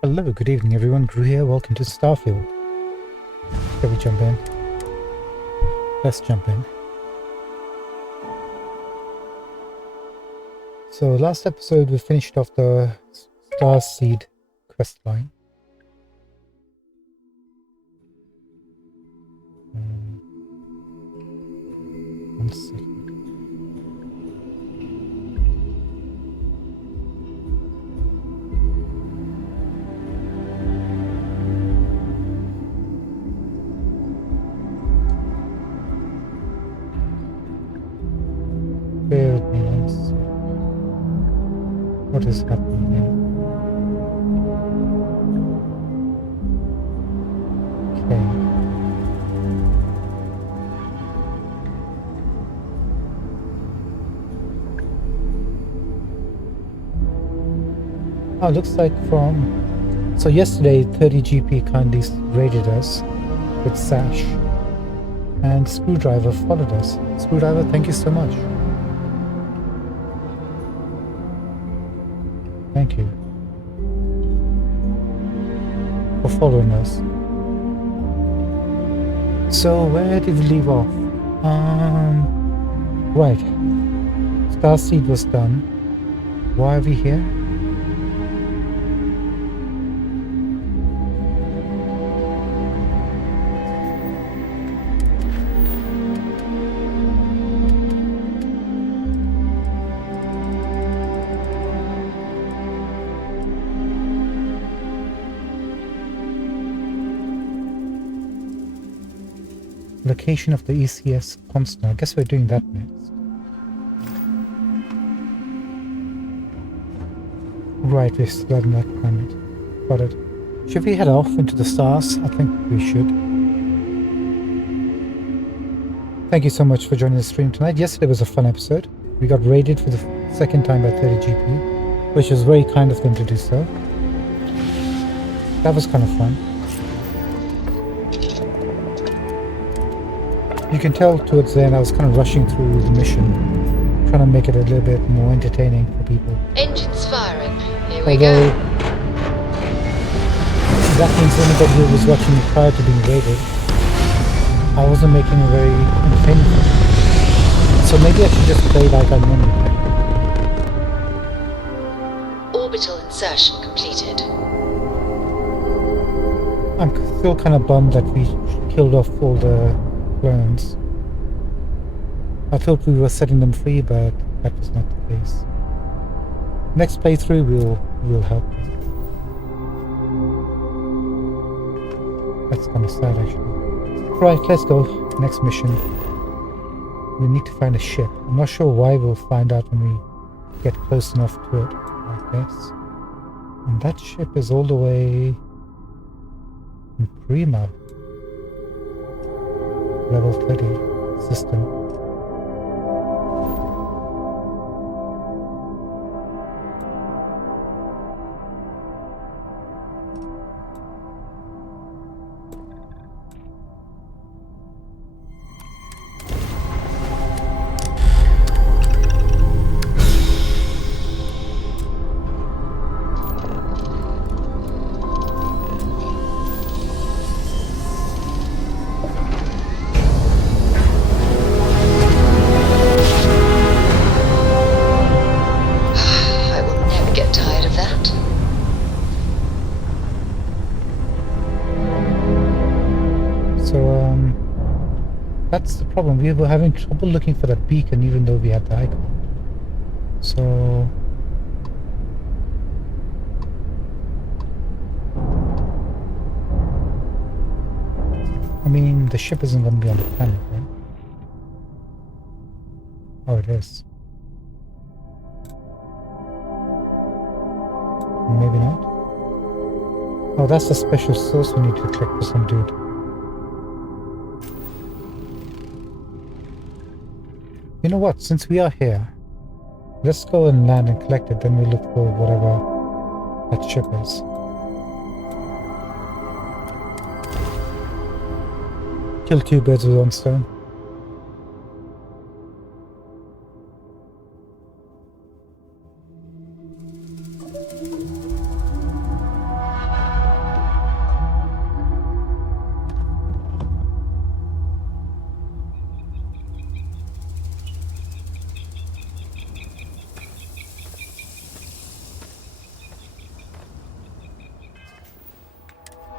Hello, good evening everyone. Gru here. Welcome to Starfield. Shall we jump in? Let's jump in. So last episode we finished off the Starseed quest line. One second. Bear with me once. What is happening here? Okay. Oh, looks like so yesterday 30GP kindly raided us with Sash and Screwdriver followed us. Screwdriver, thank you so much. Thank you for following us. So where did we leave off? Right. Starseed was done. Why are we here? Location of the ECS constant. I guess we're doing that next. Right, we're still on that planet. Got it. Should we head off into the stars? I think we should. Thank you so much for joining the stream tonight. Yesterday was a fun episode. We got raided for the second time by 30GP, which was very kind of them to do so. That was kind of fun. You can tell towards the end I was kind of rushing through the mission, trying to make it a little bit more entertaining for people. Engines firing. Here we go. That means anybody who was watching me prior to being raided, I wasn't making a very entertaining film. So maybe I should just play like I normally play. Orbital insertion completed. I'm still kind of bummed that we killed off all the clones. I thought we were setting them free, but that was not the case. Next playthrough will help. That's kind of sad actually. Right, let's go. Next mission. We need to find a ship. I'm not sure why. We'll find out when we get close enough to it, I guess. And that ship is all the way in Prima. Level 30 system. That's the problem. We were having trouble looking for that beacon even though we had the icon. So I mean, the ship isn't going to be on the planet, right? Oh, it is. Maybe not. Oh, that's a special source we need to check for some dude. You know what, since we are here, let's go and land and collect it, then we look for whatever that ship is. Kill two birds with one stone.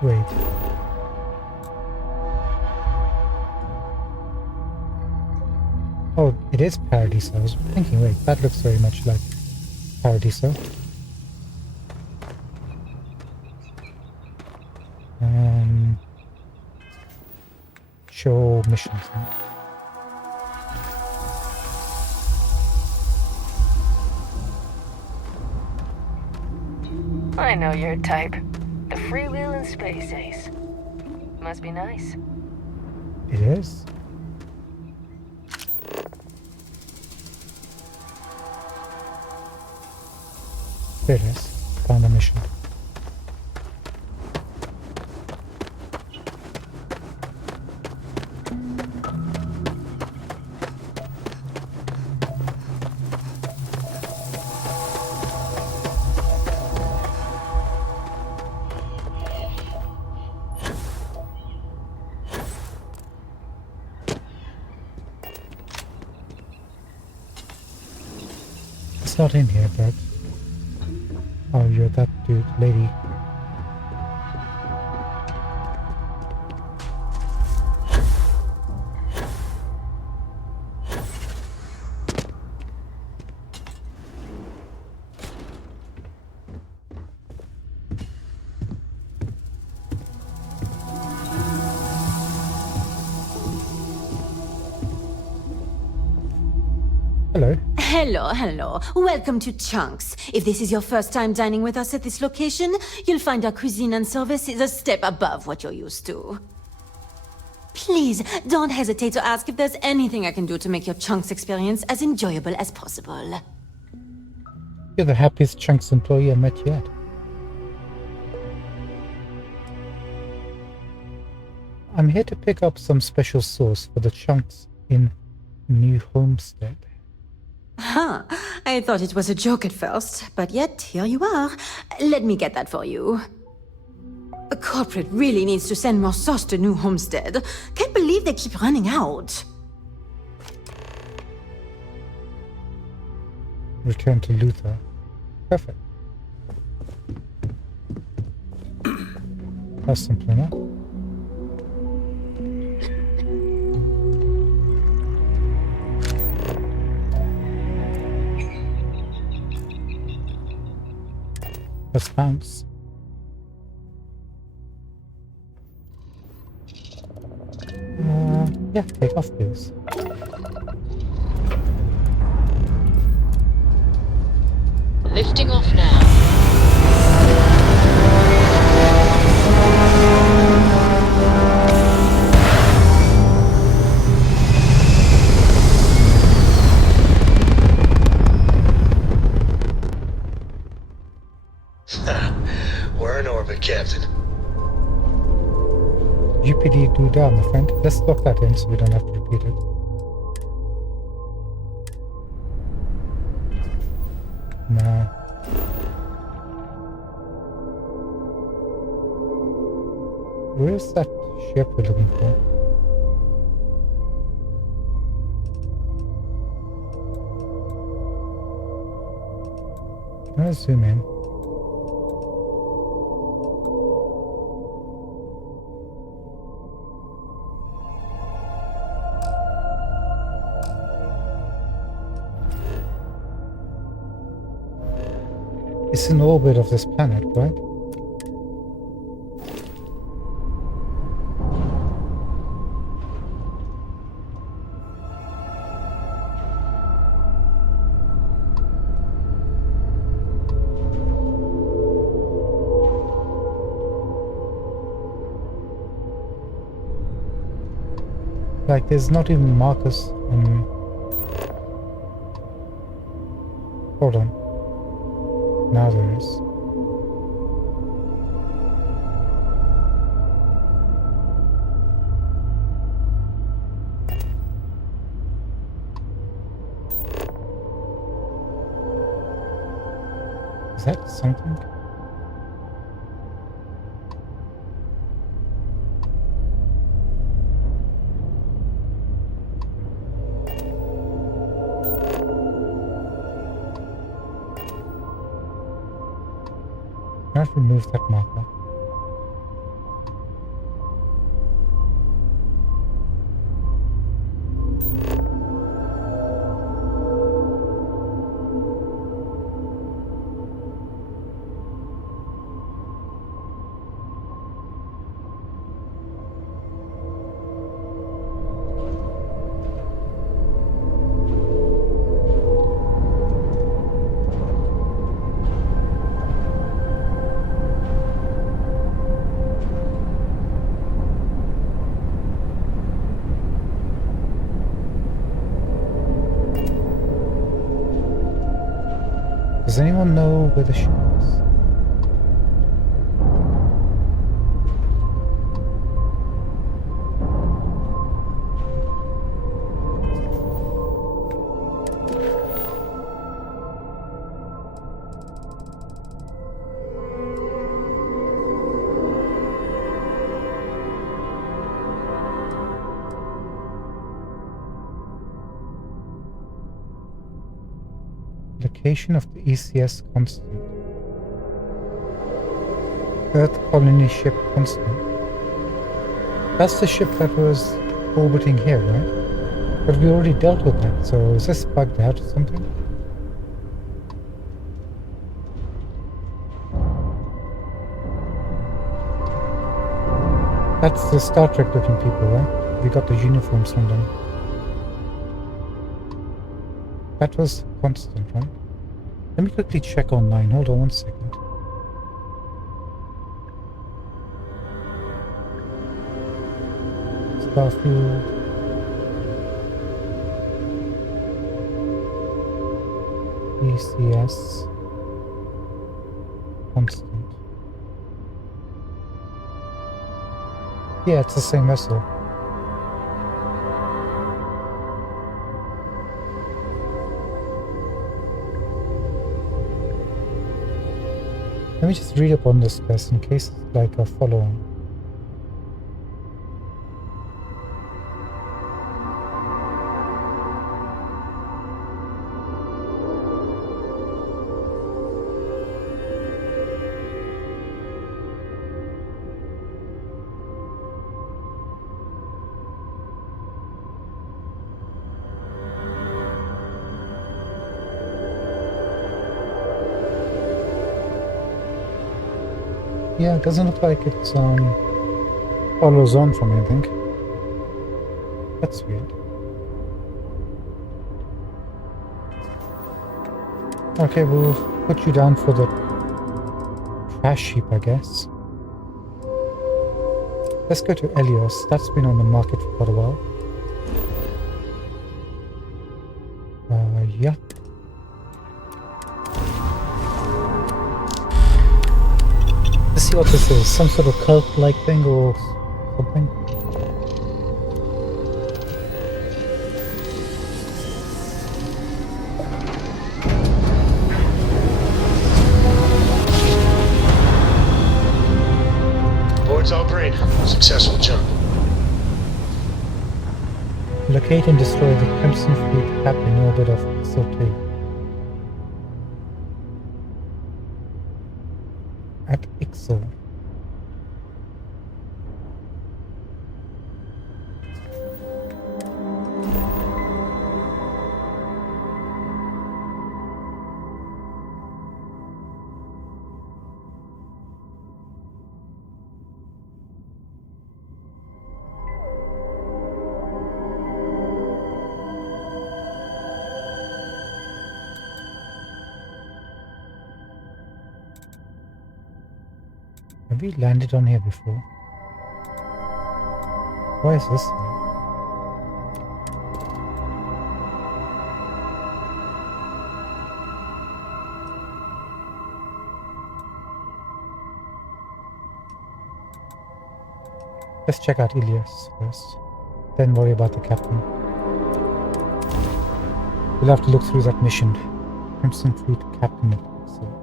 Wait. Oh, it is Paradiso. I was thinking, wait, that looks very much like Paradiso. Show missions. I know your type. The freewheel in space, Ace. Must be nice. It is. There it is. Found a mission. It's not in here, but... Oh, you're that dude, lady. Hello. Hello. Welcome to Chunks. If this is your first time dining with us at this location, you'll find our cuisine and service is a step above what you're used to. Please, don't hesitate to ask if there's anything I can do to make your Chunks experience as enjoyable as possible. You're the happiest Chunks employee I met yet. I'm here to pick up some special sauce for the Chunks in New Homestead. Huh. I thought it was a joke at first, but yet here you are. Let me get that for you. Corporate really needs to send more sauce to New Homestead. Can't believe they keep running out. Return to Luther. Perfect. That's simple enough. Let's bounce. Yeah, take off please. Lifting off now. We're in orbit, Captain. UPD do down, my friend. Let's lock that in so we don't have to repeat it. No. Where's that ship we're looking for? Can I zoom in? It's in orbit of this planet, right? Like, there's not even markers on... Hold on. Now there is. Is that something? I've removed that marker. Does anyone know where the ship is? Location of the ECS constant. Earth colony ship constant. That's the ship that was orbiting here, right? But we already dealt with that, so is this bugged out or something? That's the Star Trek looking people, right? We got the uniforms from them. That was constant, right? Let me quickly check online. Hold on 1 second. Starfield. ECS. Constant. Yeah, it's the same vessel. Let me just read up on this guys in case it's like a follow-on. Yeah, it doesn't look like it follows on from anything. That's weird. Okay, we'll put you down for the trash heap, I guess. Let's go to Elios. That's been on the market for quite a while. Yeah. Let's see what this is. Some sort of cult-like thing or something. Board's all green. Successful jump. Locate and destroy the Crimson Fleet cap in orbit of Pixel 2. At Ixel. Have we landed on here before? Why is this here? Let's check out Ilias first, then worry about the captain. We'll have to look through that mission. Crimson Fleet Captain at Ixel.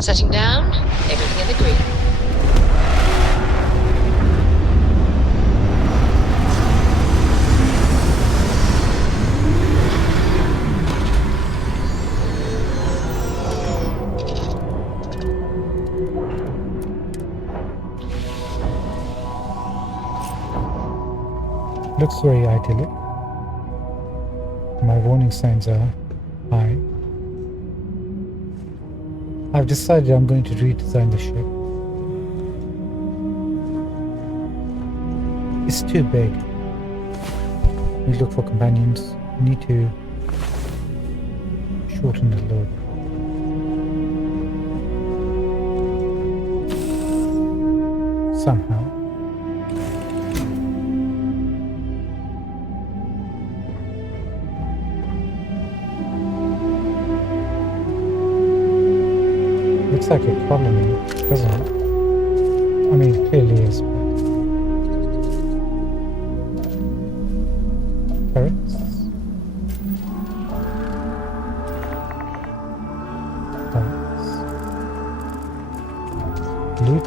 Setting down, everything in the green. Looks very idyllic. My warning signs are high. I've decided I'm going to redesign the ship. It's too big. We look for companions. We need to shorten the load. somehow. Looks like a colony, doesn't it? I mean, it clearly is. Turrets. Turrets. Loot.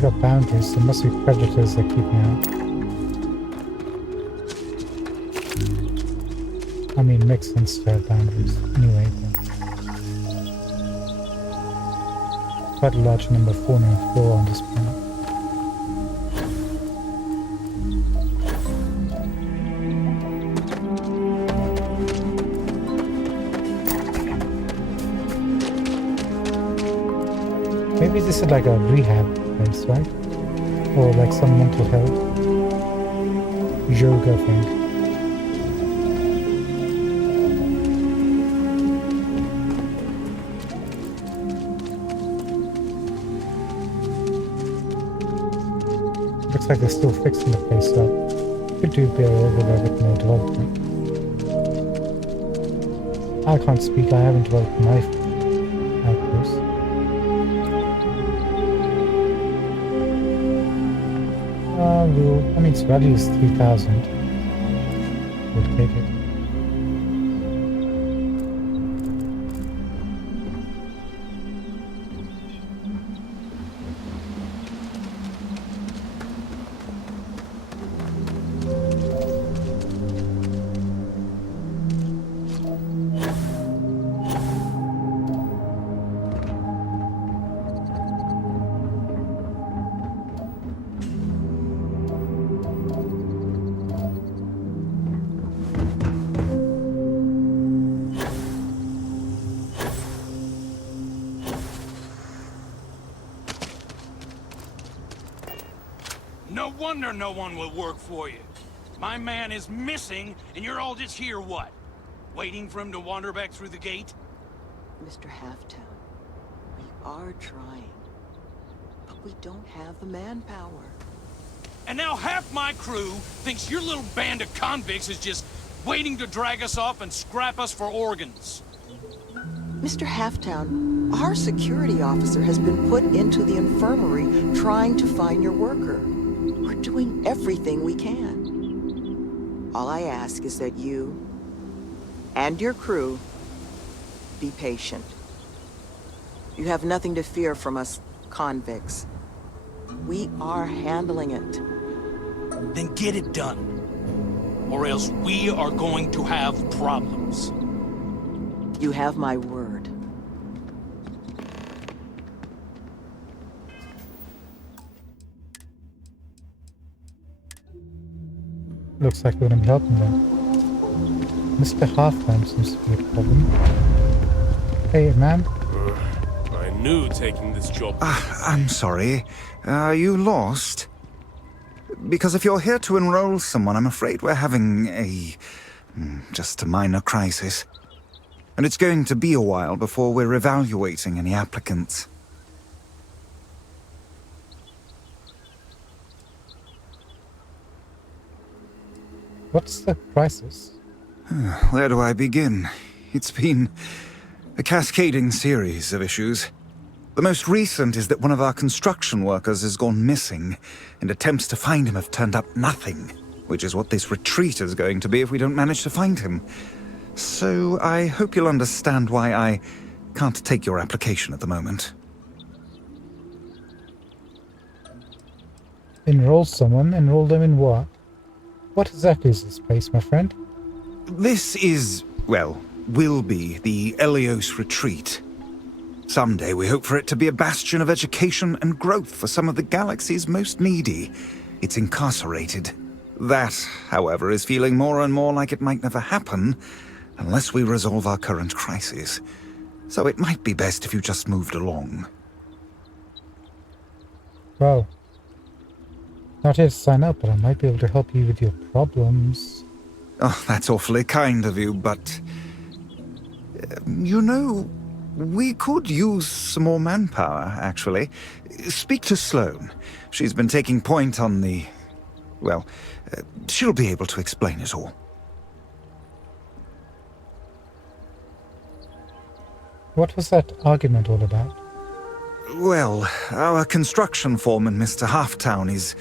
Got boundaries, there must be predators that keep me out. I mean, makes sense to have boundaries. Anyway, quite a large number of fauna and flora on this planet. Maybe this is like a rehab place, right? Or like some mental health yoga thing. Looks like they're still fixing the place up. Could do a bit more development. I can't speak, I haven't developed my outpost. I mean, its value is 3,000. We'll take it. No wonder no one will work for you. My man is missing, and you're all just here, what? Waiting for him to wander back through the gate? Mr. Halftown, we are trying, but we don't have the manpower. And now half my crew thinks your little band of convicts is just waiting to drag us off and scrap us for organs. Mr. Halftown, our security officer has been put into the infirmary trying to find your worker. We're doing everything we can. All I ask is that you and your crew be patient. You have nothing to fear from us convicts. We are handling it. Then get it done. Or else we are going to have problems. You have my word. Looks like we're gonna be helping them. Mr. Halfman seems to be a problem. Hey, man. I knew taking this job. I'm sorry. Are you lost? Because if you're here to enroll someone, I'm afraid we're having just a minor crisis. And it's going to be a while before we're evaluating any applicants. What's the crisis? Where do I begin? It's been a cascading series of issues. The most recent is that one of our construction workers has gone missing, and attempts to find him have turned up nothing, which is what this retreat is going to be if we don't manage to find him. So I hope you'll understand why I can't take your application at the moment. Enroll someone? Enroll them in what? What exactly is this place, my friend? This is, well, will be the Elios Retreat. Someday we hope for it to be a bastion of education and growth for some of the galaxy's most needy. It's incarcerated. That, however, is feeling more and more like it might never happen unless we resolve our current crisis. So it might be best if you just moved along. Well, not here to sign up, but I might be able to help you with your problems. Oh, that's awfully kind of you, but... you know, we could use some more manpower, actually. Speak to Sloane. She's been taking point on the... well, she'll be able to explain it all. What was that argument all about? Well, our construction foreman, Mr. Halftown, is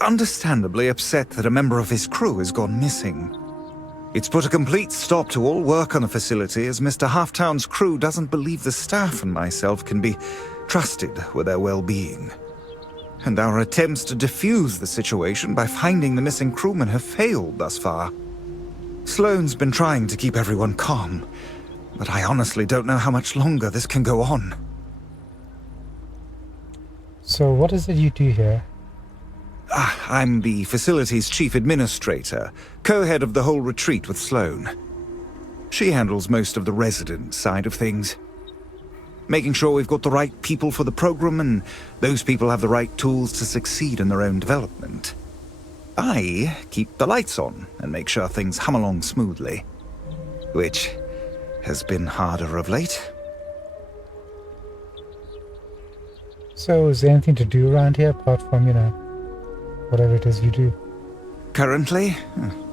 understandably upset that a member of his crew has gone missing. It's put a complete stop to all work on the facility as Mr. Halftown's crew doesn't believe the staff and myself can be trusted with their well-being. And our attempts to defuse the situation by finding the missing crewmen have failed thus far. Sloane's been trying to keep everyone calm, but I honestly don't know how much longer this can go on. So what is it you do here? I'm the facility's chief administrator, co-head of the whole retreat with Sloane. She handles most of the resident side of things. Making sure we've got the right people for the program and those people have the right tools to succeed in their own development. I keep the lights on and make sure things hum along smoothly, which has been harder of late. So is there anything to do around here apart from, whatever it is you do? Currently,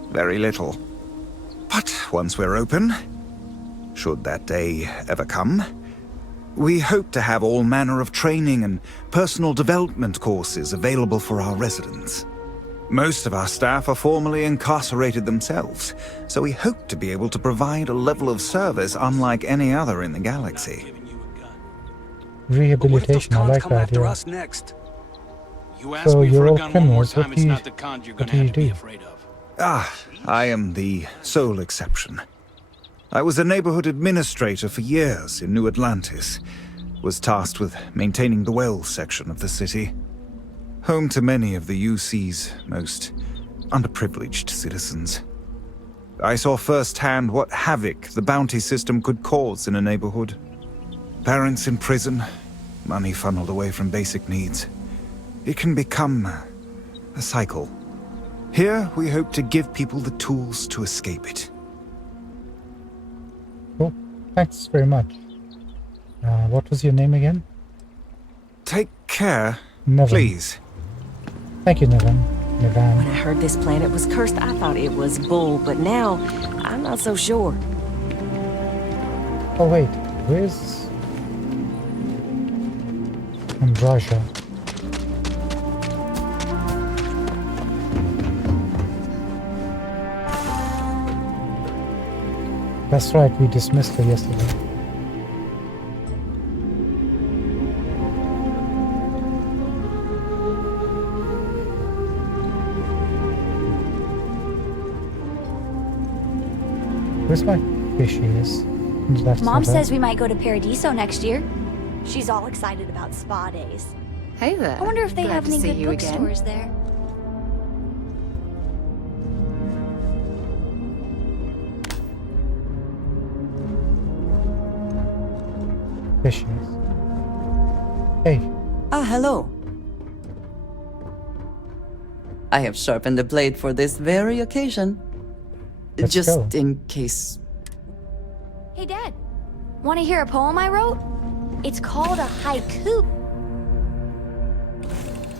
very little. But once we're open, should that day ever come, we hope to have all manner of training and personal development courses available for our residents. Most of our staff are formerly incarcerated themselves, so we hope to be able to provide a level of service unlike any other in the galaxy. Rehabilitation, I like that idea. Us next? You ask So me you're for a all gun one more criminals, time, it's not the cons you're gonna have to be afraid of. I am the sole exception. I was a neighborhood administrator for years in New Atlantis, was tasked with maintaining the Wells section of the city, home to many of the UC's most underprivileged citizens. I saw firsthand what havoc the bounty system could cause in a neighborhood. Parents in prison, money funneled away from basic needs. It can become a cycle. Here, we hope to give people the tools to escape it. Cool. Thanks very much. What was your name again? Take care, Nevan. please. Thank you, Nevan. When Nevan. I heard this planet was cursed, I thought it was bull, but now I'm not so sure. Oh wait, where's Andraja? That's right, we dismissed her yesterday. Where's my... Here she is. That's Mom not her. says we might go to Paradiso next year. She's all excited about spa days. Hey there. I wonder if they Glad have to any see good you again. bookstores there. There she is. Hey, Hello. I have sharpened the blade for this very occasion. Let's Just go. in case. Hey, Dad. Want to hear a poem I wrote? It's called a haiku.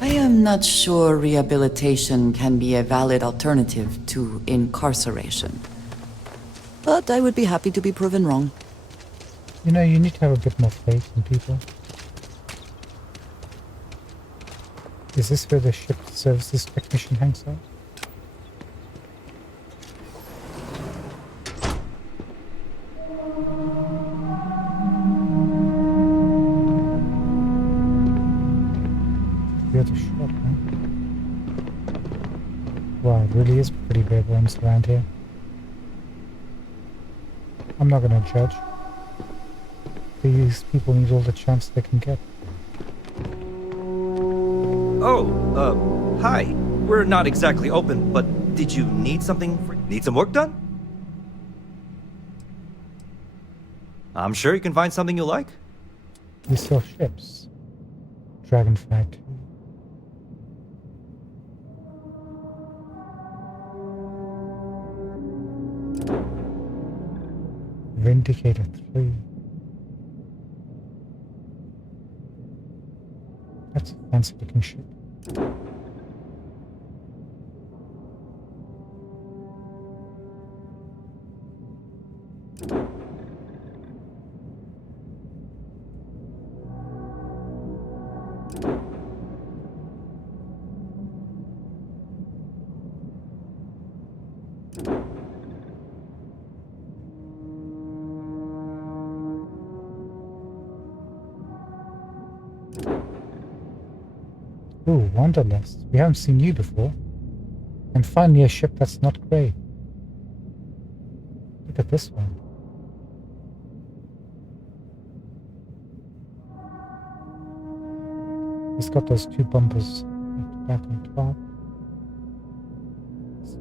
I am not sure rehabilitation can be a valid alternative to incarceration. But I would be happy to be proven wrong. you need to have a bit more faith in people. Is this where the ship services technician hangs out? You're the shop, huh? really is pretty bare bones around here. I'm not gonna judge. These people need all the chance they can get. Oh, hi. We're not exactly open, but did you need something? Need some work done? I'm sure you can find something you like. We saw ships. Dragonfly 2. Vindicator 3. That's a fancy looking ship. Ooh, Wanderlust. We haven't seen you before. And finally a ship that's not grey. Look at this one. It's got those two bumpers at the back and top.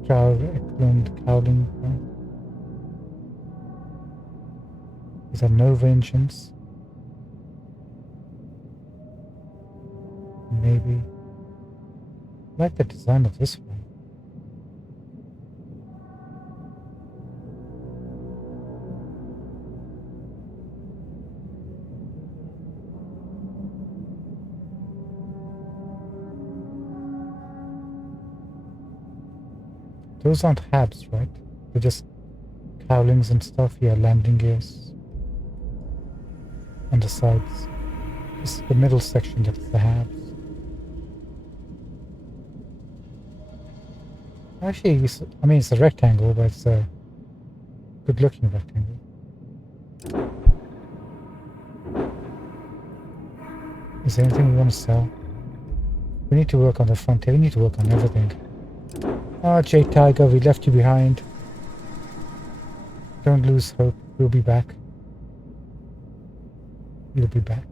Stroud, Eklund, Cowling. These are Nova engines. Maybe. I like the design of this one. Those aren't habs, right? They're just cowlings and stuff. Yeah, landing gears. On the sides. It's the middle section that's the habs. Actually, I mean, it's a rectangle, but it's a good-looking rectangle. Is there anything we want to sell? We need to work on the frontier. We need to work on everything. Oh, Jade Tiger, we left you behind. Don't lose hope. We'll be back. We'll be back.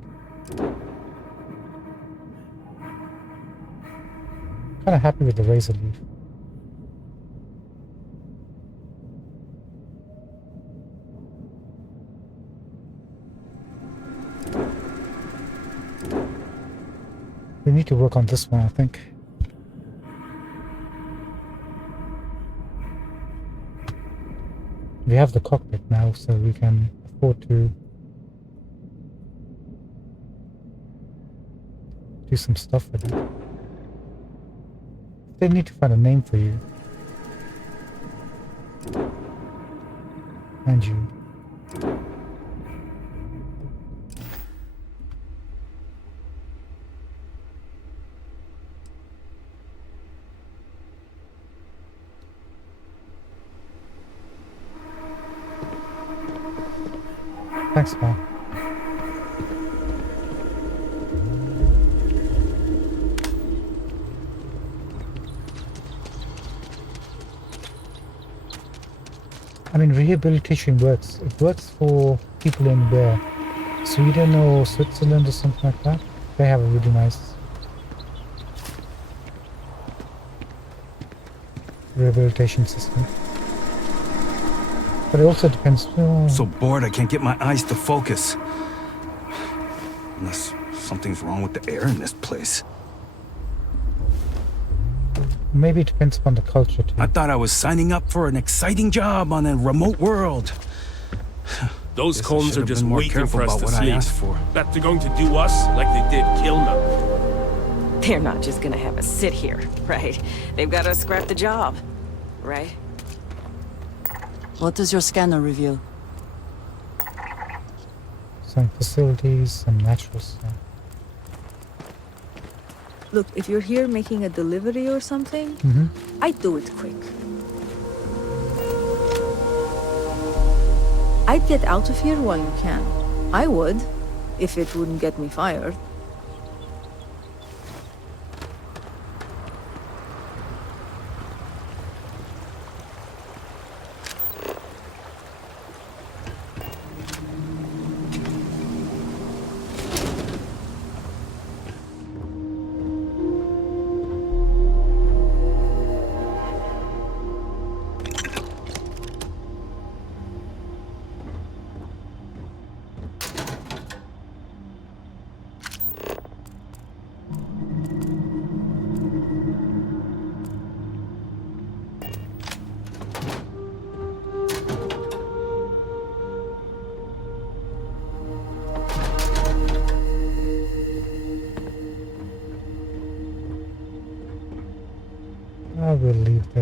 Kind of happy with the razor leaf. We need to work on this one, I think. We have the cockpit now, so we can afford to do some stuff with it. They need to find a name for you. And you. Thanks, man. I mean, rehabilitation works. It works for people in where? Sweden or Switzerland or something like that. They have a really nice rehabilitation system. But it also depends. So bored I can't get my eyes to focus. Unless something's wrong with the air in this place. Maybe it depends upon the culture too. I thought I was signing up for an exciting job on a remote world. Those cones are just more waiting careful for us about to what I sleep. asked for. That they're going to do us like they did Kilma. They're not just gonna have us sit here, right? They've got to scrap the job, right? What does your scanner reveal? Some facilities, some natural stuff. Look, if you're here making a delivery or something, I'd do it quick. I'd get out of here while you can. I would, if it wouldn't get me fired.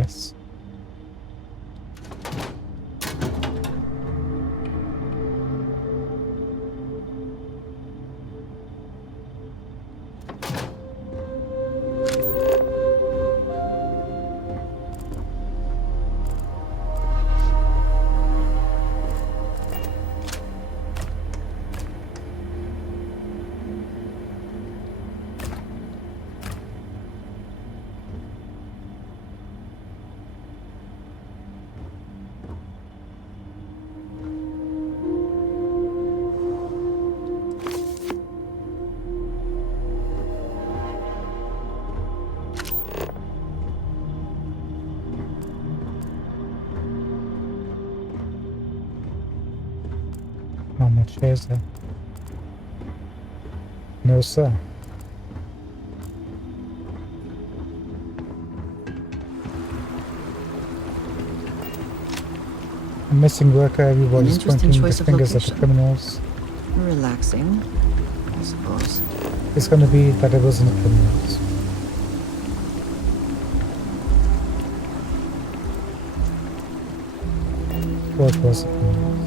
Yes. How much is there? No, sir. A missing worker, everybody's interesting pointing choice the of fingers at the location. criminals. Relaxing, I suppose. It's gonna be that it wasn't the criminals. What was the criminals?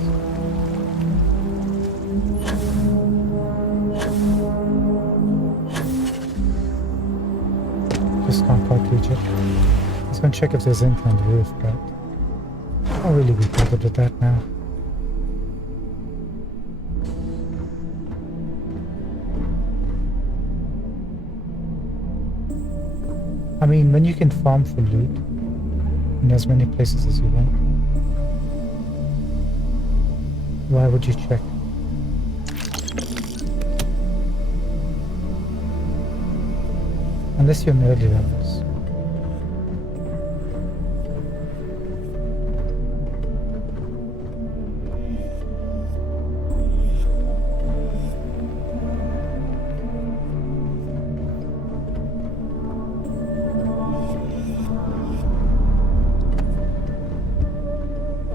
Just can't quite reach it. Let's go and check if there's anything on the roof, but I'll really be bothered with that now. I mean, when you can farm for loot in as many places as you want, why would you check? Unless you're in early levels.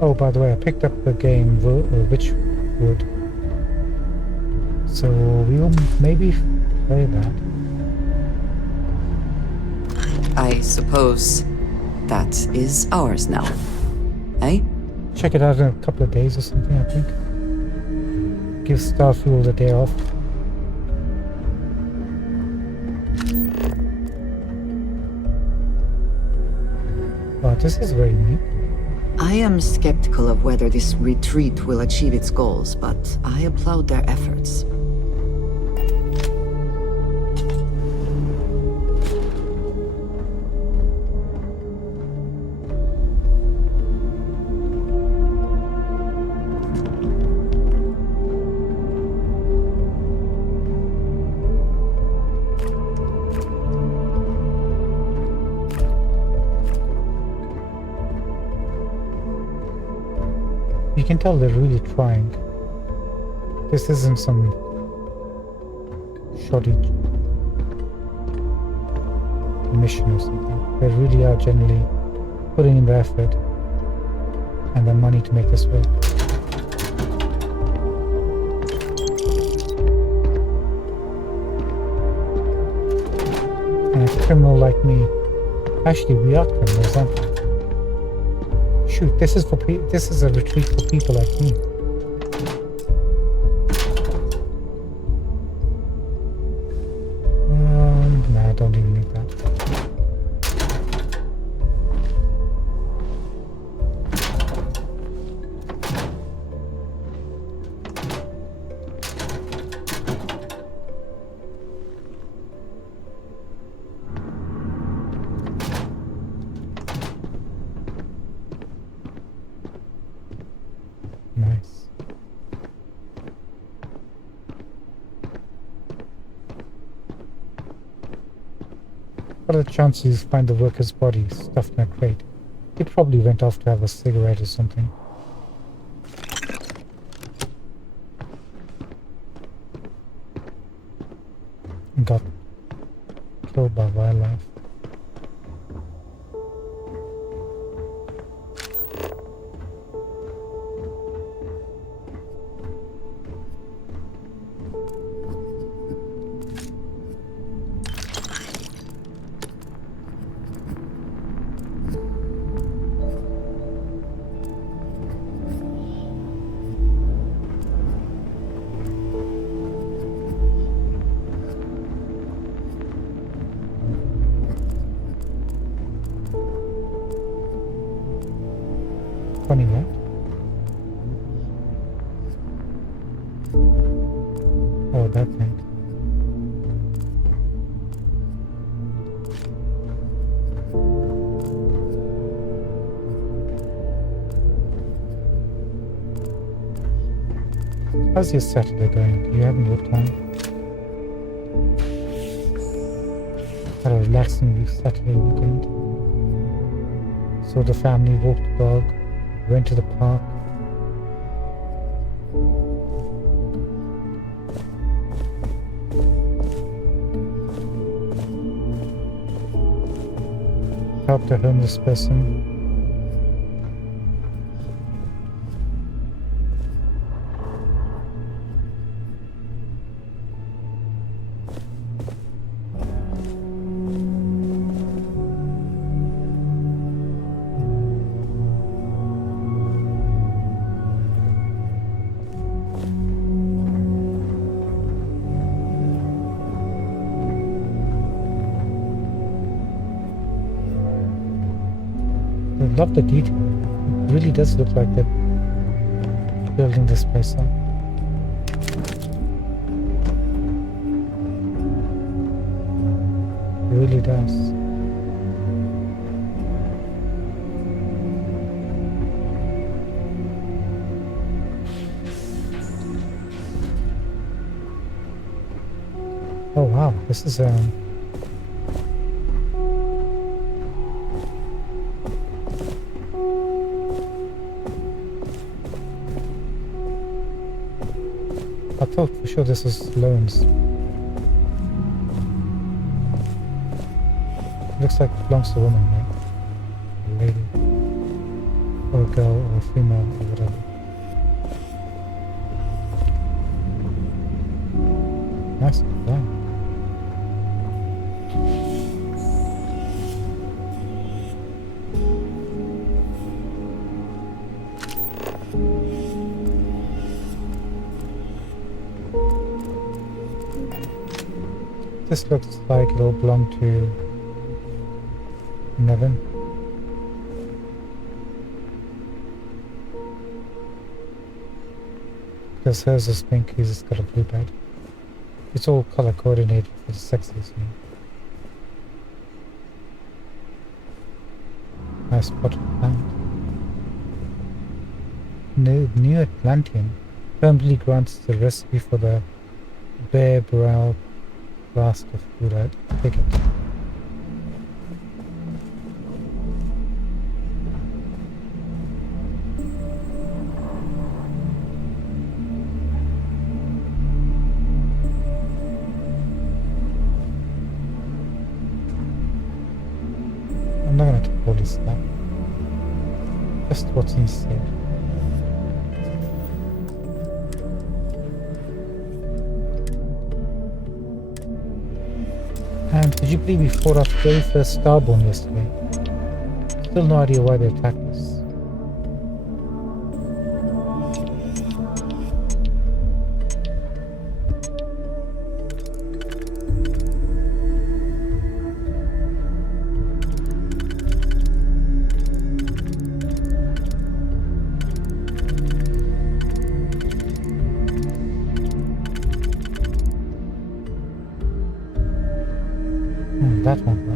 Oh, by the way, I picked up the game Witchwood, so we'll maybe play that. I suppose that is ours now. Eh? Check it out in a couple of days or something, I think. Give Starfield a day off. Wow, this is very neat. I am skeptical of whether this retreat will achieve its goals, but I applaud their efforts. You can tell they're really trying. This isn't some shoddy mission or something. They really are generally putting in the effort and the money to make this work. And a criminal like me, actually we are criminals, aren't we? Shoot, this is a retreat for people like me. Nah, I don't even need that. Nice. What are the chances you find the worker's body stuffed in a crate? He probably went off to have a cigarette or something. And got killed by wildlife. Oh, that thing. How's your Saturday going? You having a good time? Had a relaxing Saturday weekend. Saw the family, walked the dog, went to the park. Helped a homeless person. I love the detail. It really does look like they're building this place up. It really does. Oh wow, this is I thought for sure this was loans. Looks like it belongs to a woman, right? A lady. Or a girl, or a female, or whatever. Nice design. This looks like it'll belong to Nevin. Because hers is pink, he's got a blue bed. It's all color coordinated for the sexes. Nice potted plant. New Atlantean firmly grants the recipe for the bare brow blast of food. I take it. I'm not gonna take all this stuff. Just what's inside. And could you believe we fought off the very first Starborn yesterday? Still no idea why they attacked us. That won't work.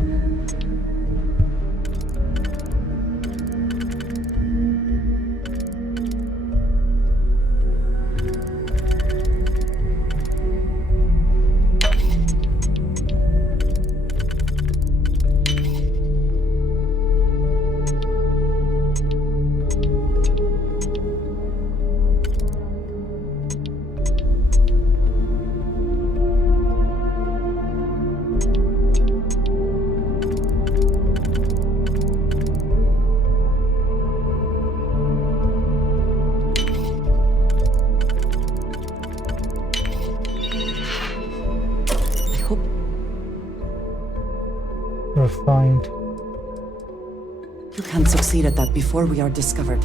Refined. You can't succeed at that before we are discovered.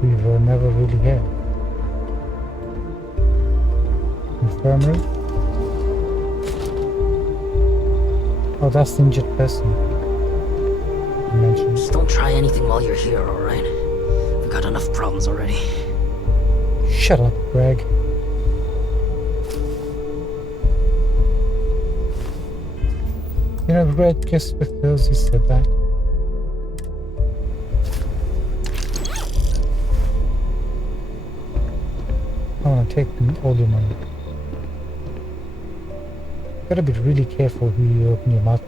We were never really here. Infirmary? Oh, that's the injured person. You mentioned. Just don't try anything while you're here, alright? We've got enough problems already. Shut up, Greg. You know, Greg, just because you said that. I want to take all your money. You gotta be really careful who you open your mouth to.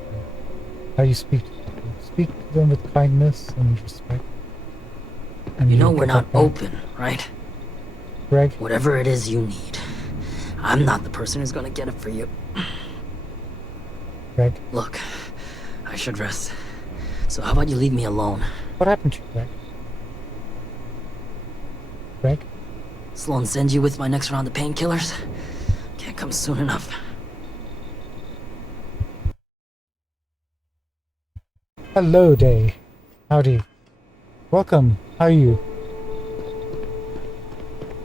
How you speak to people. Speak to them with kindness and respect. And You know you'll we're get not that back. open, right? Greg? Whatever it is you need, I'm not the person who's gonna get it for you. Greg? Look, I should rest. So how about you leave me alone? What happened to you, Greg? Greg? Sloan send you with my next round of painkillers? Can't come soon enough. Hello, Day. Howdy. Welcome. How are you?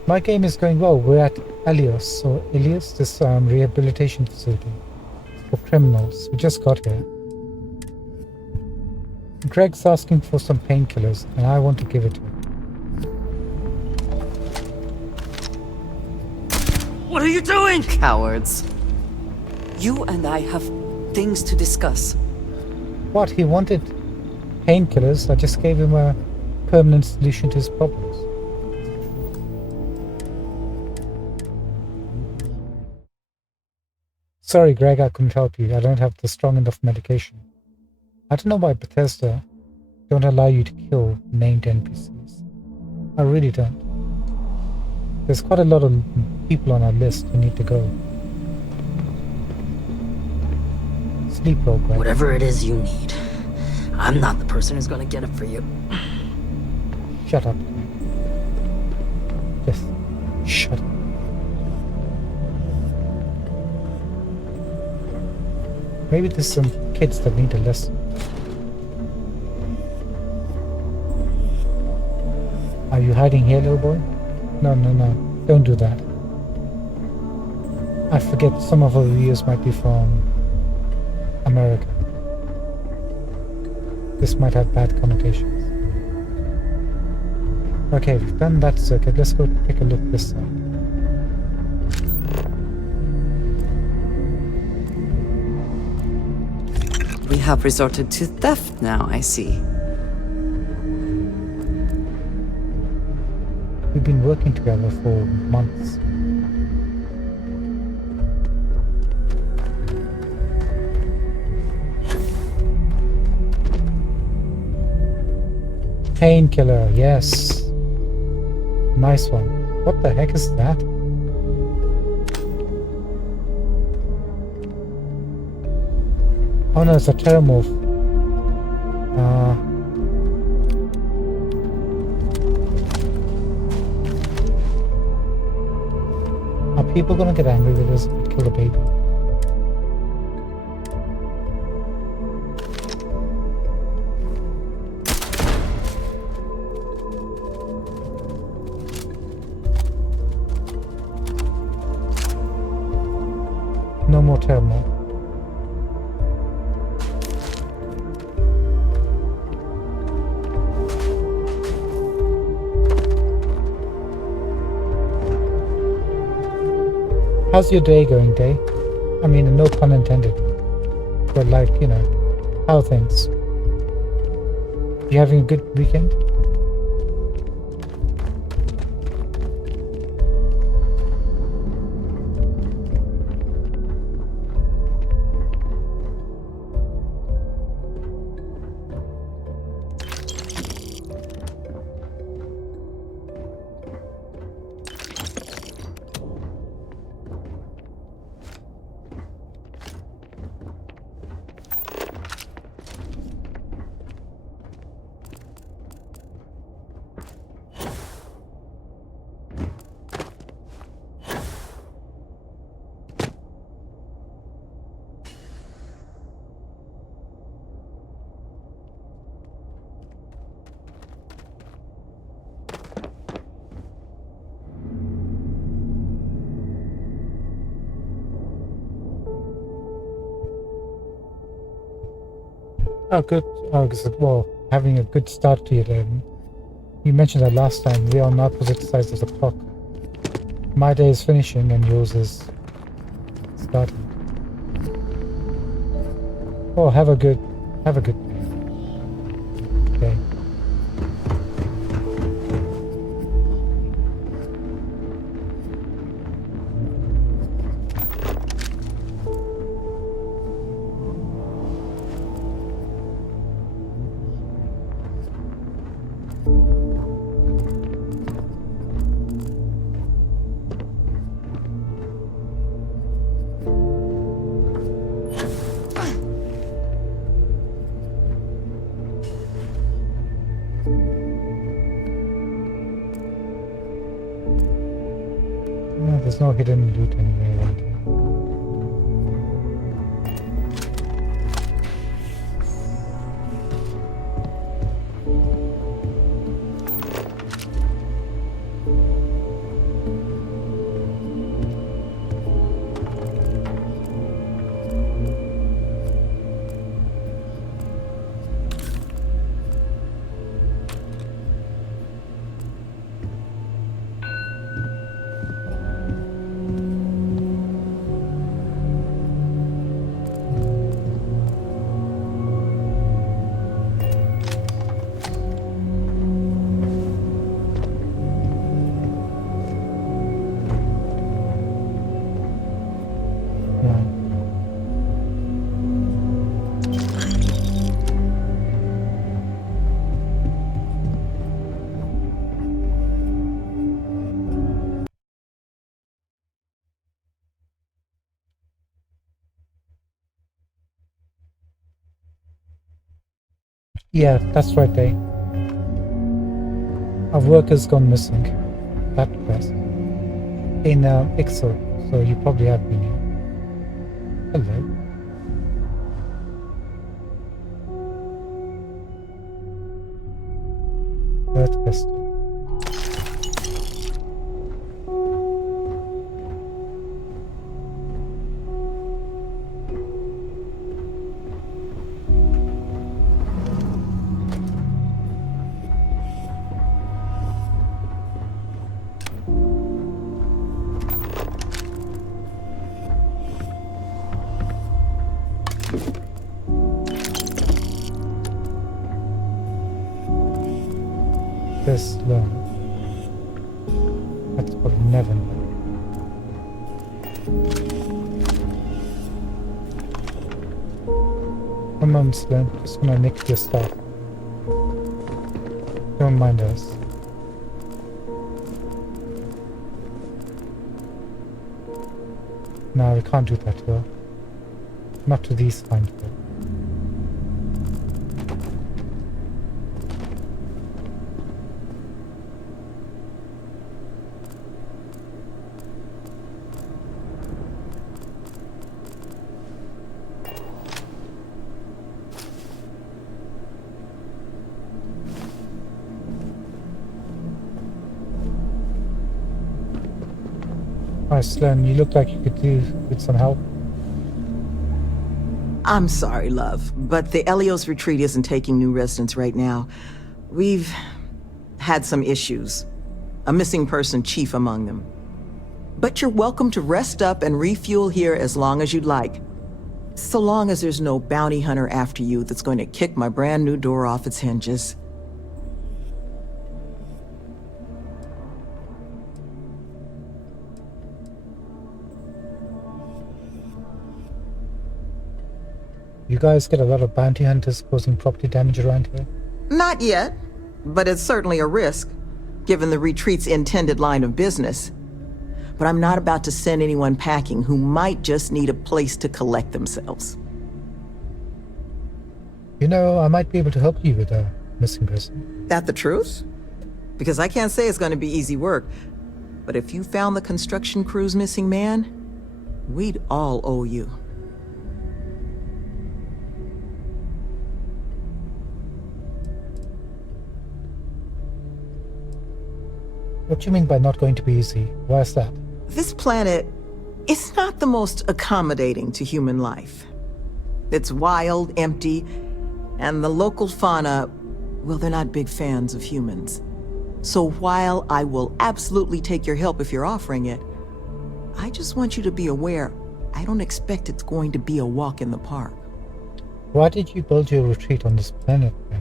My game is going well. We're at Elios, or Elios, this rehabilitation facility for criminals. We just got here. Greg's asking for some painkillers, and I want to give it to him. What are you doing? Cowards. You and I have things to discuss. What? He wanted painkillers. I just gave him a permanent solution to his problems. Sorry, Greg, I couldn't help you. I don't have the strong enough medication. I don't know why Bethesda don't allow you to kill named NPCs. I really don't. There's quite a lot of people on our list who need to go. Sleep well, Greg. Whatever it is you need, I'm not the person who's gonna get it for you. Shut up. Just shut up. Maybe there's some kids that need a lesson. Are you hiding here, little boy? No, no, no. Don't do that. I forget some of our viewers might be from America. This might have bad connotations. Okay, we've done that circuit. Let's go take a look this side. We have resorted to theft now, I see. We've been working together for months. Painkiller, yes. Nice one. What the heck is that? Oh no, it's a terramorph. Are people gonna get angry with us if we kill the baby? No more terminal. How's your day going, Day? I mean, no pun intended. But like, you know, how are things? You having a good weekend? Oh, good. Oh, well, having a good start to your day. You mentioned that last time. We are on opposite sides of the clock. My day is finishing and yours is starting. Oh, have a good day. No, there's no hidden loot anywhere around here. Yeah, that's right, Day. Our worker's gone missing. That quest. In Ixo, so you probably have been here. Hello. Earth quest. This learn. That's what never know. Come on, Slim. Just gonna nick your stuff. Don't mind us. No, we can't do that though. Not to these fine folk. Slen, you look like you could do with some help. I'm sorry, love, but the Elios retreat isn't taking new residents right now. We've had some issues. A missing person chief among them. But you're welcome to rest up and refuel here as long as you'd like. So long as there's no bounty hunter after you that's going to kick my brand new door off its hinges. You guys get a lot of bounty hunters causing property damage around here? Not yet, but it's certainly a risk, given the retreat's intended line of business. But I'm not about to send anyone packing who might just need a place to collect themselves. You know, I might be able to help you with a missing person. That the truth? Because I can't say it's going to be easy work, but if you found the construction crew's missing man, we'd all owe you. What do you mean by not going to be easy? Why is that? This planet is not the most accommodating to human life. It's wild, empty, and the local fauna, well, they're not big fans of humans. So while I will absolutely take your help if you're offering it, I just want you to be aware, I don't expect it's going to be a walk in the park. Why did you build your retreat on this planet then?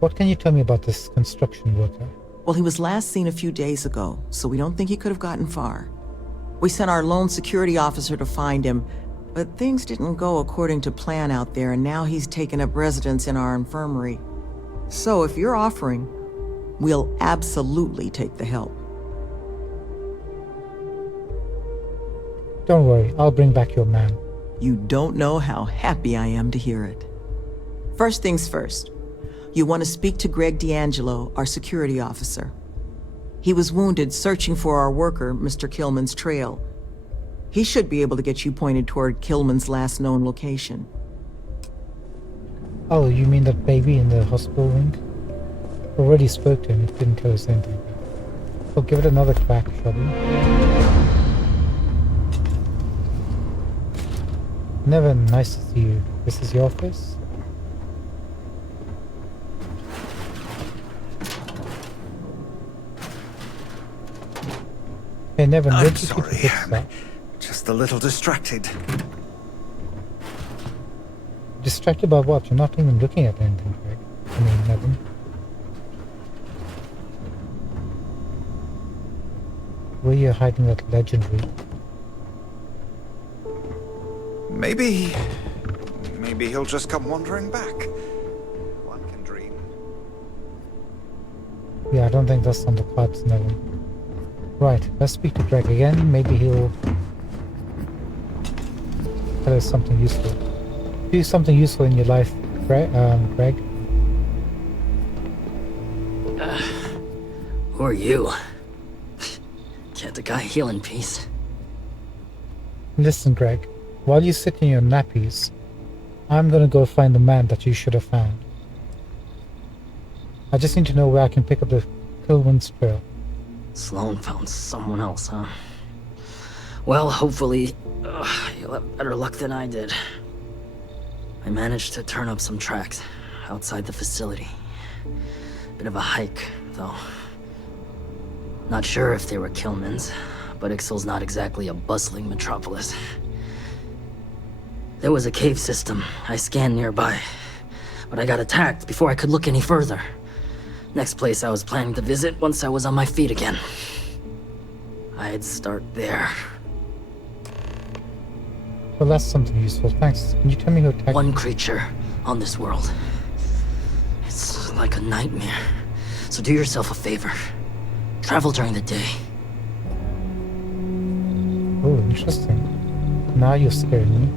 What can you tell me about this construction worker? Well, he was last seen a few days ago, so we don't think he could have gotten far. We sent our lone security officer to find him, but things didn't go according to plan out there, and now he's taken up residence in our infirmary. So if you're offering, we'll absolutely take the help. Don't worry, I'll bring back your man. You don't know how happy I am to hear it. First things first, you want to speak to Greg D'Angelo, our security officer. He was wounded searching for our worker, Mr. Killman's trail. He should be able to get you pointed toward Killman's last known location. Oh, you mean that baby in the hospital wing? Already spoke to him, it didn't tell us anything. So give it another crack, shall we? Never nice to see you. This is your office? Hey, Nevin, where I'm did you keep the sorry, good stuff? just a little distracted. Distracted by what? You're not even looking at anything, Greg. I mean, Nevin. Where are you hiding that legendary? Maybe he'll just come wandering back. One can dream. Yeah, I don't think that's on the cards, Nevin. Right, let's speak to Greg again. Maybe he'll tell us something useful. Do something useful in your life, Greg. Who are you? Can't the guy heal in peace? Listen, Greg. While you sit in your nappies, I'm gonna go find the man that you should have found. I just need to know where I can pick up the Killman's trail. Sloan found someone else, huh? Well, hopefully, you'll have better luck than I did. I managed to turn up some tracks outside the facility. Bit of a hike, though. Not sure if they were Killman's, but Ixal's not exactly a bustling metropolis. There was a cave system I scanned nearby, but I got attacked before I could look any further. Next place I was planning to visit once I was on my feet again. I'd start there. Well, that's something useful. Thanks. Can you tell me who attacked? One creature on this world. It's like a nightmare. So do yourself a favor. Travel during the day. Oh, interesting. Now you're scaring me.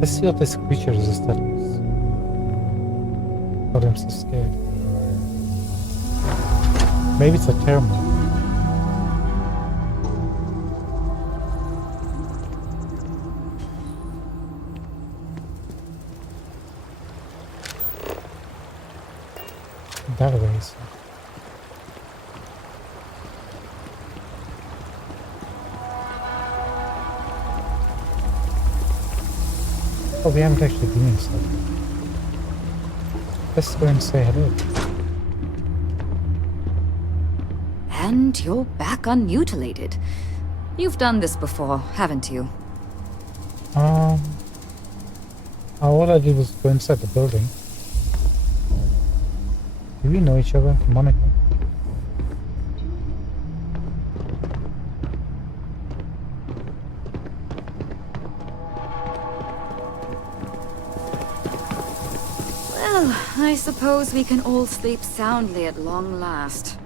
Let's see what this creature is that was. God, I'm so scared. Maybe it's a thermal. That way. Oh, we haven't actually been inside. Let's go and say hello. And you're back unmutilated. You've done this before, haven't you? All I did was go inside the building. Do we know each other, Monica? Well, I suppose we can all sleep soundly at long last.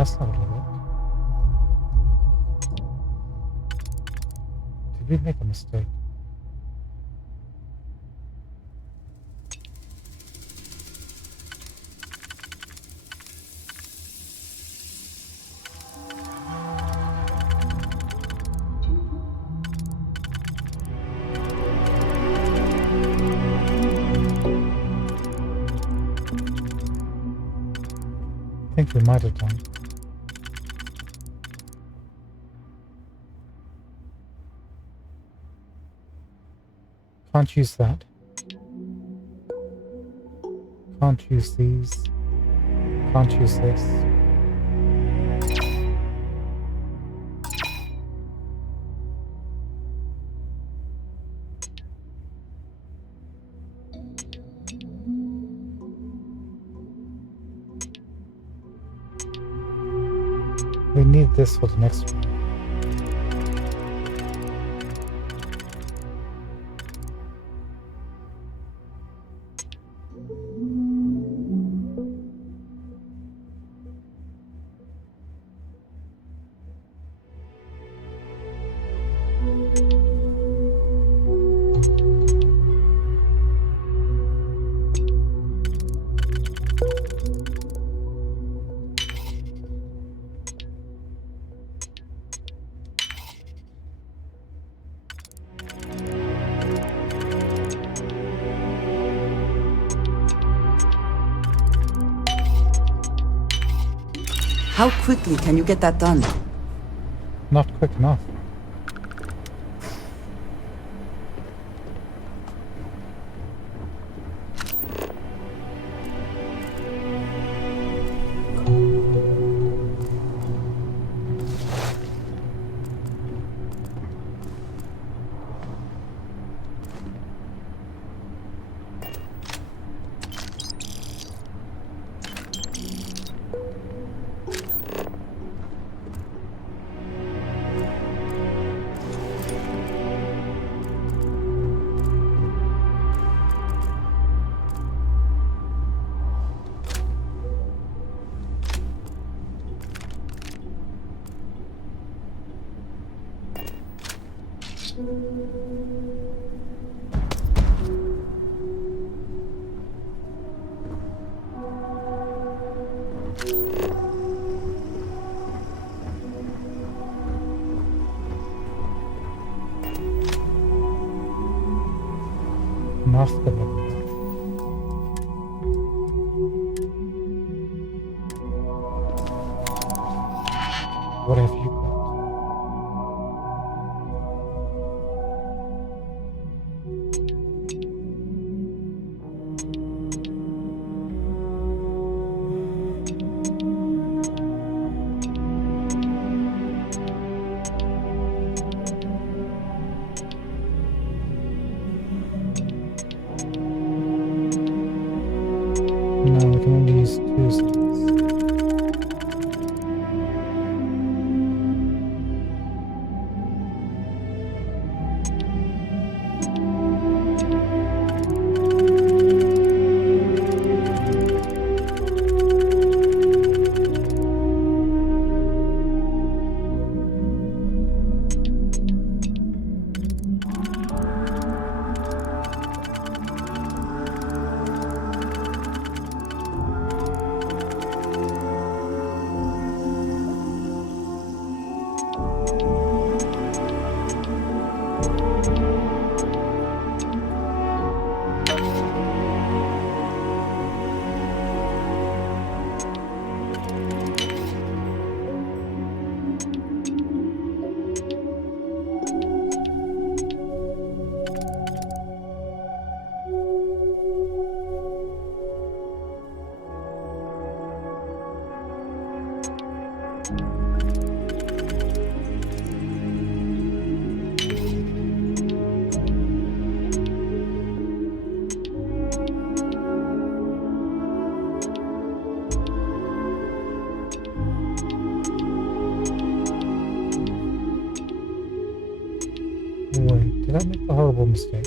That's not gonna work. Did we make a mistake? I think we might have done. Can't use that. Can't use these. Can't use this. We need this for the next one. How quickly can you get that done? Not quick enough. Master level. What have you got? No, we can only use two slots. Wait, did I make a horrible mistake?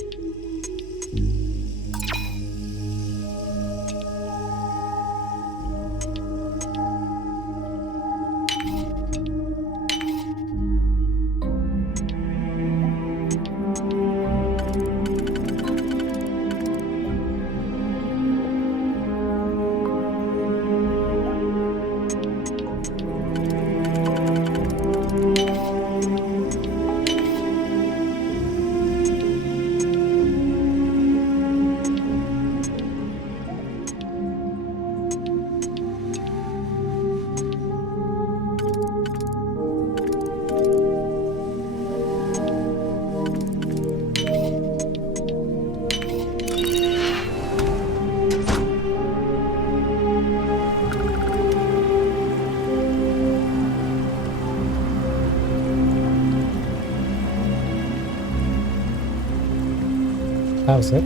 How's it?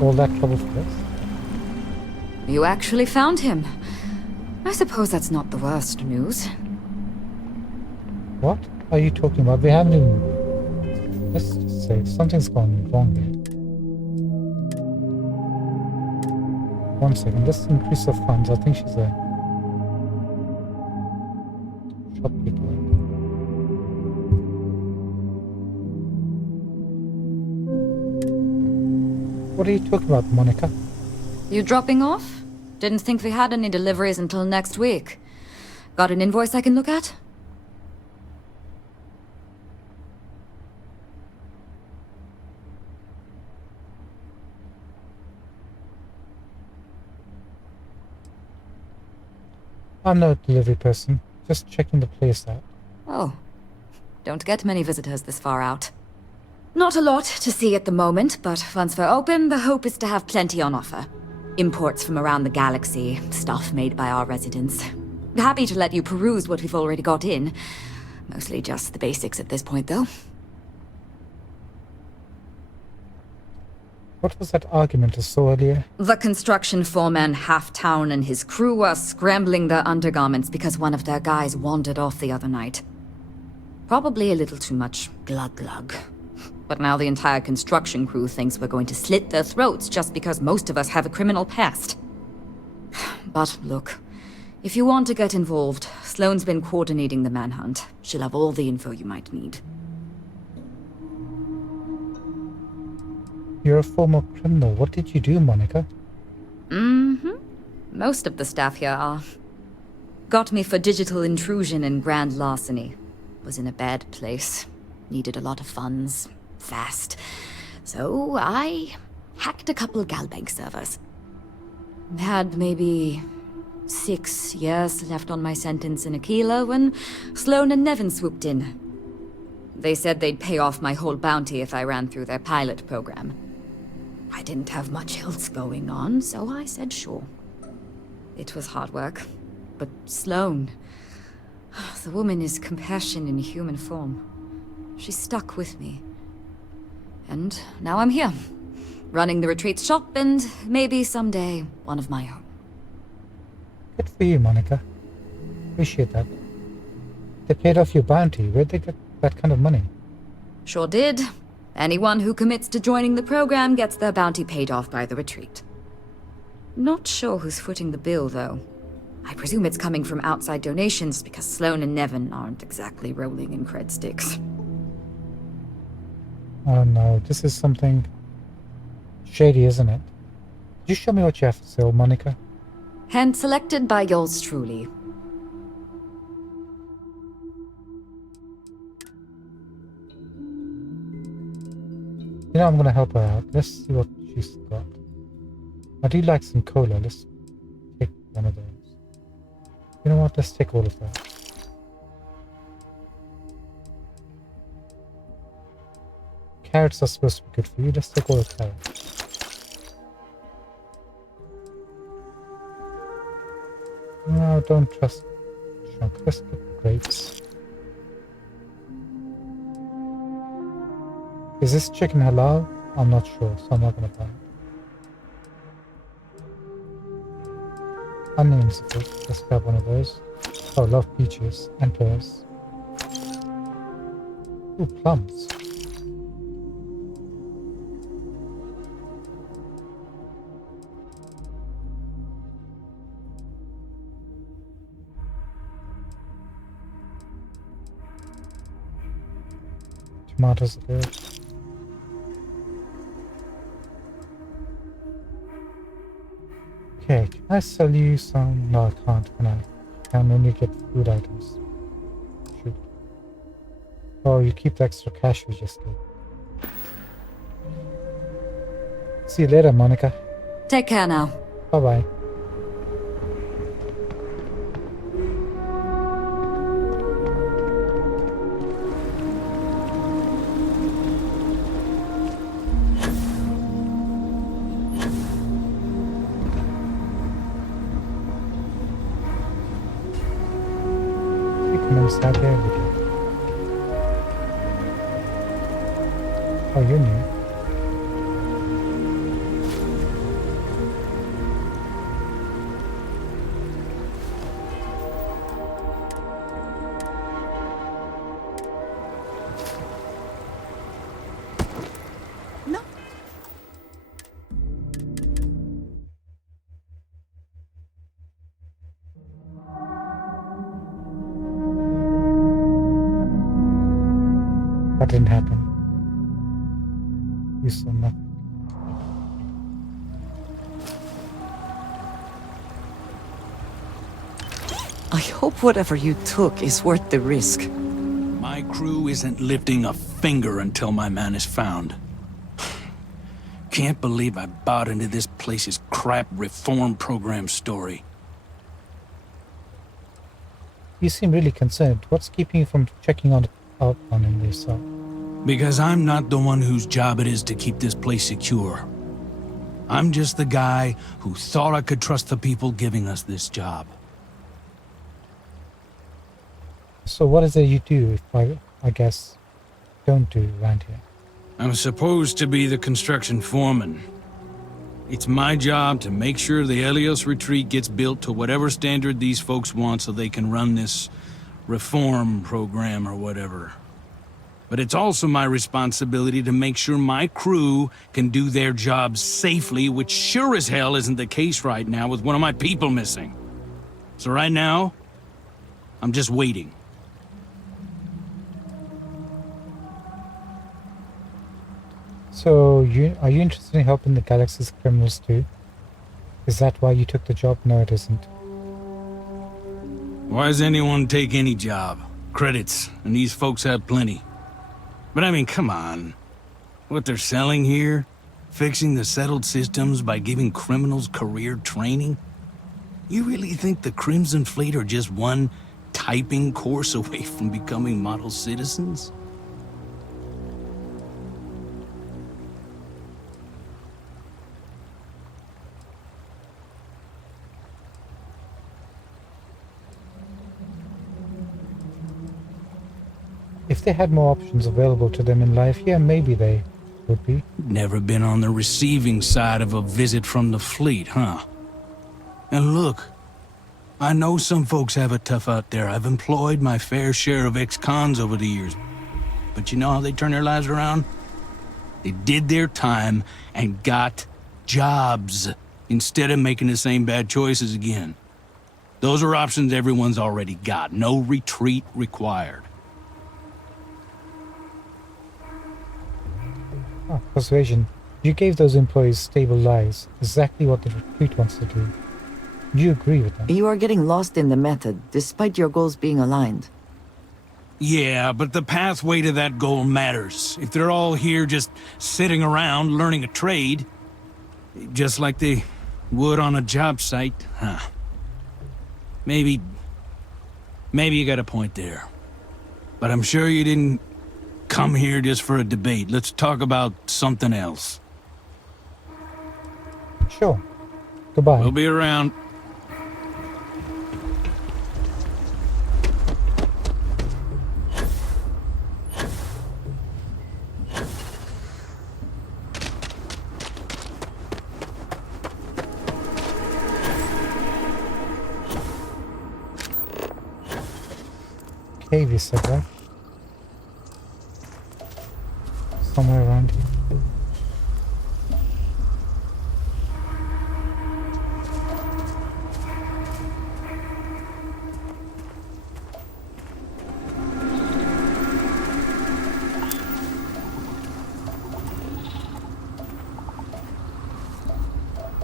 All that trouble for this? You actually found him. I suppose that's not the worst news. What are you talking about? We haven't even... Let's just say something's gone wrong there. 1 second. Let's increase the funds. I think she's a shopkeeper. What are you talking about, Monica? You dropping off? Didn't think we had any deliveries until next week. Got an invoice I can look at? I'm no delivery person. Just checking the place out. Oh. Don't get many visitors this far out. Not a lot to see at the moment, but once we're open, the hope is to have plenty on offer. Imports from around the galaxy, stuff made by our residents. Happy to let you peruse what we've already got in. Mostly just the basics at this point, though. What was that argument I saw earlier? The construction foreman Halftown and his crew are scrambling their undergarments because one of their guys wandered off the other night. Probably a little too much glug-glug. But now the entire construction crew thinks we're going to slit their throats just because most of us have a criminal past. But look, if you want to get involved, Sloane's been coordinating the manhunt. She'll have all the info you might need. You're a former criminal. What did you do, Monica? Mm-hmm. Most of the staff here are. Got me for digital intrusion and grand larceny. Was in a bad place. Needed a lot of funds. Fast. So I hacked a couple of Galbank servers. Had maybe 6 years left on my sentence in Aquila when Sloane and Nevin swooped in. They said they'd pay off my whole bounty if I ran through their pilot program. I didn't have much else going on, so I said sure. It was hard work, but Sloane... The woman is compassion in human form. She stuck with me. And now I'm here, running the retreat shop and maybe someday one of my own. Good for you, Monica. Appreciate that. They paid off your bounty. Where'd they get that kind of money? Sure did. Anyone who commits to joining the program gets their bounty paid off by the retreat. Not sure who's footing the bill, though. I presume it's coming from outside donations because Sloane and Nevin aren't exactly rolling in cred sticks. Oh no, this is something shady, isn't it? Could you show me what you have to sell, Monica? Hand selected by yours truly. You know, I'm gonna help her out. Let's see what she's got. I do like some cola. Let's take one of those. You know what? Let's take all of that. Carrots are supposed to be good for you. Let's take all the carrots. No, don't trust Chunk. Let's get grapes. Is this chicken halal? I'm not sure, so I'm not gonna buy it. Onions, let's grab one of those. Oh, I love peaches and pears. Ooh, plums. Tomatoes are good. Okay, can I sell you some? No, I can't, can I? I can only get food items. Shoot. Oh, you keep the extra cash we just did. See you later, Monica. Take care now. Bye-bye. Inside there with you. Oh, you're new. That didn't happen. You saw nothing. I hope whatever you took is worth the risk. My crew isn't lifting a finger until my man is found. Can't believe I bought into this place's crap reform program story. You seem really concerned. What's keeping you from checking out on him yourself? Because I'm not the one whose job it is to keep this place secure. I'm just the guy who thought I could trust the people giving us this job. So what is it you do if I guess, don't do around here? I'm supposed to be the construction foreman. It's my job to make sure the Helios retreat gets built to whatever standard these folks want so they can run this reform program or whatever. But it's also my responsibility to make sure my crew can do their jobs safely, which sure as hell isn't the case right now with one of my people missing. So right now, I'm just waiting. So, are you interested in helping the galaxy's criminals too? Is that why you took the job? No, it isn't. Why does anyone take any job? Credits, and these folks have plenty. But I mean, come on. What they're selling here? Fixing the settled systems by giving criminals career training? You really think the Crimson Fleet are just one typing course away from becoming model citizens? If they had more options available to them in life, yeah, maybe they would be. Never been on the receiving side of a visit from the fleet, huh? And look, I know some folks have it tough out there. I've employed my fair share of ex-cons over the years. But you know how they turn their lives around? They did their time and got jobs instead of making the same bad choices again. Those are options everyone's already got. No retreat required. Oh, persuasion. You gave those employees stable lives, exactly what the retreat wants to do. Do you agree with that? You are getting lost in the method, despite your goals being aligned. Yeah, but the pathway to that goal matters. If they're all here just sitting around learning a trade, just like they would on a job site, huh? Maybe you got a point there. But I'm sure you didn't come here just for a debate. Let's talk about something else. Sure. Goodbye. We'll be around. Cave, you said, right? Somewhere around here.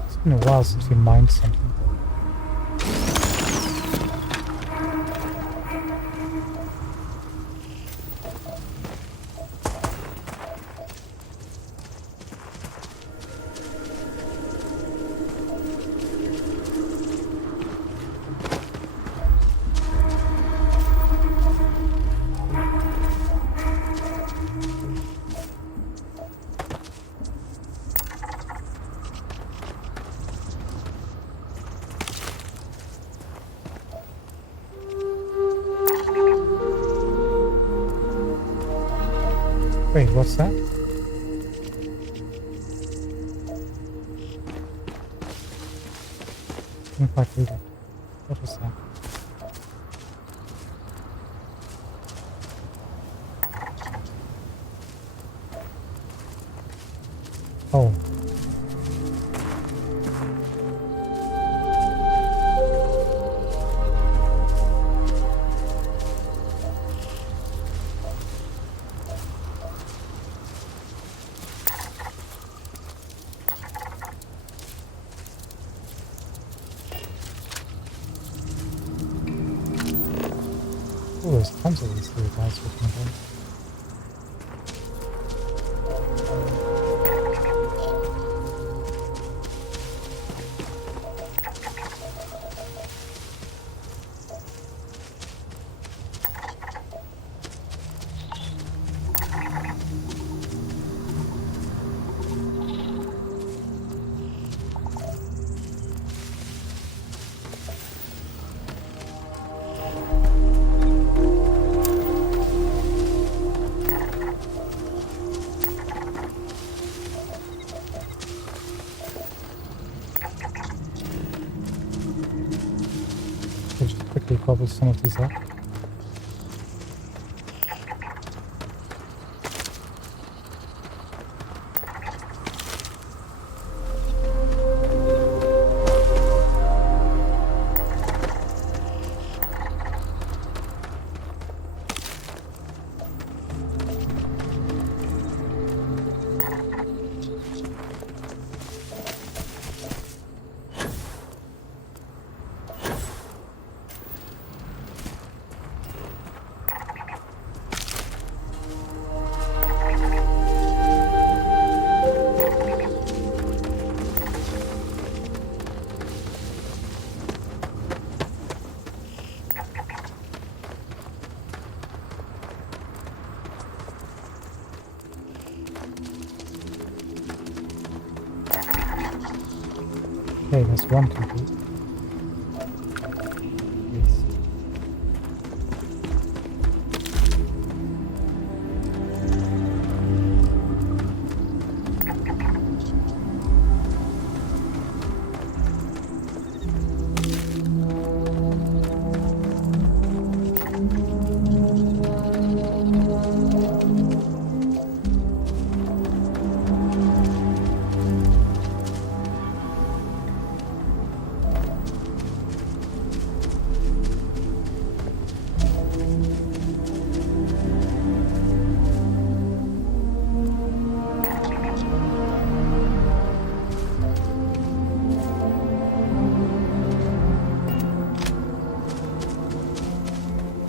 It's been a while since we mined something. Wait, what's that? Can't quite read it. What was that? Oh. Oh, there's tons of these little guys walking about. I'll just quickly gobble some of these up. Okay, that's one complete. Yes.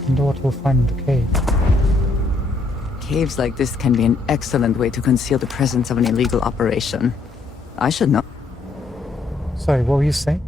Wonder what we'll find in the cave. Caves like this can be an excellent way to conceal the presence of an illegal operation. I should know. Sorry, what were you saying?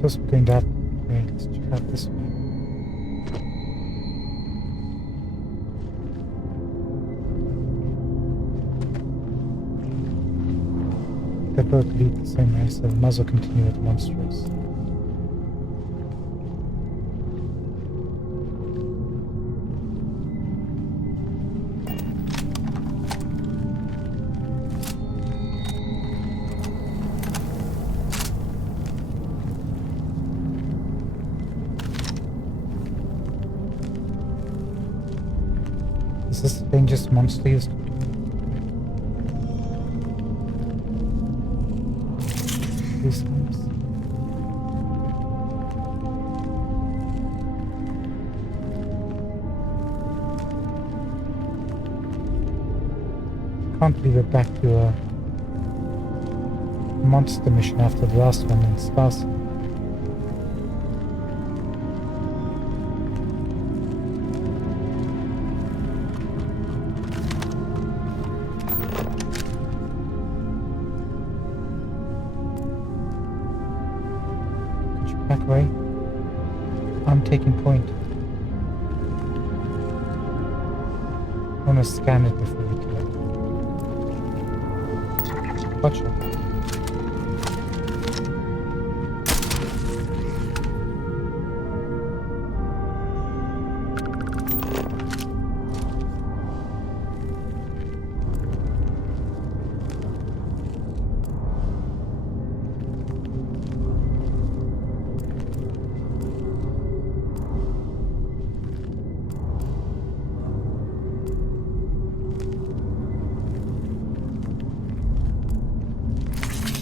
Supposed to be going that way. Let's check out this way. They both lead the same way, so we might as well continue with monsters. Is this the dangerous monster used to do? These ones? Can't believe we're back to a monster mission after the last one in Starfield. Back away. I'm taking point. I want to scan it before we kill it. Gotcha.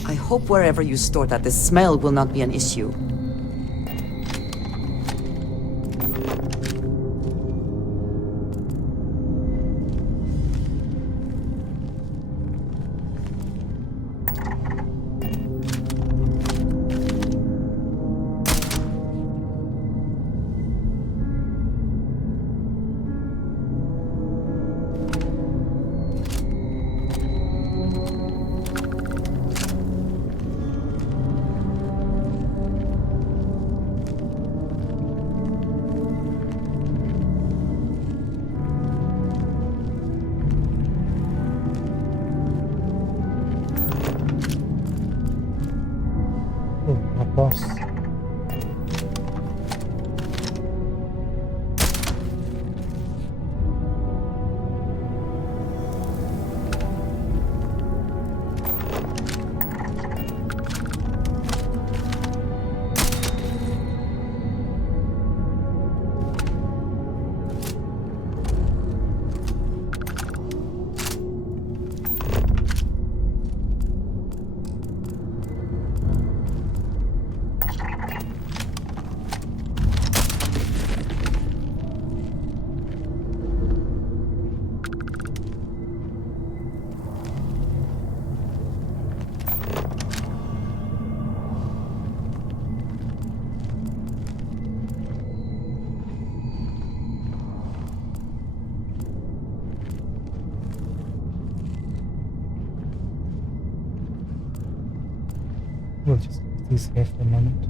I hope wherever you store that, the smell will not be an issue. Oh, my boss. We'll just leave these here for a moment.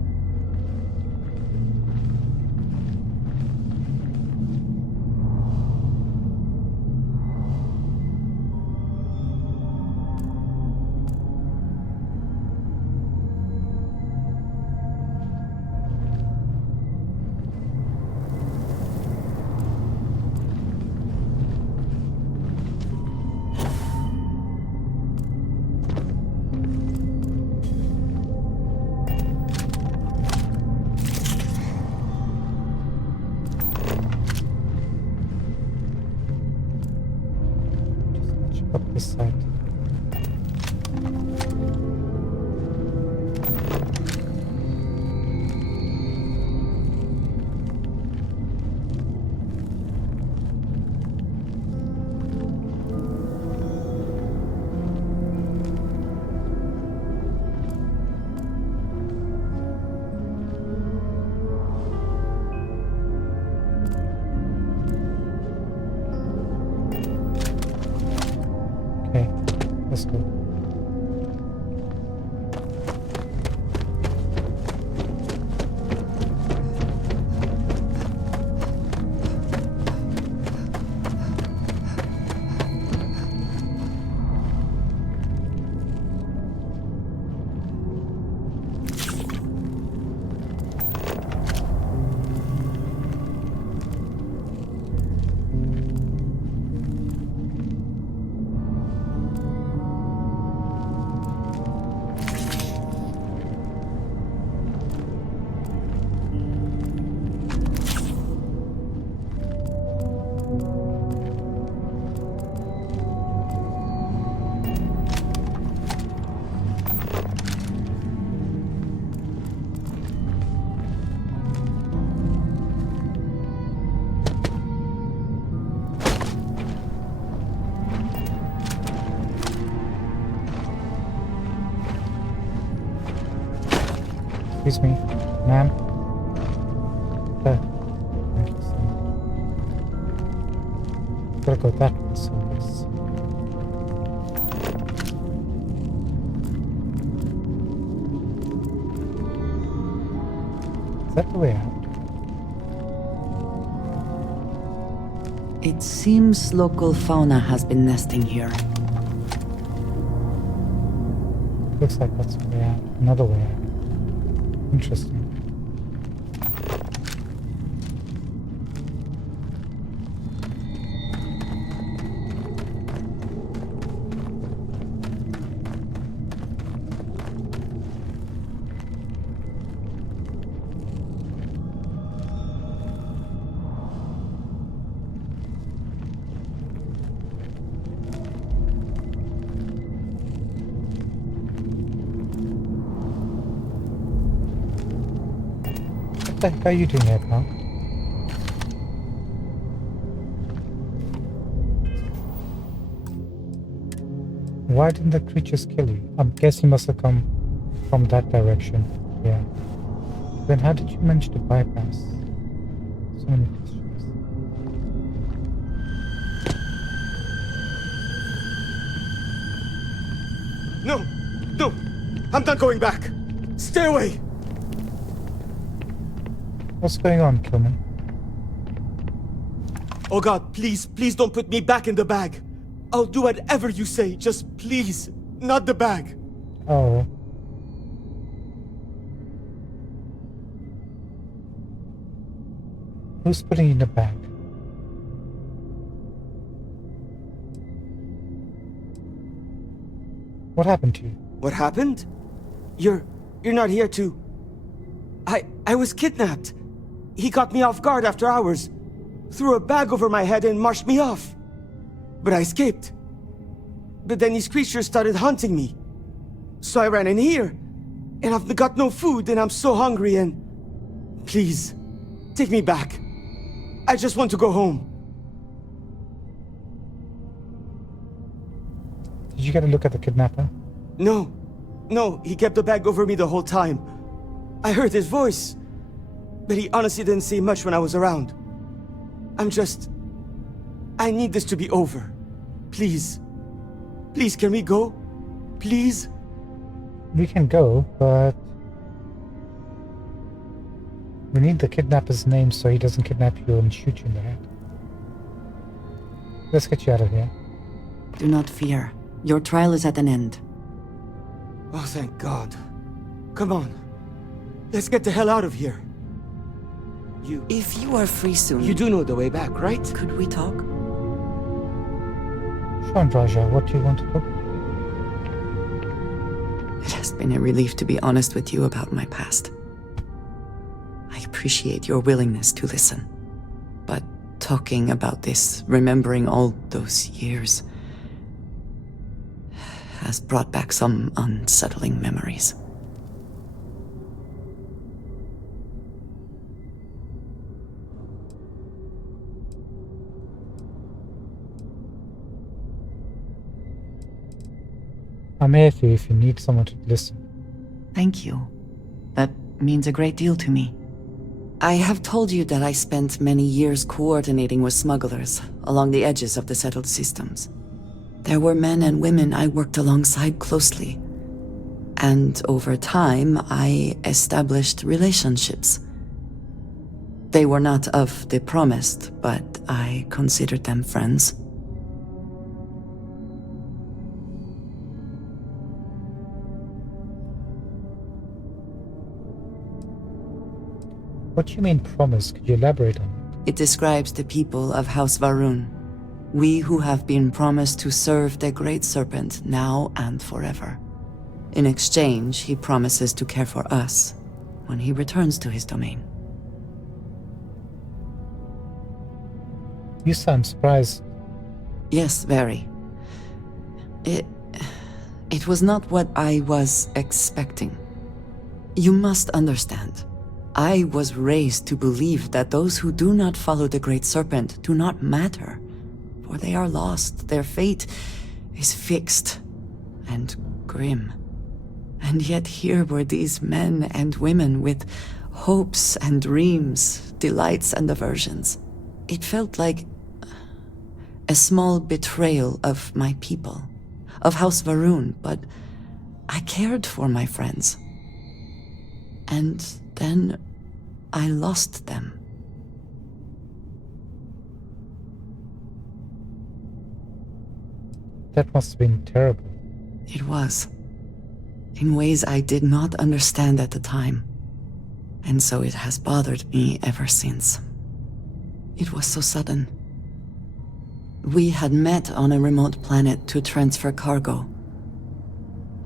Up this side. Okay, let's go. Excuse me, ma'am. Gotta go that way, so yes. Is that the way out? It seems local fauna has been nesting here. Looks like that's a way out. Another way out. Interesting. What the heck are you doing here, pal? Why didn't the creatures kill you? I guess you must have come from that direction. Yeah. Then how did you manage to bypass? So many questions. No! No! I'm not going back! Stay away! What's going on, Kilman? Oh God, please, please don't put me back in the bag. I'll do whatever you say, just please, not the bag. Oh. Who's putting you in the bag? What happened to you? What happened? You're not here to... I was kidnapped. He caught me off guard after hours, threw a bag over my head and marched me off. But I escaped. But then these creatures started hunting me. So I ran in here, and I've got no food, and I'm so hungry, and... Please, take me back. I just want to go home. Did you get a look at the kidnapper? No. No, he kept the bag over me the whole time. I heard his voice, but he honestly didn't say much when I was around. I need this to be over. Please. Please, can we go? Please? We can go, but... we need the kidnapper's name so he doesn't kidnap you and shoot you in the head. Let's get you out of here. Do not fear. Your trial is at an end. Oh, thank God. Come on. Let's get the hell out of here. If you are free soon... You do know the way back, right? Could we talk? Sean Raja, what do you want to talk? It has been a relief to be honest with you about my past. I appreciate your willingness to listen. But talking about this, remembering all those years, has brought back some unsettling memories. I'm here for you if you need someone to listen. Thank you. That means a great deal to me. I have told you that I spent many years coordinating with smugglers along the edges of the settled systems. There were men and women I worked alongside closely. And over time, I established relationships. They were not of the promised, but I considered them friends. What do you mean promise? Could you elaborate on it? It describes the people of House Varun. We who have been promised to serve the Great Serpent now and forever. In exchange, he promises to care for us when he returns to his domain. You sound surprised. Yes, very. It was not what I was expecting. You must understand. I was raised to believe that those who do not follow the Great Serpent do not matter, for they are lost. Their fate is fixed and grim. And yet here were these men and women with hopes and dreams, delights and aversions. It felt like a small betrayal of my people, of House Varun, but I cared for my friends. And then I lost them. That must have been terrible. It was. in ways I did not understand at the time. And so it has bothered me ever since. It was so sudden. We had met on a remote planet to transfer cargo,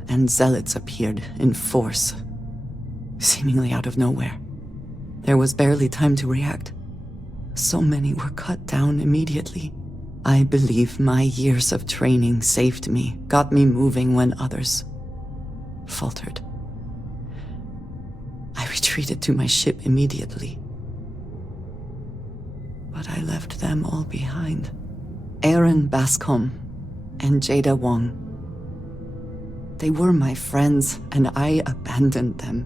and zealots appeared in force, seemingly out of nowhere. There was barely time to react. So many were cut down immediately. I believe my years of training saved me, got me moving when others faltered. I retreated to my ship immediately. But I left them all behind. Aaron Bascom and Jada Wong. They were my friends, and I abandoned them.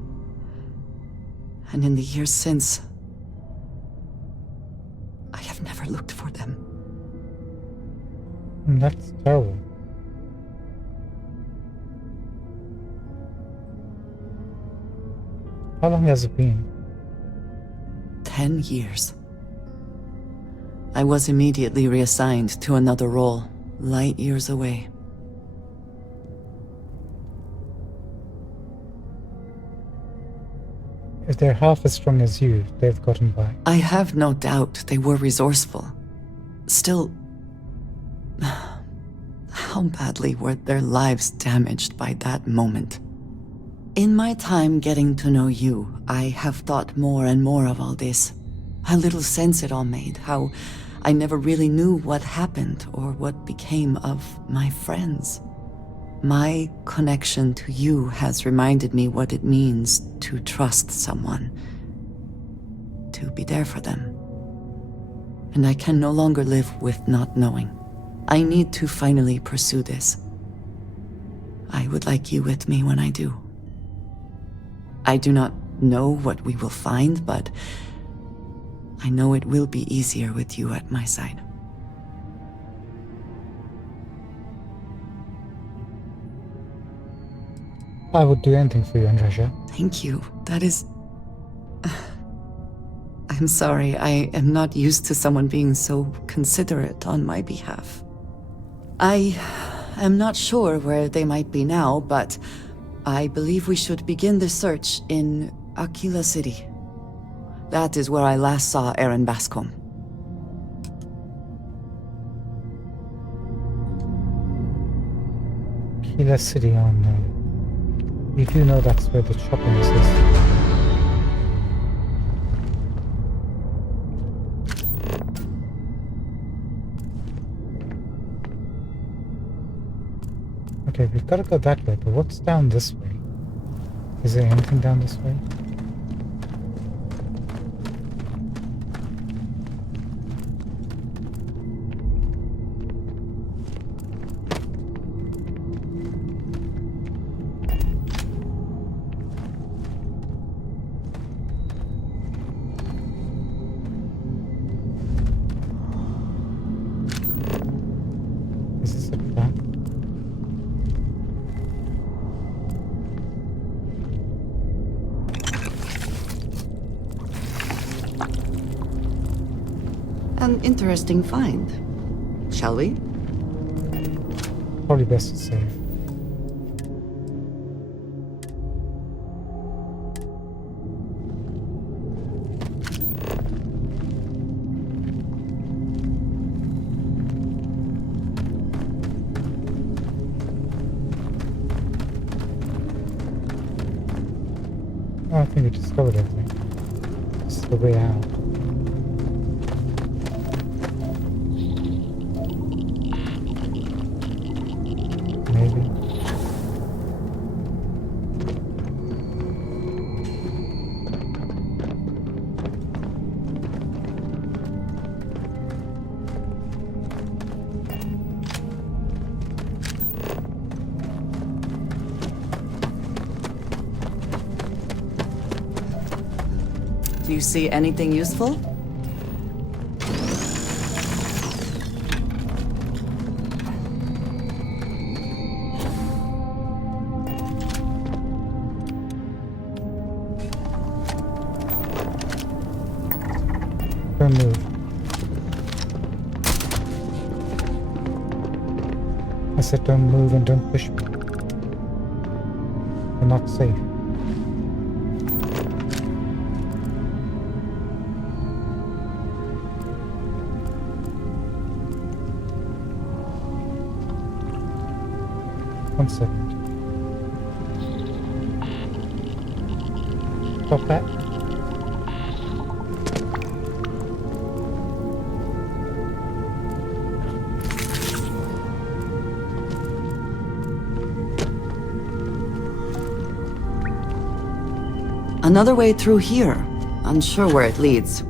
And in the years since, I have never looked for them. That's terrible. How long has it been? 10 years. I was immediately reassigned to another role, light years away. If they're half as strong as you, they've gotten by. I have no doubt they were resourceful. Still, how badly were their lives damaged by that moment? In my time getting to know you, I have thought more and more of all this. How little sense it all made, how I never really knew what happened or what became of my friends. My connection to you has reminded me what it means to trust someone, to be there for them. And I can no longer live with not knowing. I need to finally pursue this. I would like you with me when I do. I do not know what we will find, but I know it will be easier with you at my side. I would do anything for you, Andrea. Thank you. That is... I'm sorry, I am not used to someone being so considerate on my behalf. I am not sure where they might be now, but I believe we should begin the search in Aquila City. That is where I last saw Aaron Bascom. Aquila City on... you do know that's where the shopping is. Okay, we've got to go that way, but what's down this way? Is there anything down this way? Is this a trap? An interesting find. Shall we? Probably best to save. Oh, I think we discovered everything. This is the way out. Maybe. Do you see anything useful? Don't move. I said don't move and don't push me. We're not safe. One second. Stop that. Another way through here. Unsure where it leads.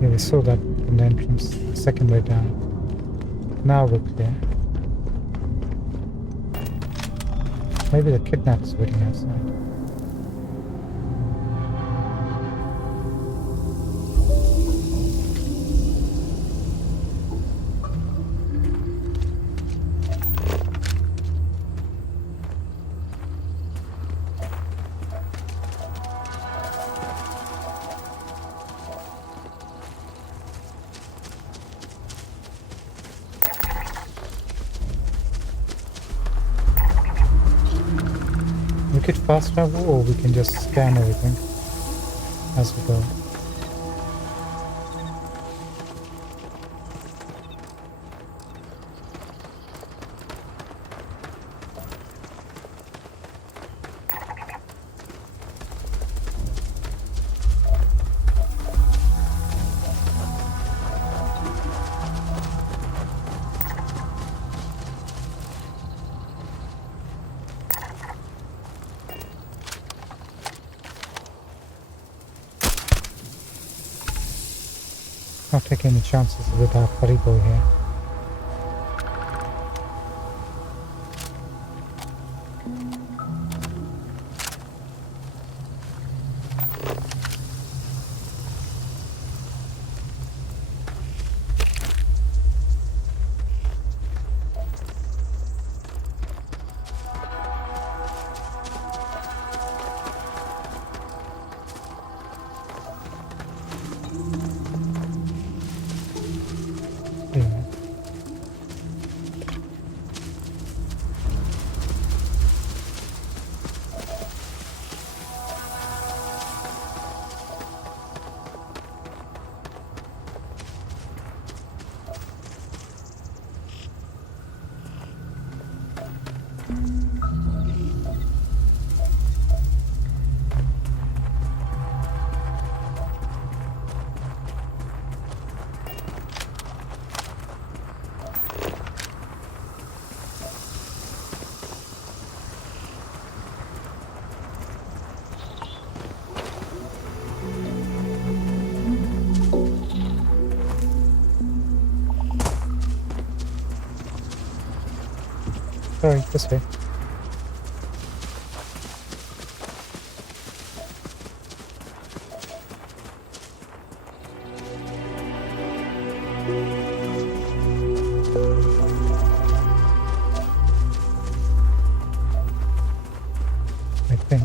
Yeah, we saw that in the entrance, the second way down. Now we're clear. Maybe the kidnapper's waiting outside. We could fast travel, or we can just scan everything as we go. Not taking any chances with our furry boy here. Sorry, this way. I think.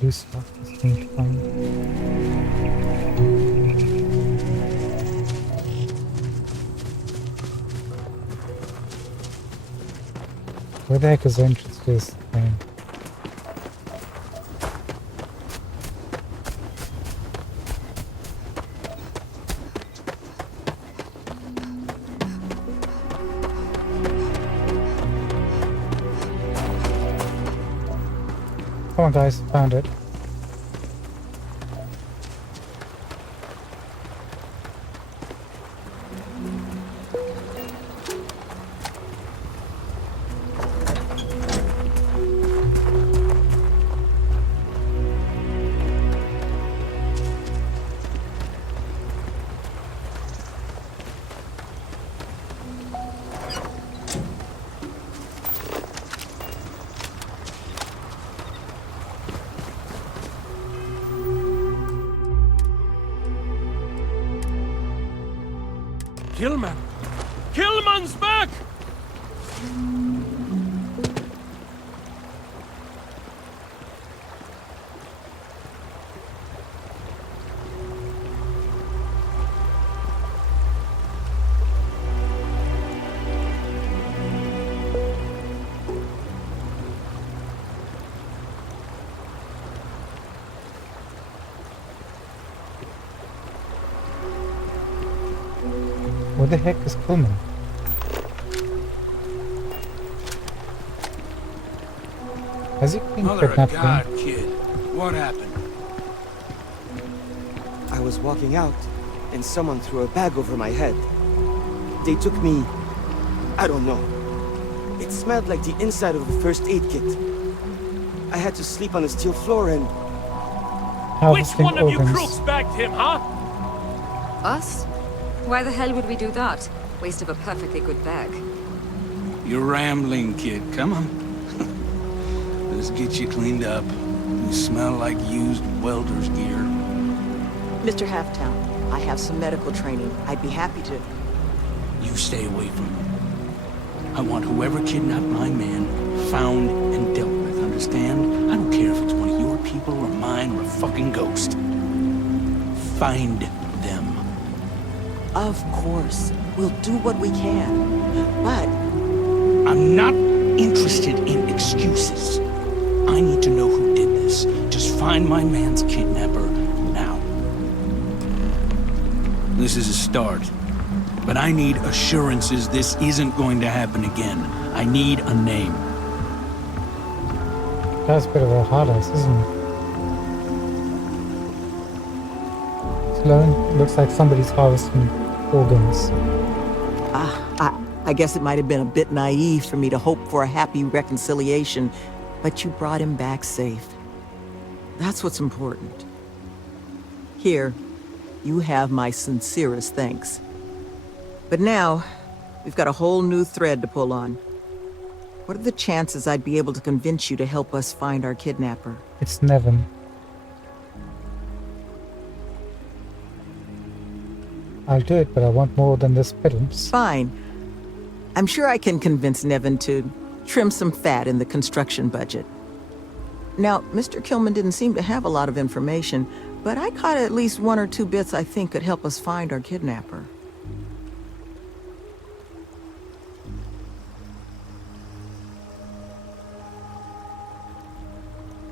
Do stuff, just need to find. Where the heck is the entrance to this thing? Come on guys, found it. Killman! Killman's back! Where the heck is Pullman? Has he been Mother of kidnapped? God, kid. What happened? I was walking out, and someone threw a bag over my head. They took me... I don't know. It smelled like the inside of a first aid kit. I had to sleep on a steel floor and... Which one of you crooks bagged him, huh? Us? Why the hell would we do that? Waste of a perfectly good bag. You're rambling, kid. Come on. Let's get you cleaned up. You smell like used welder's gear. Mr. Halftown, I have some medical training. I'd be happy to... You stay away from him. I want whoever kidnapped my man found and dealt with, understand? I don't care if it's one of your people or mine or a fucking ghost. Find them. Of course. We'll do what we can. But... I'm not interested in excuses. I need to know who did this. Just find my man's kidnapper now. This is a start. But I need assurances this isn't going to happen again. I need a name. That's a bit of a hard ass, isn't it? Sloan, looks like somebody's harvesting organs. I guess it might have been a bit naive for me to hope for a happy reconciliation, but you brought him back safe. That's what's important. Here, you have my sincerest thanks. But now, we've got a whole new thread to pull on. What are the chances I'd be able to convince you to help us find our kidnapper? It's Nevin. I'll do it, but I want more than this pittance. Fine. I'm sure I can convince Nevin to trim some fat in the construction budget. Now, Mr. Killman didn't seem to have a lot of information, but I caught at least one or two bits I think could help us find our kidnapper.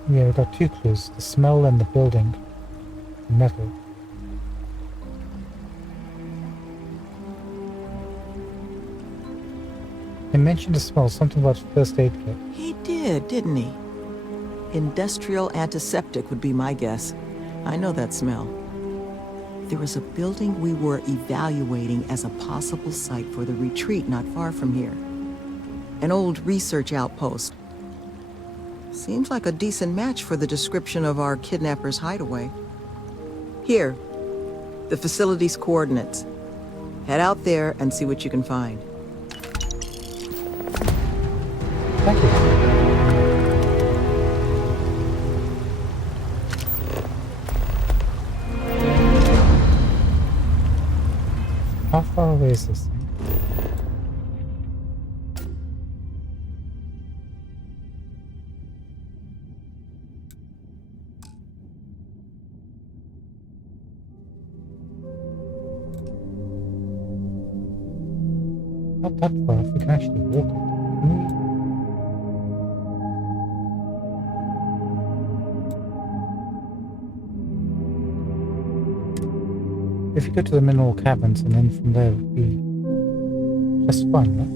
Yeah, we got two clues. The smell and the building. Metal. He mentioned the smell, something about first aid kit. He did, didn't he? Industrial antiseptic would be my guess. I know that smell. There was a building we were evaluating as a possible site for the retreat not far from here. An old research outpost. Seems like a decent match for the description of our kidnapper's hideaway. Here, the facility's coordinates. Head out there and see what you can find. Thank you. How far away is this thing? Not that far, if we can actually walk it. Can we? If you go to the mineral caverns and then from there it would be just fine, right?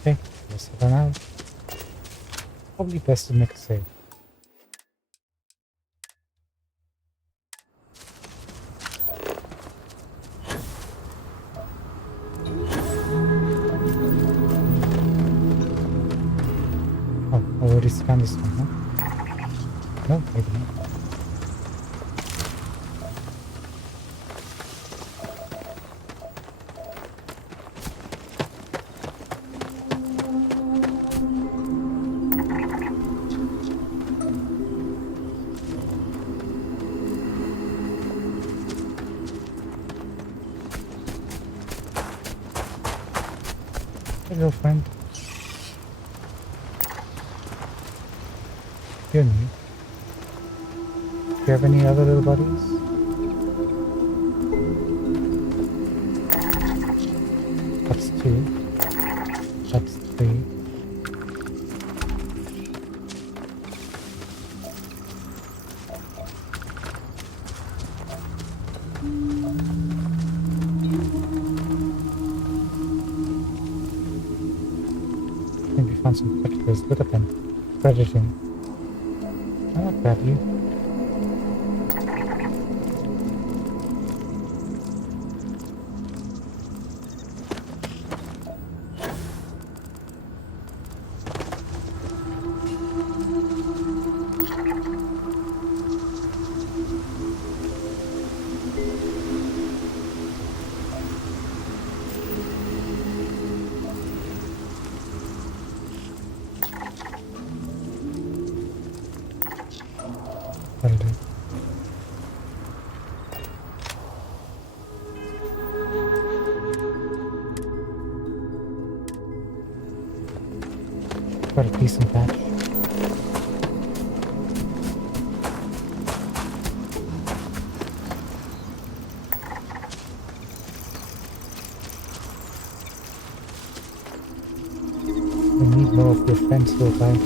Okay, let's head on out. Probably best to make a save. Oh, already scanned this one, huh? No, maybe not. Hello, friend. You're new. Do you have any other little buddies? That's 2. That's 3. I think we found some predators. Look at them. Predating. I'll grab you. That'll do. Got a decent patch. We need more of your friends to arrive.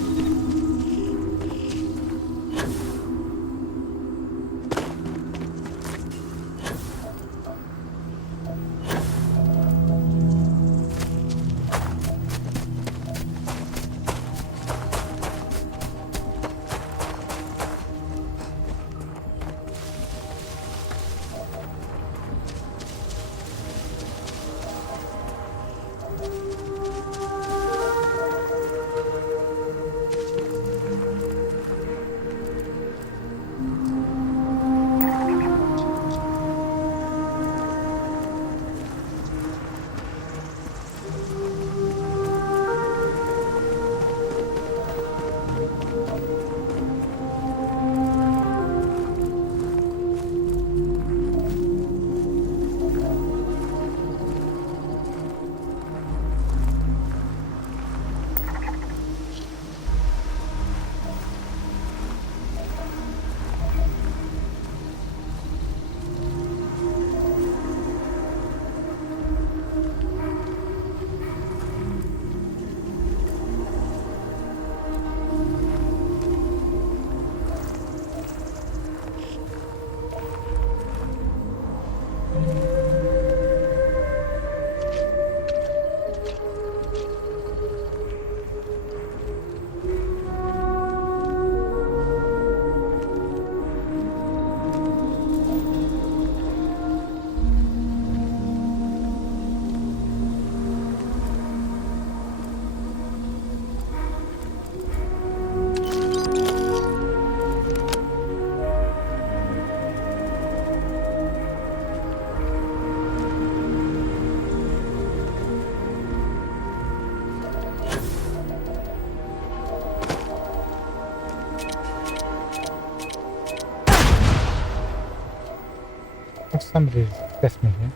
Oh, somebody's left me here.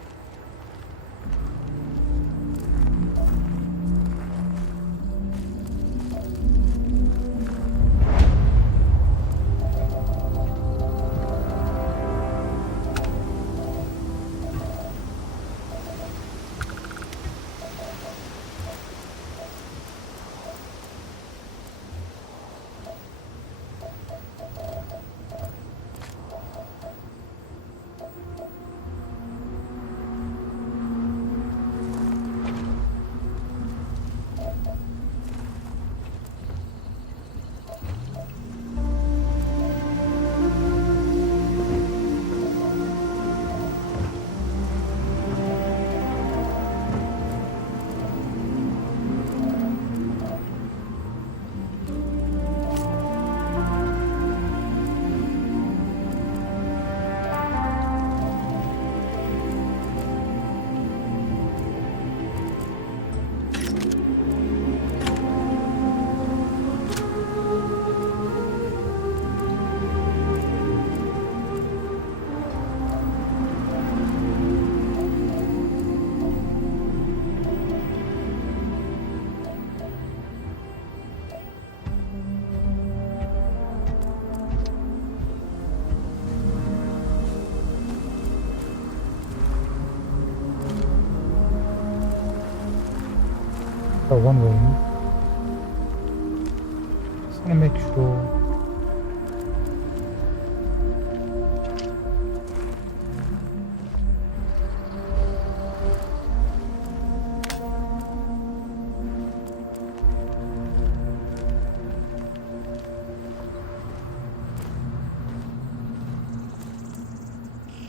got one way in. Just want to make sure.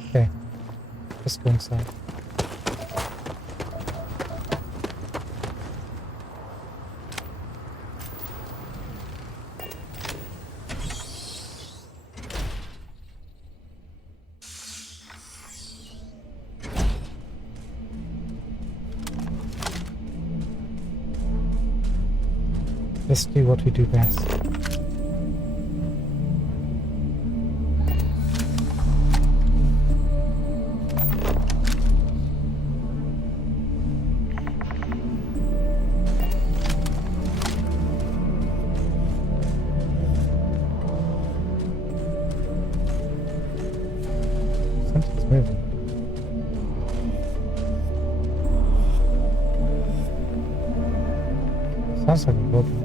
Okay, let's go inside. Let's do what we do best. Something's moving. Sounds like a robot.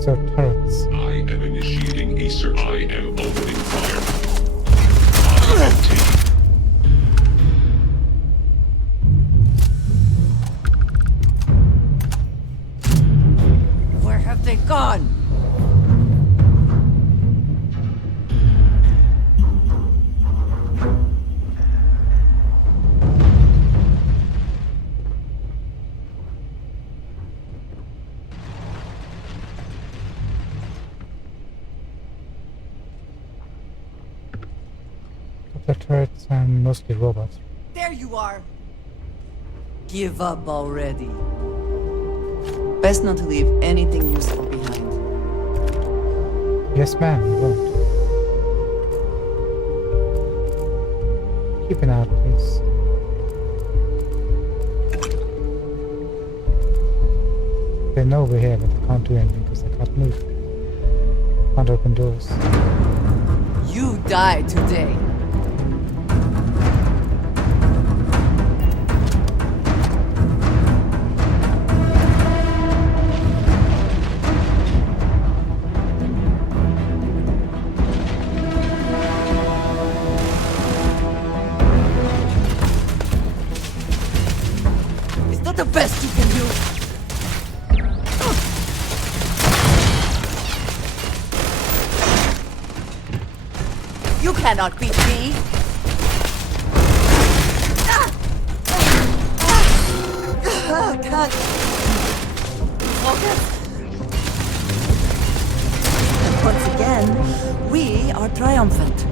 So turrets. I am initiating a search. I am opening fire. I am taking. Where have they gone? The turrets are mostly robots. There you are! Give up already. Best not to leave anything useful behind. Yes, ma'am, we won't. Keep an eye out, please. They know we're here, but they can't do anything because they can't move. Can't open doors. You die today. Is that the best you can do? You cannot beat me! Can't focus. Once again, we are triumphant.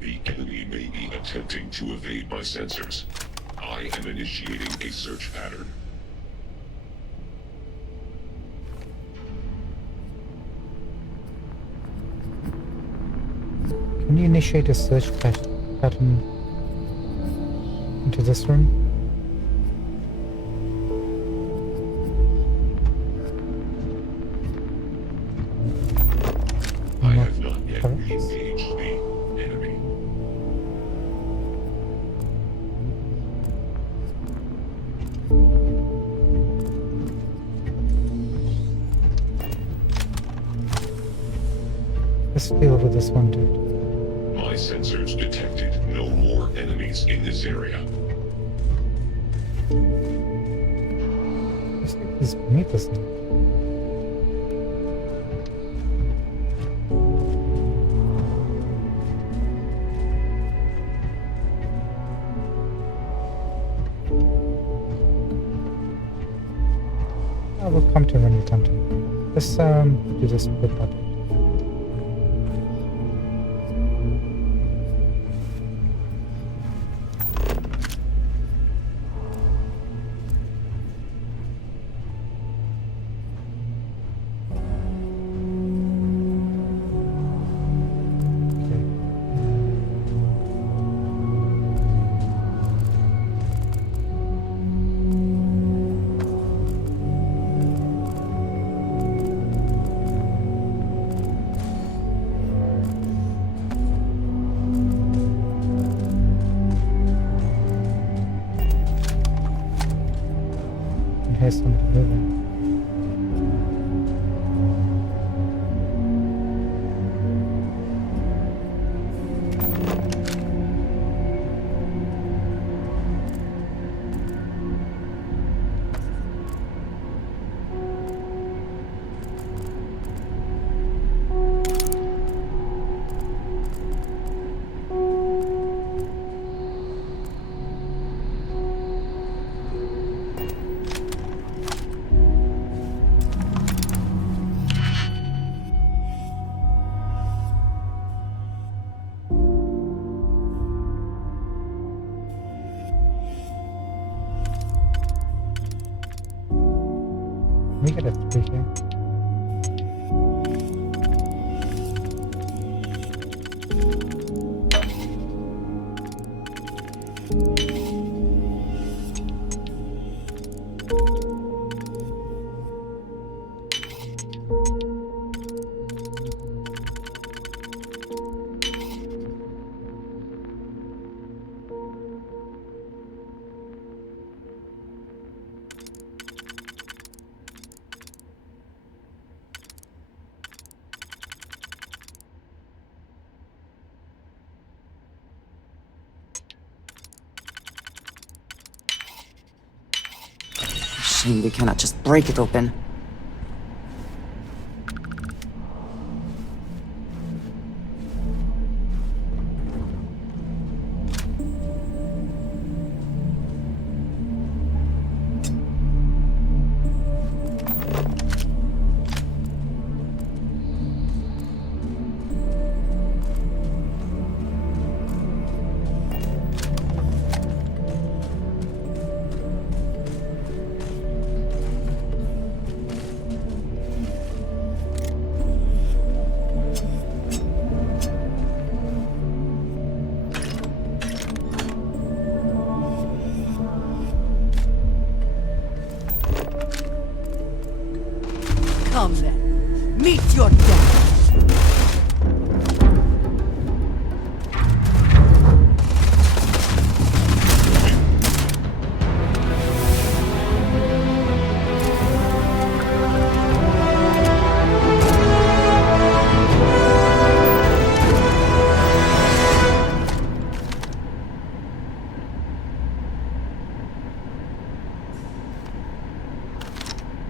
The enemy may be attempting to evade my sensors. I am initiating a search pattern. Can you initiate a search pattern into this room? I have not yet engaged the enemy. Let's deal with this one, dude. My sensors detected no more enemies in this area. Let's take is beneath us now? I will come to when we come to. Let's do this bit by bit. Here's somebody moving. We get a 3 here. Shame we cannot just break it open. Come then, meet your death.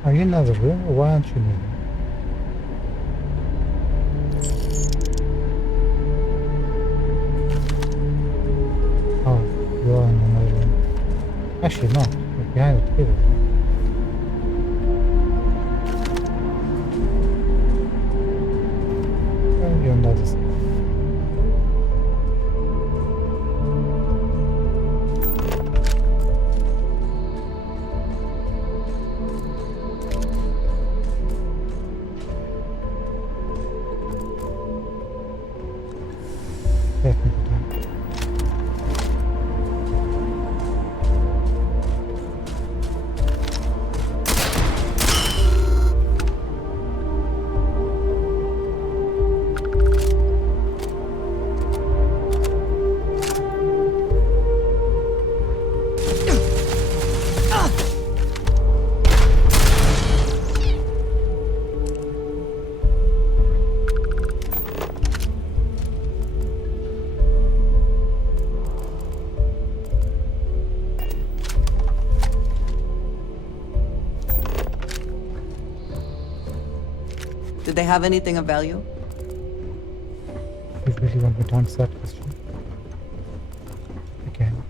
Are you in another room, or why aren't you moving? Oh, you are in another room. Actually, not. You're behind the table. Oh, you're on the other side. Did they have anything of value? You really want me to answer that question? Again.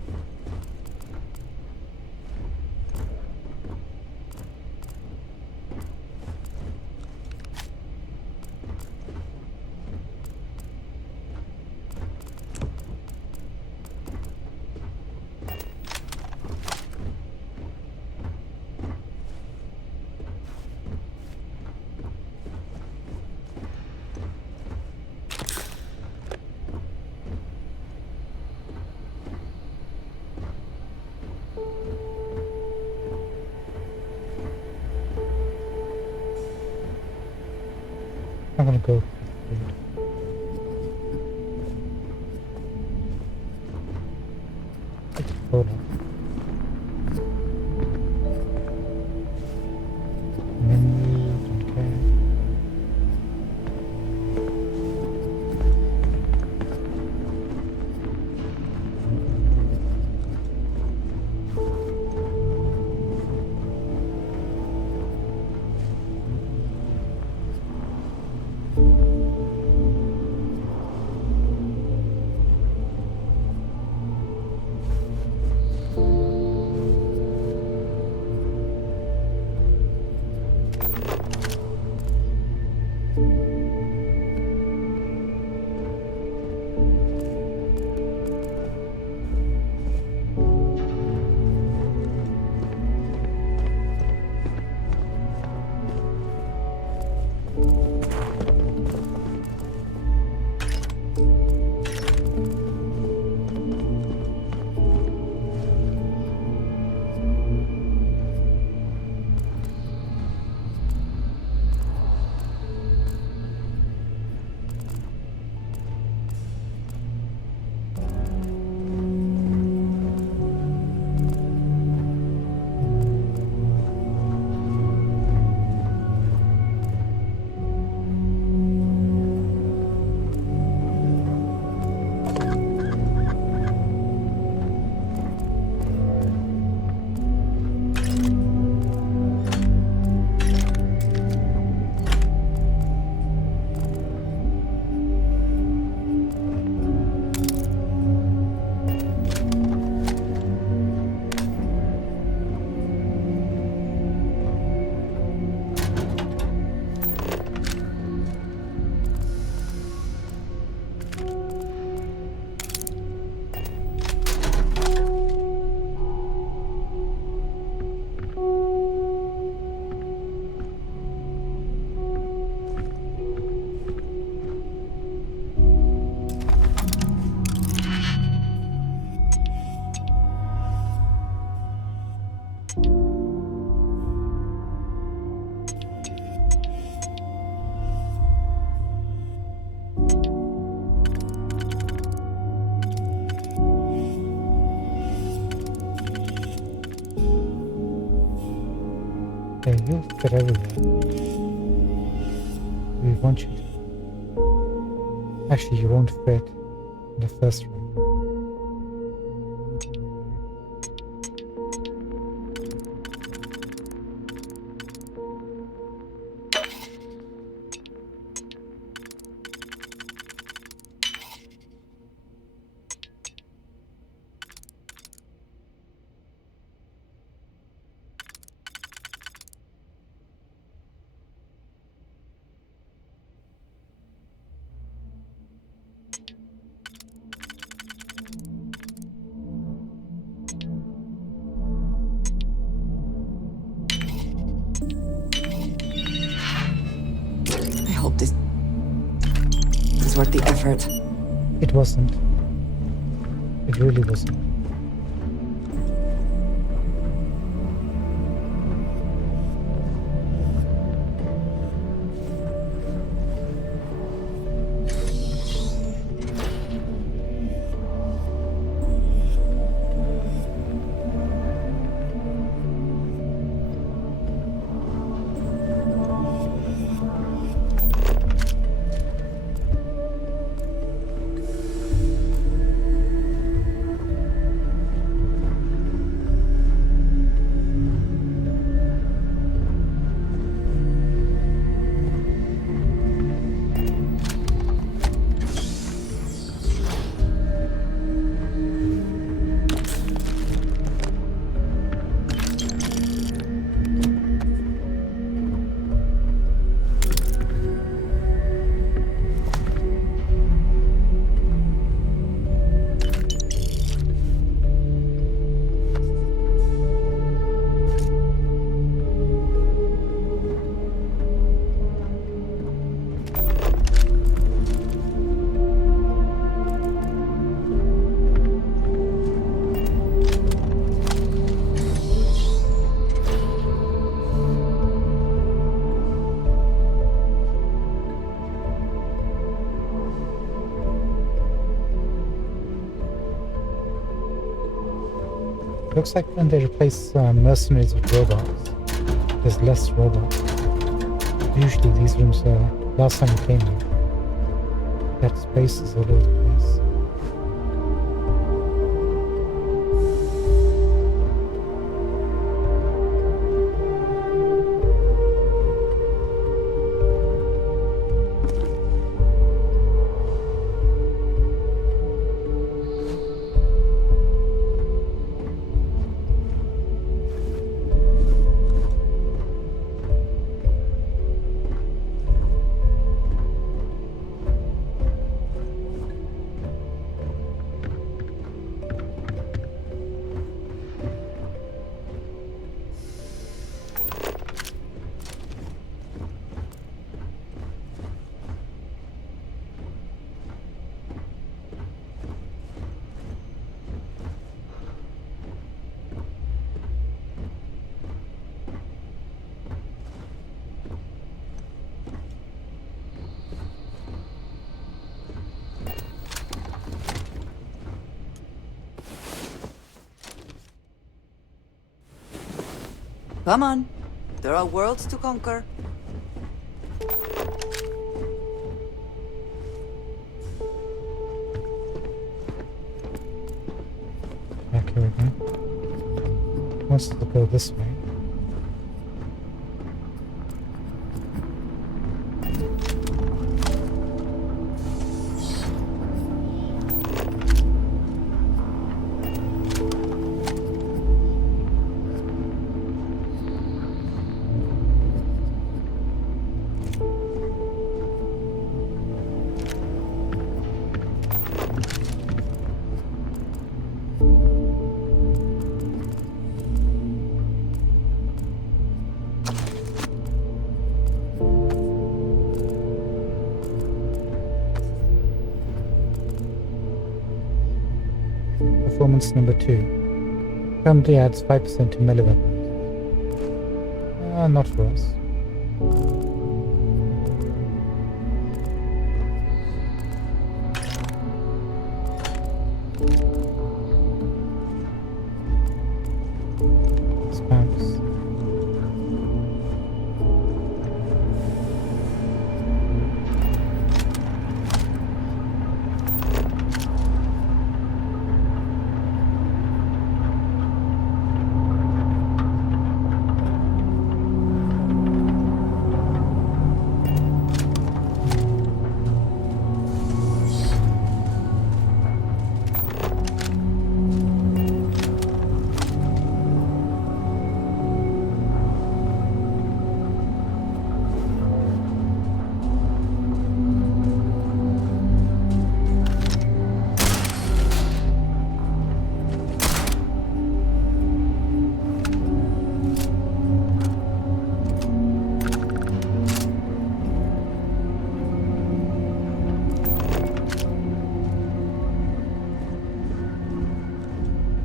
I'm gonna go. Take a photo. Menu, don't care. Okay, you fit everywhere. We want you to. Actually, you won't fit in the first room. I hope this is worth the effort. It wasn't. It really wasn't. looks like when they replace mercenaries with robots, there's less robots. Usually these rooms are, last time we came here, that space is all over the place. Come on. There are worlds to conquer. Back here again. Wants to go this way. Performance number 2. Currently adds 5% to melee weapons. Not for us. Let's bounce.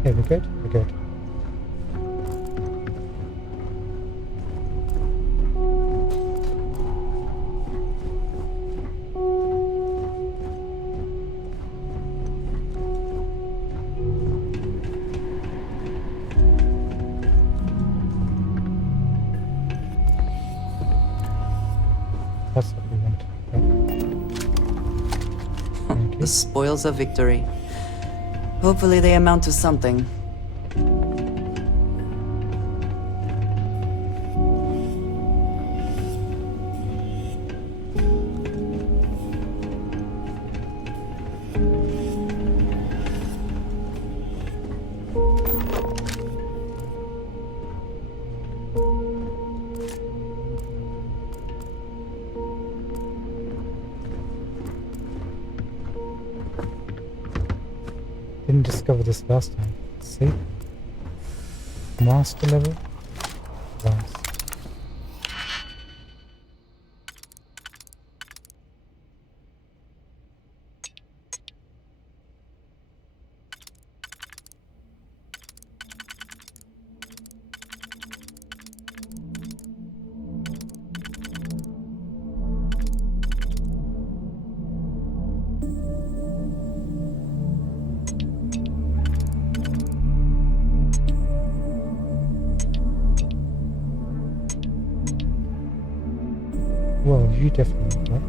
Okay, we're good? We're good. That's what we want. Okay. The spoils of victory. Hopefully they amount to something. Didn't discover this last time. See? Master level? Advanced. Well, you definitely right?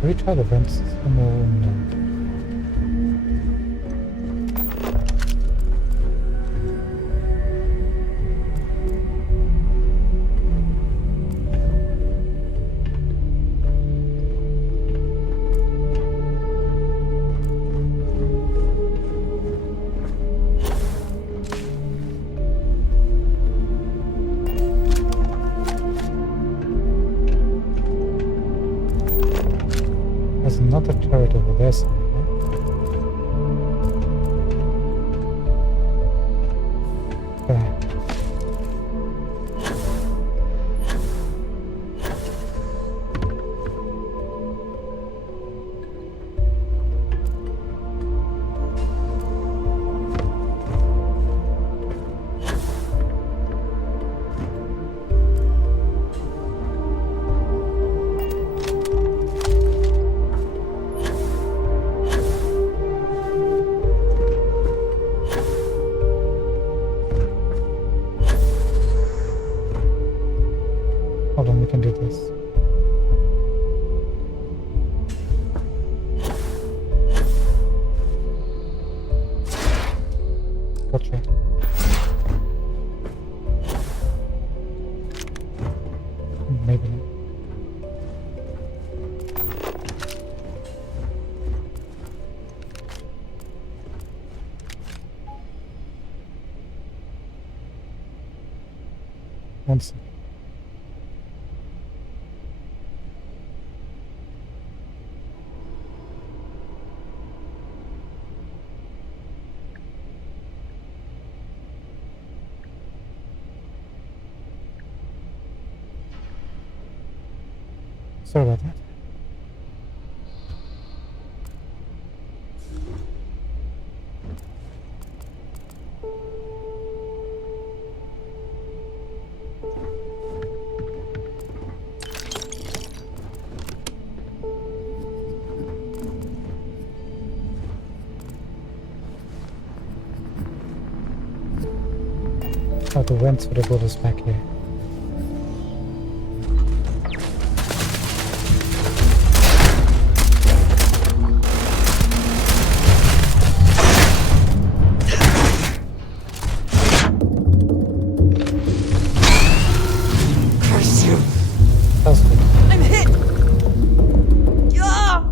Can we try the vent system or no? There's another turret over there somewhere. There. Hold on, we can do this. Gotcha. Maybe not. One second. Sorry about that. Oh, the vents would have brought us back here. That's good. I'm hit! Yeah!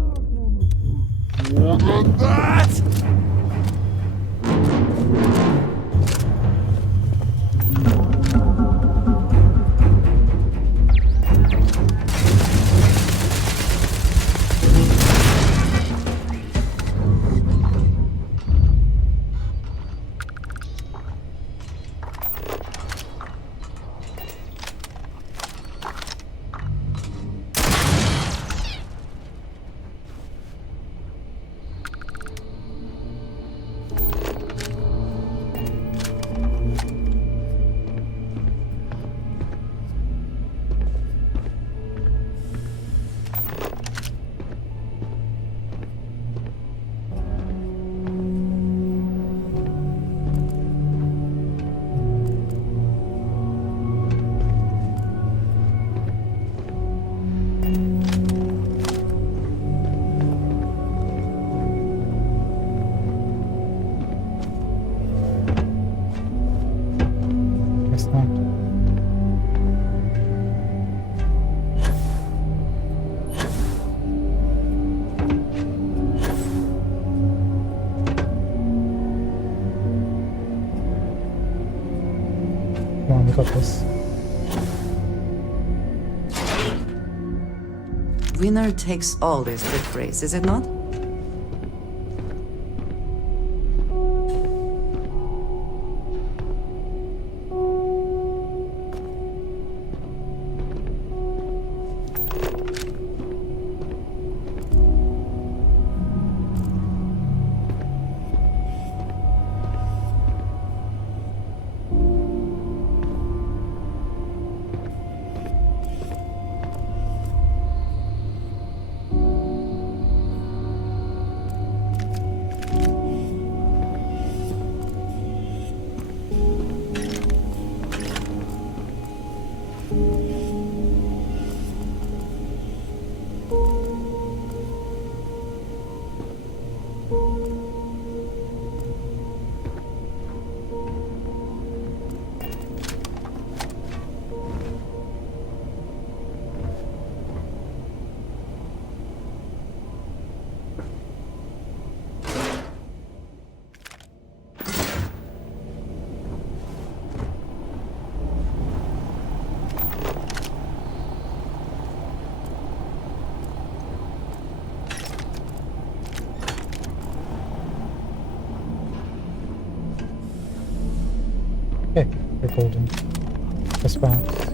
Guess not. Come on, we got this. Winner takes all is the phrase, is it not? Okay, we're golden. Let's bounce.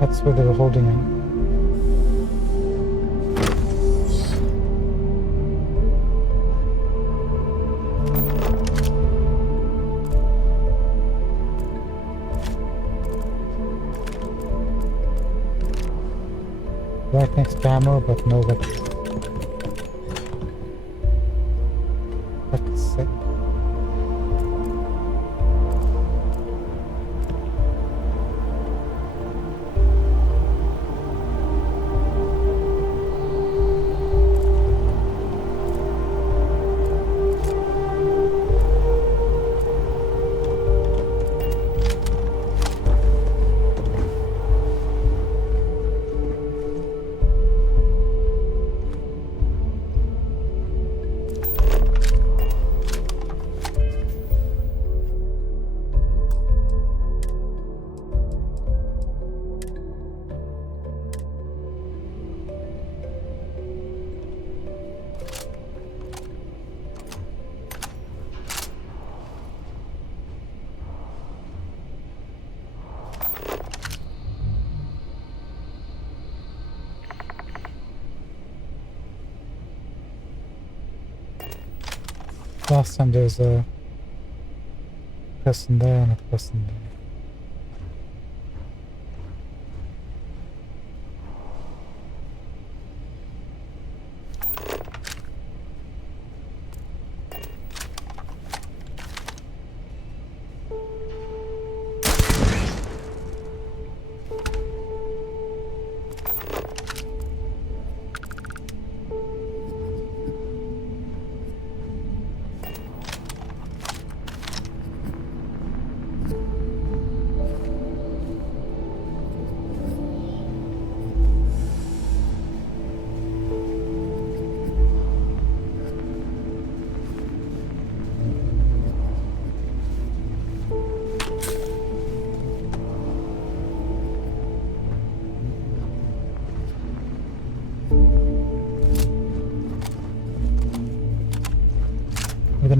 That's where they were holding him. Right next to ammo, but no weapons. That's sick. Last time there was a person there and a person there.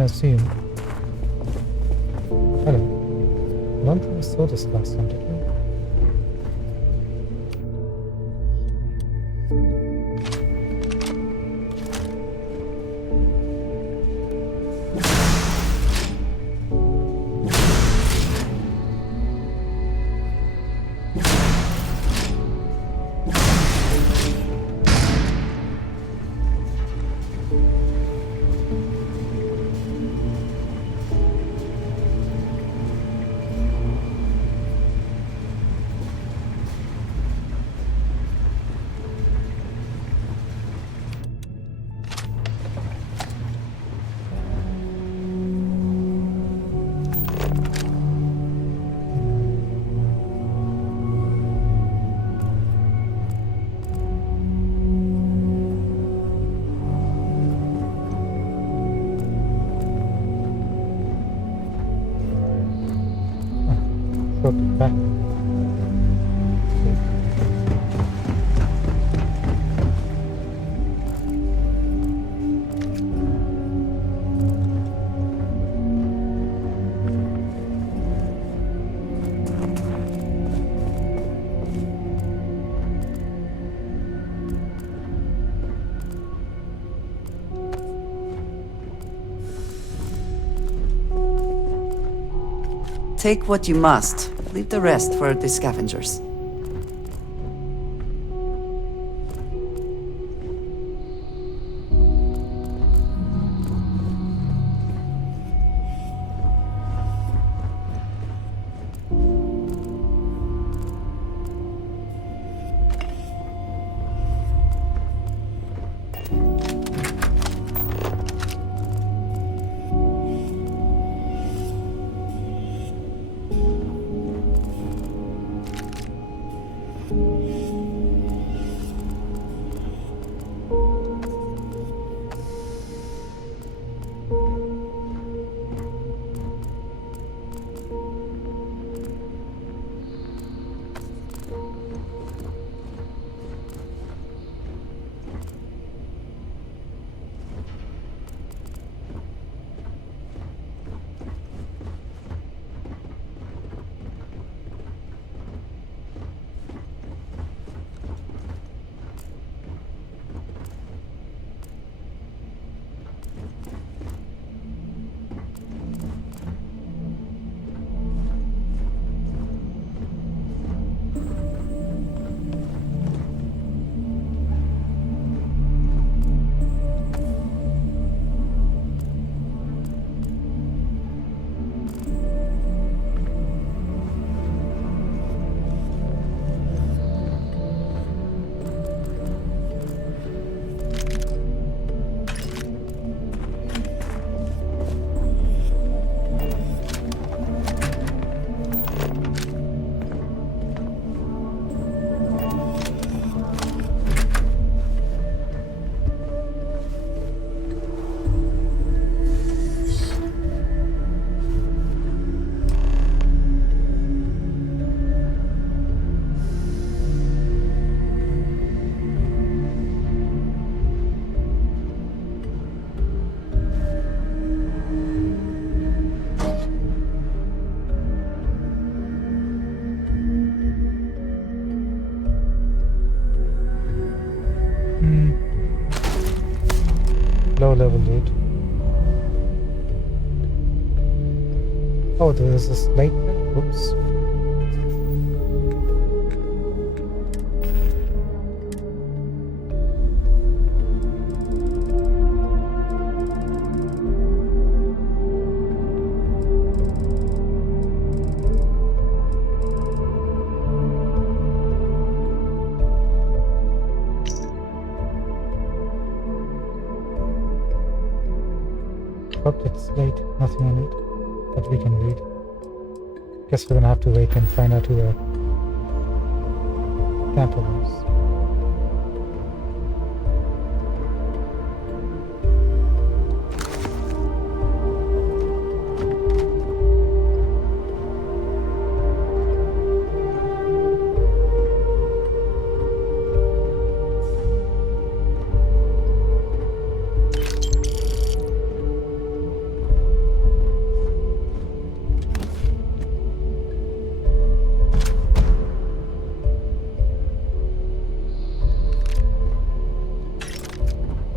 gonna assume. Hello. I don't think we saw this last time, did we? Back. Take what you must. Leave the rest for the scavengers. Low level loot. Oh, there's a slate there? Oops. Oh, it's late. Nothing on it that we can read. Guess we're gonna have to wait and find out who the camper was.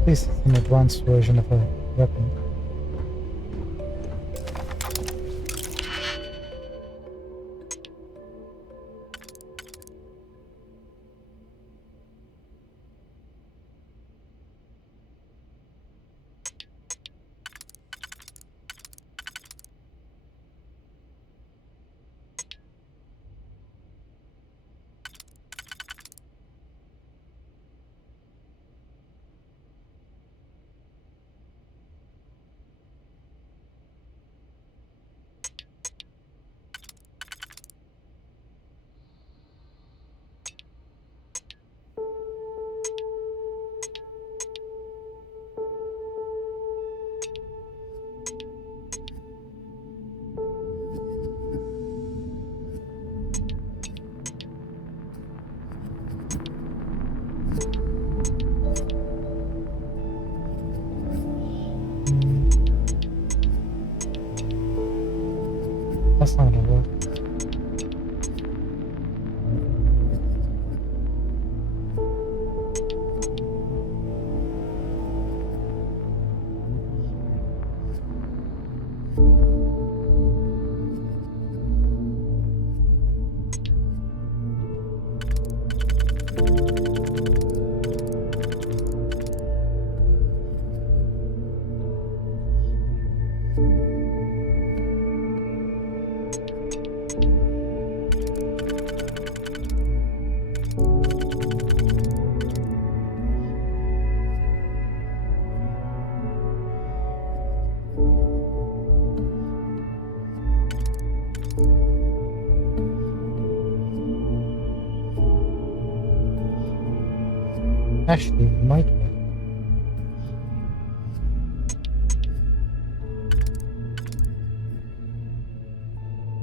This is an advanced version of a weapon. That's not gonna work. Actually, it might work.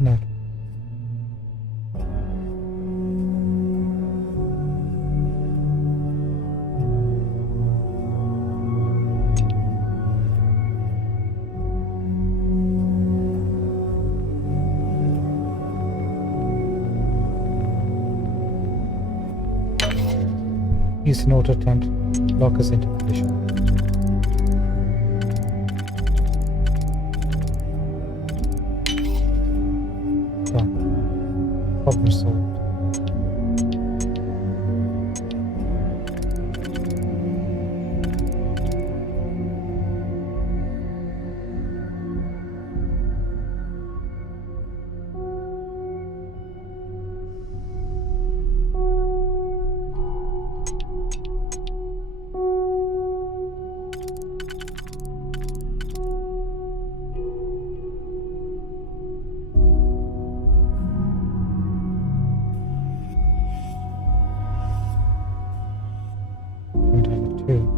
No. Use an auto attempt. Lock us into position. Done. Problem solved. Don't have it too.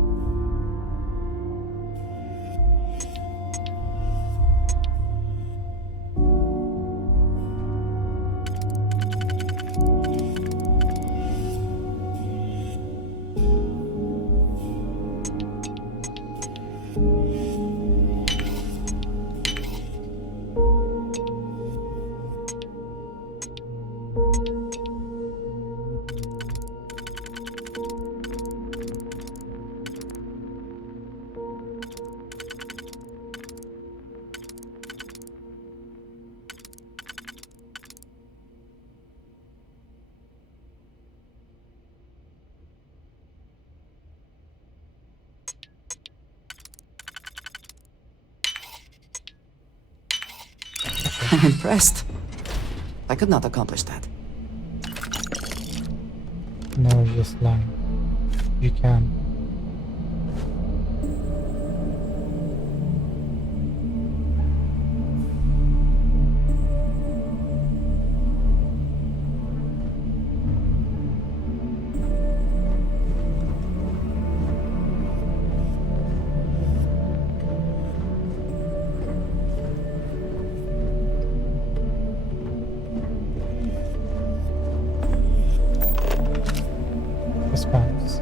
I'm impressed. I could not accomplish that. No, you're just lying. You can. Let's bounce.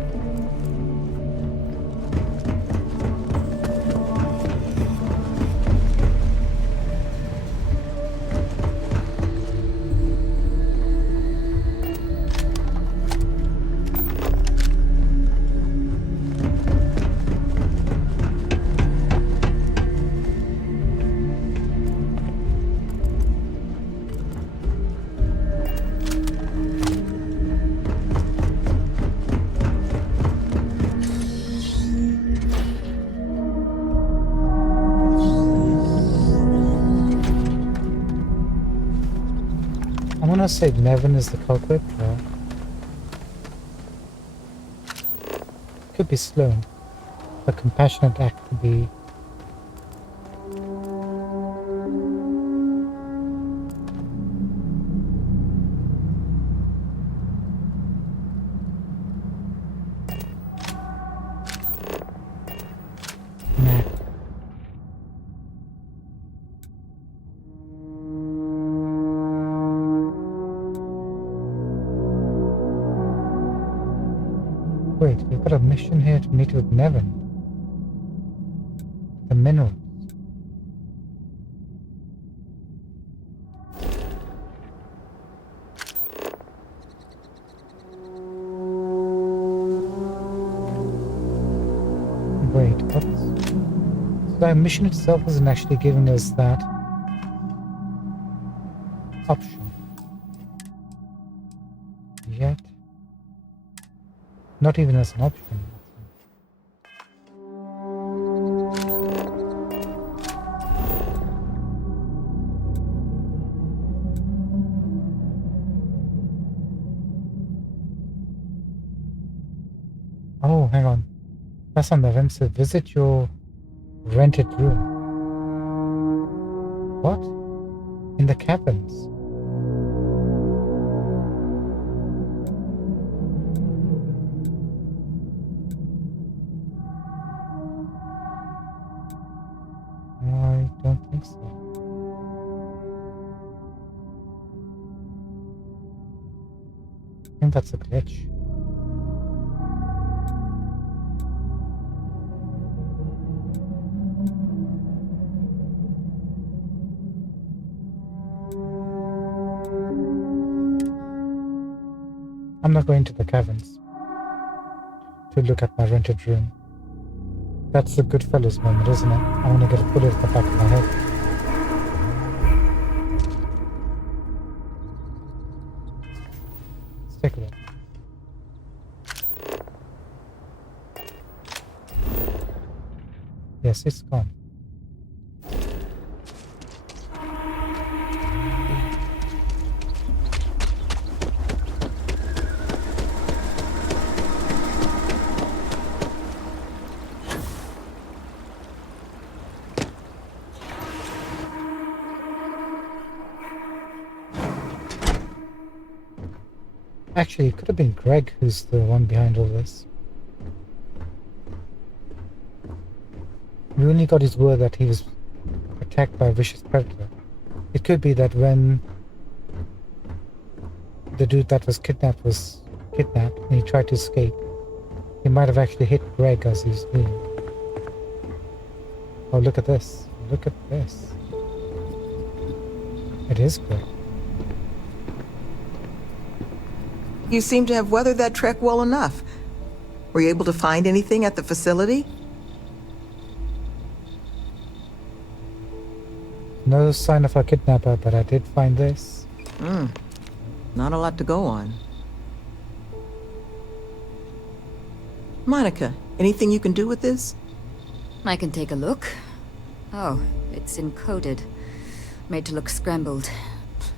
want to say Nevin is the culprit, or could be Sloan. A compassionate act could be. Wait, we've got a mission here to meet with Nevin. The minerals. Wait, what's... So the mission itself isn't actually giving us that option yet. Not even as an option. Oh, hang on. That's on the event. So visit your rented room. What? In the caverns? I don't think so. I think that's a glitch. I'm not going to the caverns to look at my rented room. That's the Goodfellas moment, isn't it? I want to get a bullet at the back of my head. Let's take a look. Yes, it's gone. Actually, it could have been Greg who's the one behind all this. We only got his word that he was attacked by a vicious predator. It could be that when the dude that was kidnapped and he tried to escape, he might have actually hit Greg as he's doing. Oh, look at this. Look at this. It is Greg. You seem to have weathered that trek well enough. Were you able to find anything at the facility? No sign of our kidnapper, but I did find this. Not a lot to go on. Monica, anything you can do with this? I can take a look. Oh, it's encoded. Made to look scrambled.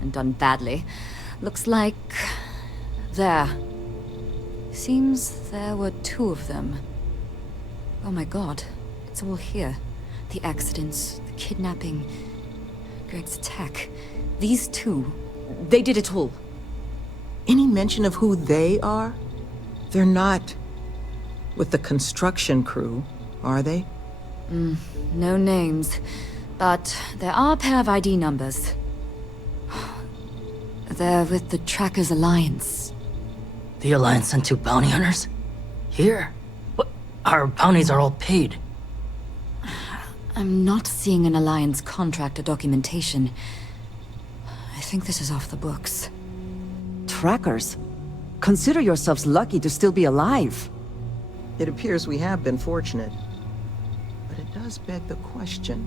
And done badly. Looks like... there. Seems there were two of them. Oh my god. It's all here. The accidents, the kidnapping, Greg's attack. These two, they did it all. Any mention of who they are? They're not with the construction crew, are they? No names. But there are a pair of ID numbers. They're with the Trackers Alliance. The Alliance sent two bounty hunters? Here? What? Our bounties are all paid. I'm not seeing an Alliance contract or documentation. I think this is off the books. Trackers? Consider yourselves lucky to still be alive. It appears we have been fortunate. But it does beg the question.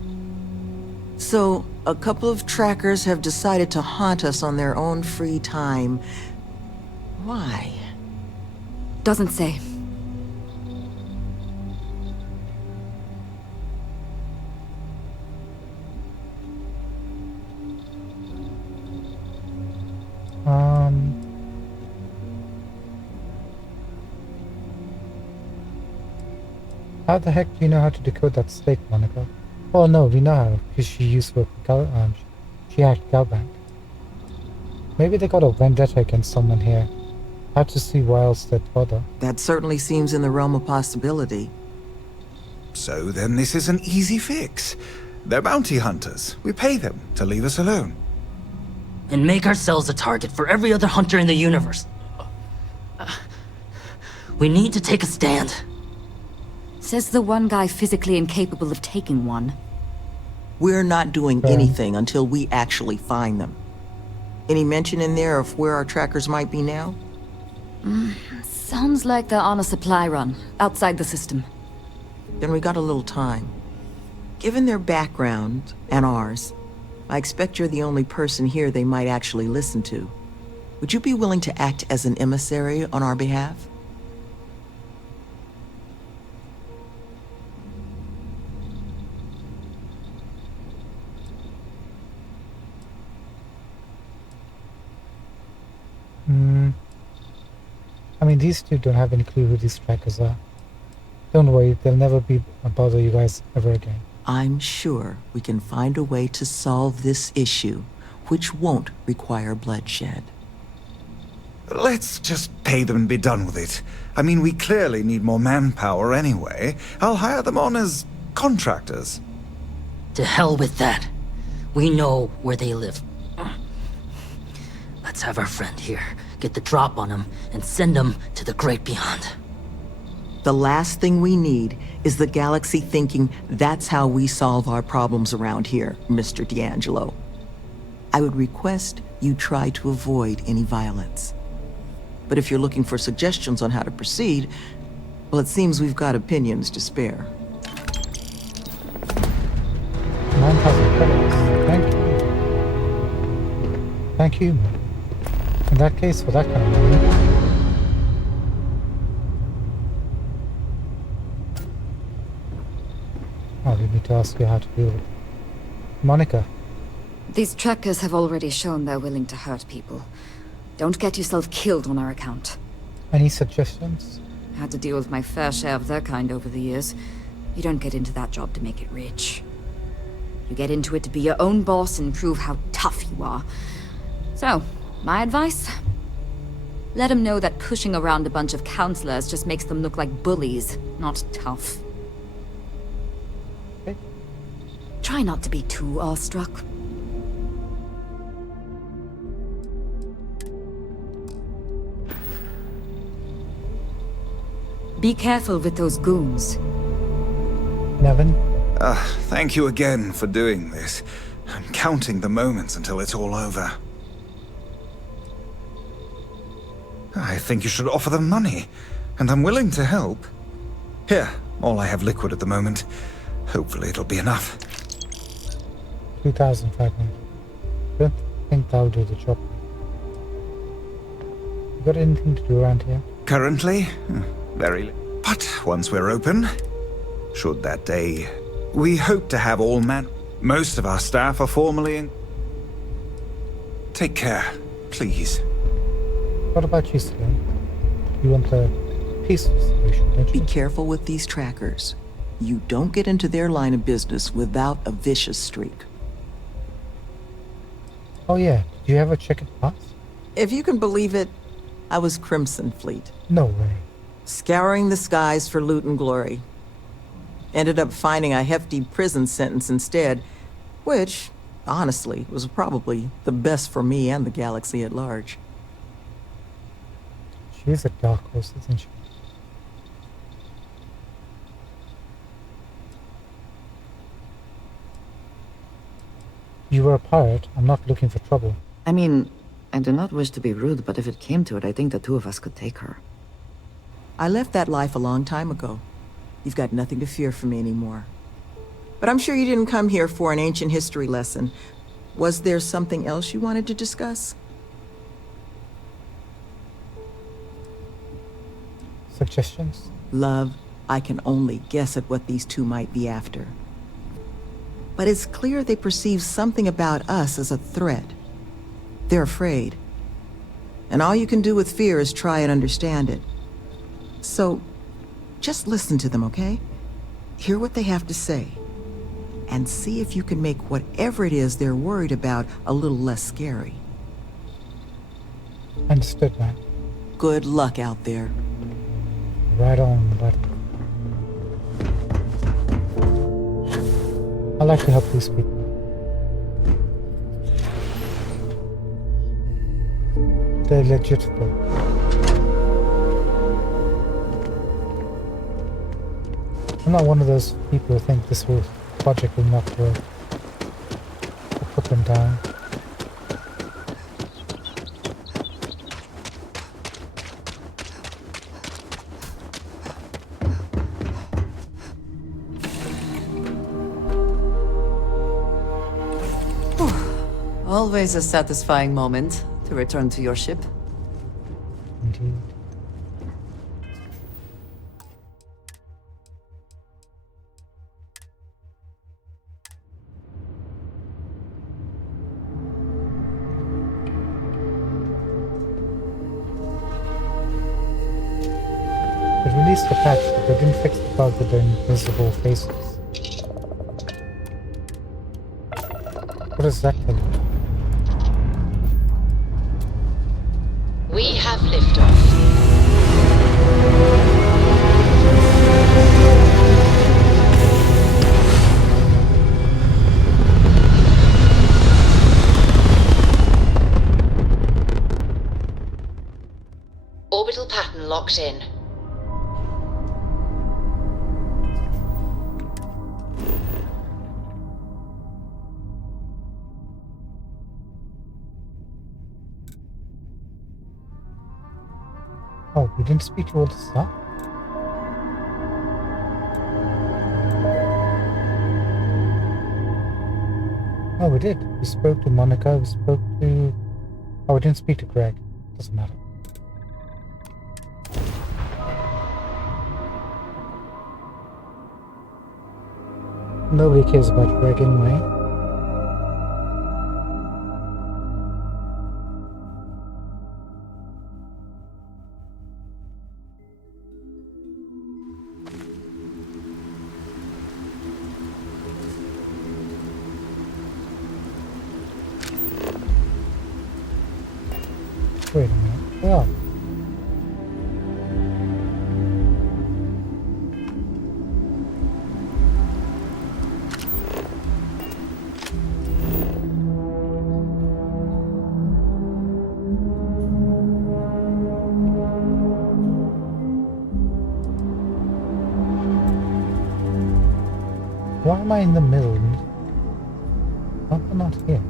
So, a couple of trackers have decided to haunt us on their own free time. Why? Doesn't say. How the heck do you know how to decode that state, Monica? Oh no, we know how, because she used to work for she hacked Galbank. Maybe they got a vendetta against someone here. Hard to see why else they'd bother. That certainly seems in the realm of possibility. So then this is an easy fix. They're bounty hunters. We pay them to leave us alone. And make ourselves a target for every other hunter in the universe. We need to take a stand. Says the one guy physically incapable of taking one. We're not doing anything until we actually find them. Any mention in there of where our trackers might be now? Sounds like they're on a supply run, outside the system. Then we got a little time. Given their background, and ours, I expect you're the only person here they might actually listen to. Would you be willing to act as an emissary on our behalf? I mean, these two don't have any clue who these trackers are. Don't worry, they'll never be bother you guys ever again. I'm sure we can find a way to solve this issue, which won't require bloodshed. Let's just pay them and be done with it. I mean, we clearly need more manpower anyway. I'll hire them on as contractors. To hell with that. We know where they live. Let's have our friend here get the drop on them and send them to the great beyond. The last thing we need is the galaxy thinking that's how we solve our problems around here, Mr. D'Angelo. I would request you try to avoid any violence. But if you're looking for suggestions on how to proceed, well, it seems we've got opinions to spare. 9,000 credits. Thank you. Thank you. In that case, for that kind of money. I'll need to ask you how to deal with it. Monica. These trackers have already shown they're willing to hurt people. Don't get yourself killed on our account. Any suggestions? Had to deal with my fair share of their kind over the years. You don't get into that job to make it rich. You get into it to be your own boss and prove how tough you are. So, my advice? Let them know that pushing around a bunch of counselors just makes them look like bullies, not tough. Okay. Try not to be too awestruck. Be careful with those goons. Nevin? Thank you again for doing this. I'm counting the moments until it's all over. I think you should offer them money, and I'm willing to help. Here, all I have liquid at the moment. Hopefully it'll be enough. 2,500. Don't think that'll do the job. You got anything to do around here? Currently? Very. But once we're open, should that day, we hope to have all most of our staff are formally in. Take care, please. What about you, Sloan? You want a peaceful solution, don't you? Be careful with these trackers. You don't get into their line of business without a vicious streak. Oh yeah, do you have a checkered past? If you can believe it, I was Crimson Fleet. No way. Scouring the skies for loot and glory. Ended up finding a hefty prison sentence instead, which, honestly, was probably the best for me and the galaxy at large. She's a dark horse, isn't she? You were a pirate. I'm not looking for trouble. I mean, I do not wish to be rude, but if it came to it, I think the two of us could take her. I left that life a long time ago. You've got nothing to fear from me anymore. But I'm sure you didn't come here for an ancient history lesson. Was there something else you wanted to discuss? Suggestions? Love, I can only guess at what these two might be after. But it's clear they perceive something about us as a threat. They're afraid. And all you can do with fear is try and understand it. So, just listen to them, okay? Hear what they have to say, and see if you can make whatever it is they're worried about a little less scary. Understood, man. Good luck out there. Right on, buddy. I like to help these people. They're legit folk. I'm not one of those people who think this project will not work. I'll put them down. Always a satisfying moment to return to your ship. Indeed. They released the patch, but they didn't fix the bug with the invisible faces. What does that tell you? We have liftoff. Orbital pattern locked in. Oh, we didn't speak to all the stuff? Oh, we did. We spoke to Monica, we spoke to... Oh, we didn't speak to Greg. Doesn't matter. Nobody cares about Greg anyway. Wait a minute. Well. Why am I in the middle? Why am I not here?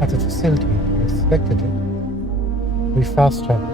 At the facility, I expected it. We fast travel.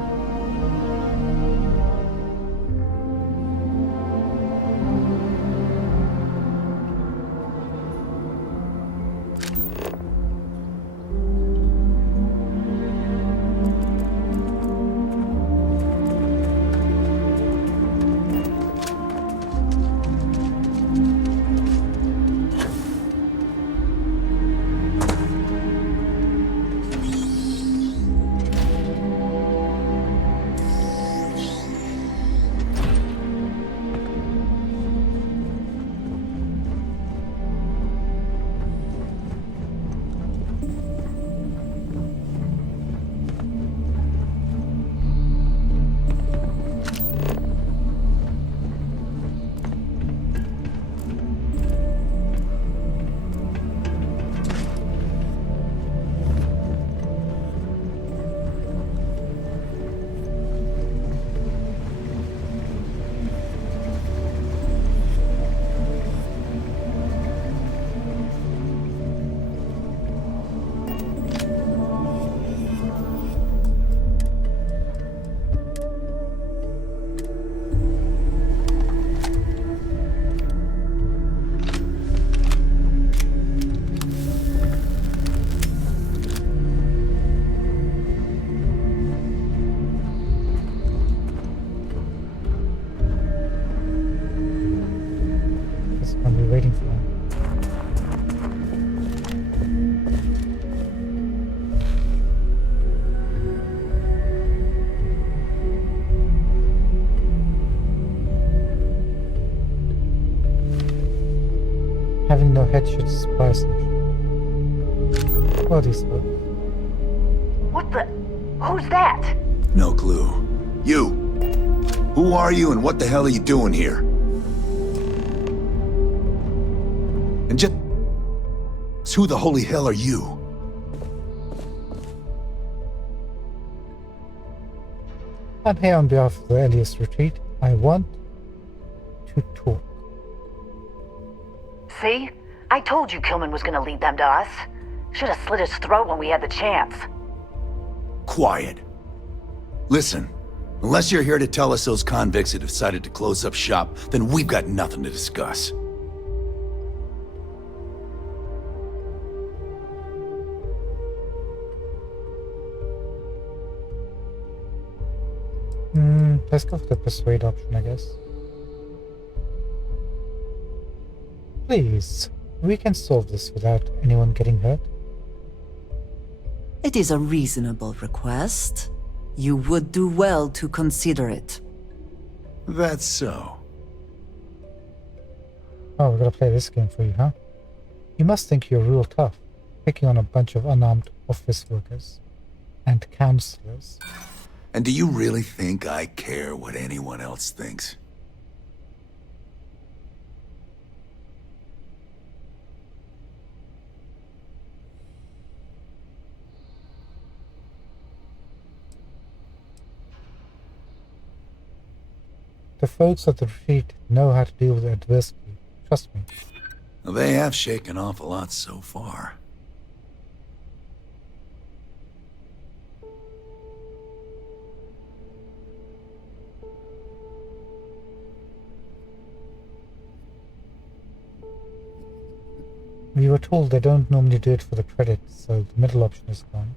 no head should surprise them. Who are these folks? What the? Who's that? No clue. You! Who are you and what the hell are you doing here? And just... who the holy hell are you? I'm here on behalf of the Elias Retreat. I want to talk. See? I told you Kilman was gonna lead them to us. Should have slit his throat when we had the chance. Quiet. Listen, unless you're here to tell us those convicts have decided to close up shop, then we've got nothing to discuss. Let's go for the persuade option, I guess. Please, we can solve this without anyone getting hurt. It is a reasonable request. You would do well to consider it. That's so. Oh, we're gonna play this game for you, huh? You must think you're real tough, picking on a bunch of unarmed office workers and counselors. And do you really think I care what anyone else thinks? The folks at the retreat know how to deal with adversity. Trust me. Well, they have shaken off a lot so far. We were told they don't normally do it for the credits, so the middle option is gone.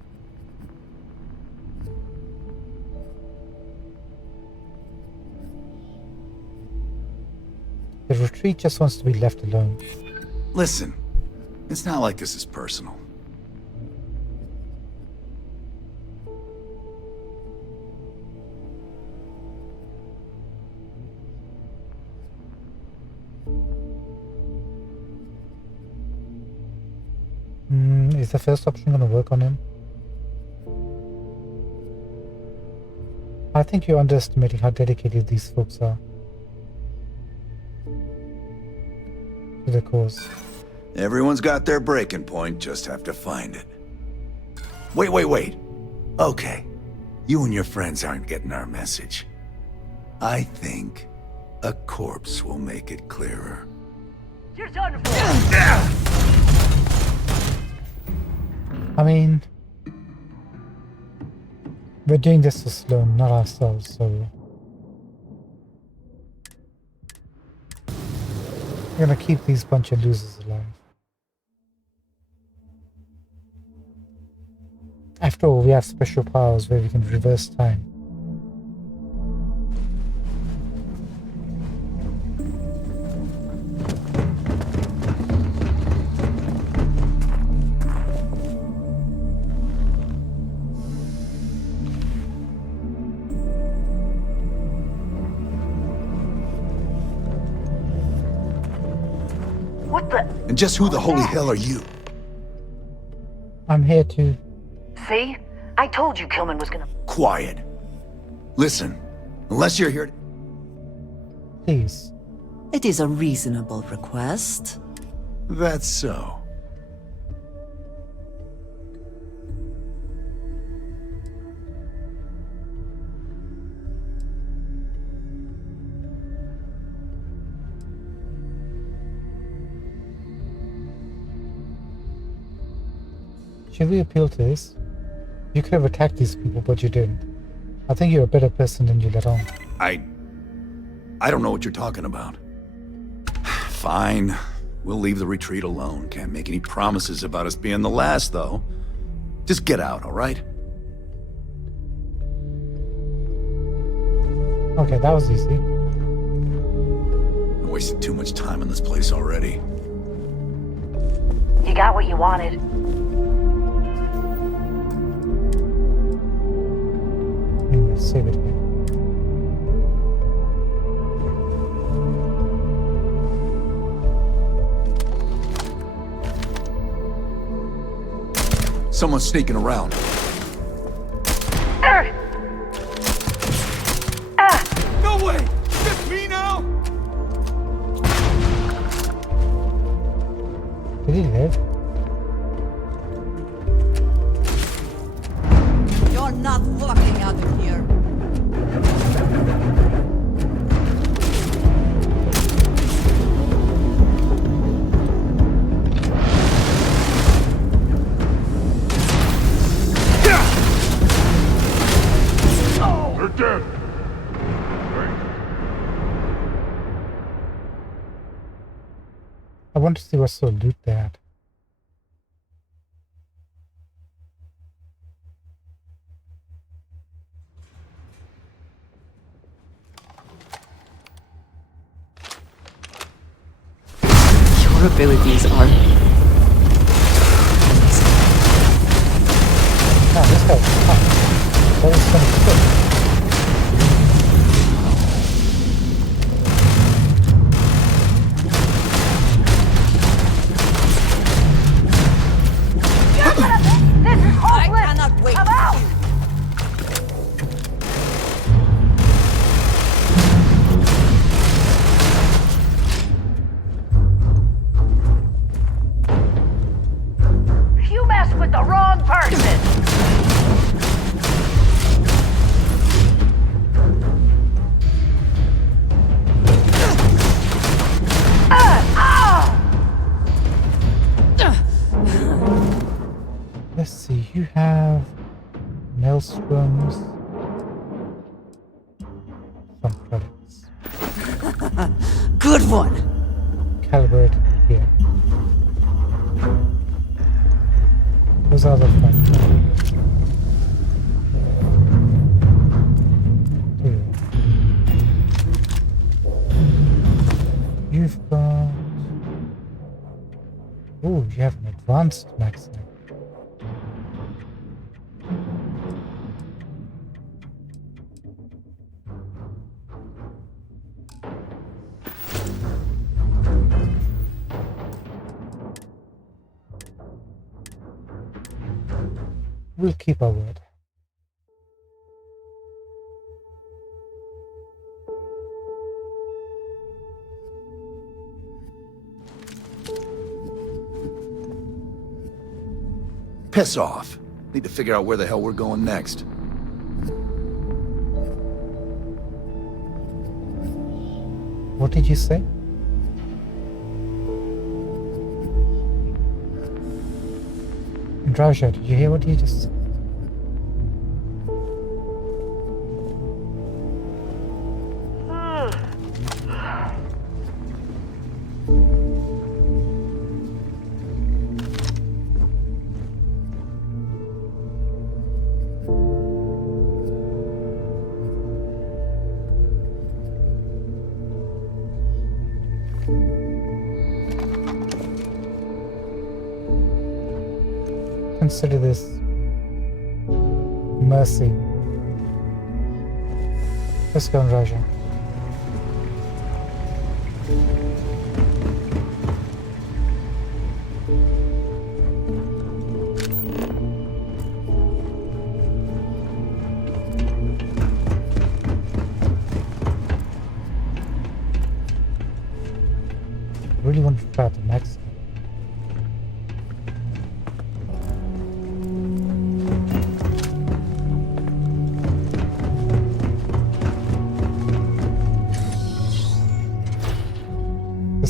The retreat just wants to be left alone. Listen, it's not like this is personal. Is the first option going to work on him? I think you're underestimating how dedicated these folks are to the cause. Everyone's got their breaking point, just have to find it. Wait. Okay, you and your friends aren't getting our message. I think a corpse will make it clearer. You're done for! I mean, we're doing this for Sloan, not ourselves, so we're gonna keep these bunch of losers alive. After all, we have special powers where we can reverse time. What the? And just who the holy hell are you? I'm here to... See? I told you Kilman was gonna... Quiet. Listen, unless you're here... Please. It is a reasonable request. That's so. Should we appeal to this? You could have attacked these people, but you didn't. I think you're a better person than you let on. I don't know what you're talking about. Fine. We'll leave the retreat alone. Can't make any promises about us being the last, though. Just get out, all right? Okay, that was easy. I wasted too much time in this place already. You got what you wanted. Save it here. someone's sneaking around. No way! Just me now? Did he live? You're not walking out of here. They're dead. I want to see what sort of loot they had. Your abilities are... Ah, this guy's tough. That was some good. I cannot wait. I'm out. You messed with the wrong person. Let's see, you have maelstroms, some credits. Good one. Calibrate here. Those are the fun. You've got... Oh, you have an advanced magazine. We'll keep our word. Piss off. Need to figure out where the hell we're going next. What did you say? Raja, did you hear what he just said? Consider this mercy. Let's go, Raja. I really want to try the next.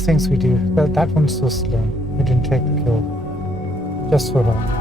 Things we do. That one's so slow. We didn't take the kill. Just for her.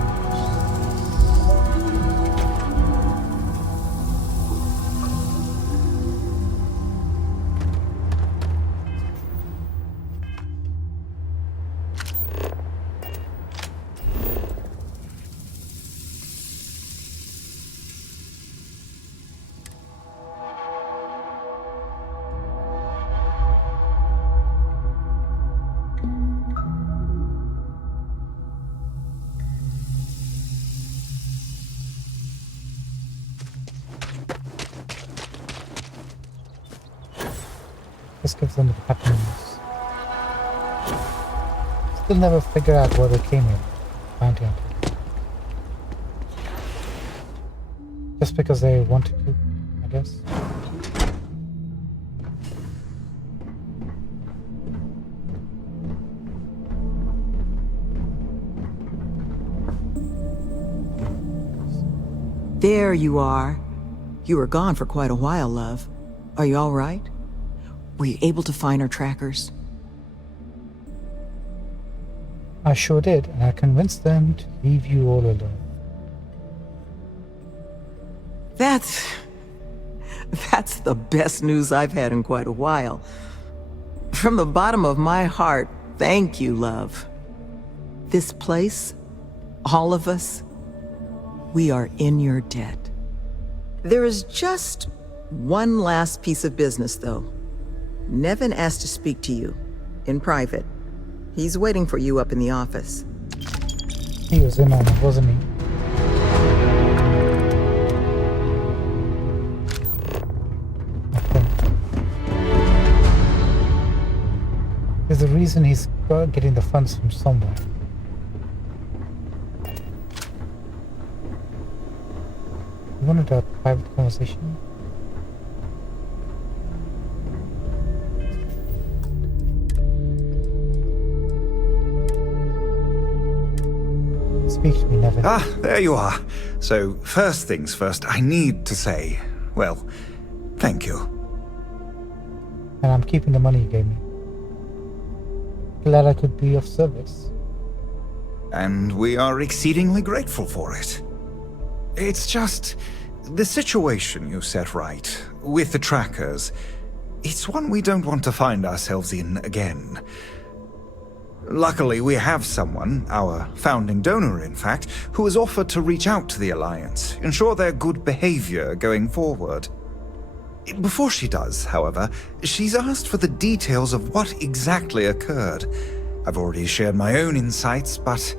This gives them the patterns. Still never figure out where they came in. Bounty hunter. Just because they wanted to, I guess. There you are. You were gone for quite a while, love. Are you all right? Were you able to find our trackers? I sure did, and I convinced them to leave you all alone. That's the best news I've had in quite a while. From the bottom of my heart, thank you, love. This place, all of us, we are in your debt. There is just one last piece of business, though. Nevin asked to speak to you, in private. He's waiting for you up in the office. He was in on it, wasn't he? Okay. There's a reason he's getting the funds from somewhere. You wanted a private conversation? Speak to me, Nevin. Ah, there you are. So, first things first, I need to say, well, thank you. And I'm keeping the money you gave me. Glad I could be of service. And we are exceedingly grateful for it. It's just the situation you set right with the trackers. It's one we don't want to find ourselves in again. Luckily, we have someone, our founding donor in fact, who has offered to reach out to the Alliance, ensure their good behavior going forward. Before she does, however, she's asked for the details of what exactly occurred. I've already shared my own insights, but,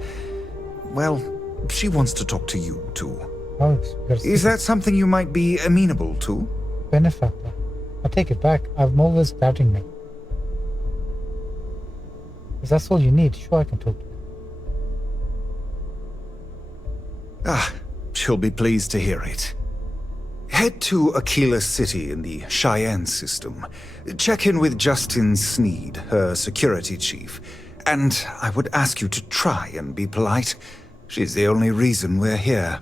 well, she wants to talk to you too. Oh, is that something you might be amenable to? Benefactor. I take it back. I'm always doubting me. If that's all you need, sure I can talk to you. Ah, she'll be pleased to hear it. Head to Aquila City in the Cheyenne system. Check in with Justin Sneed, her security chief. And I would ask you to try and be polite. She's the only reason we're here.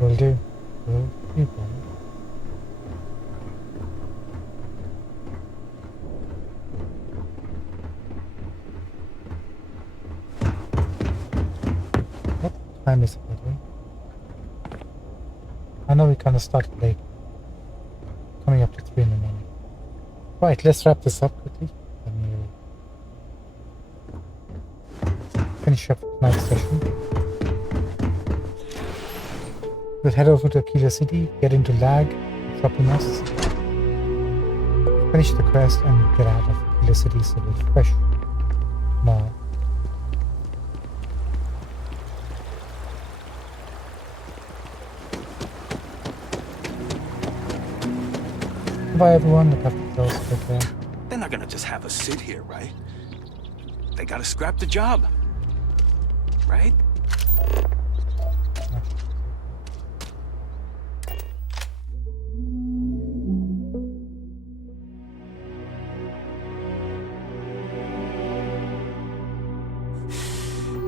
Will do. Will do. What time is it, by the way? I know we kind of started late. Coming up to 3 in the morning. Right, let's wrap this up quickly. Let me finish up tonight's session. We'll head over to Aquila City, get into lag, shoppiness, finish the quest, and get out of Aquila City so we're fresh tomorrow. Bye everyone, look after yourselves, take care. They're not gonna just have us sit here, right? They gotta scrap the job. Right?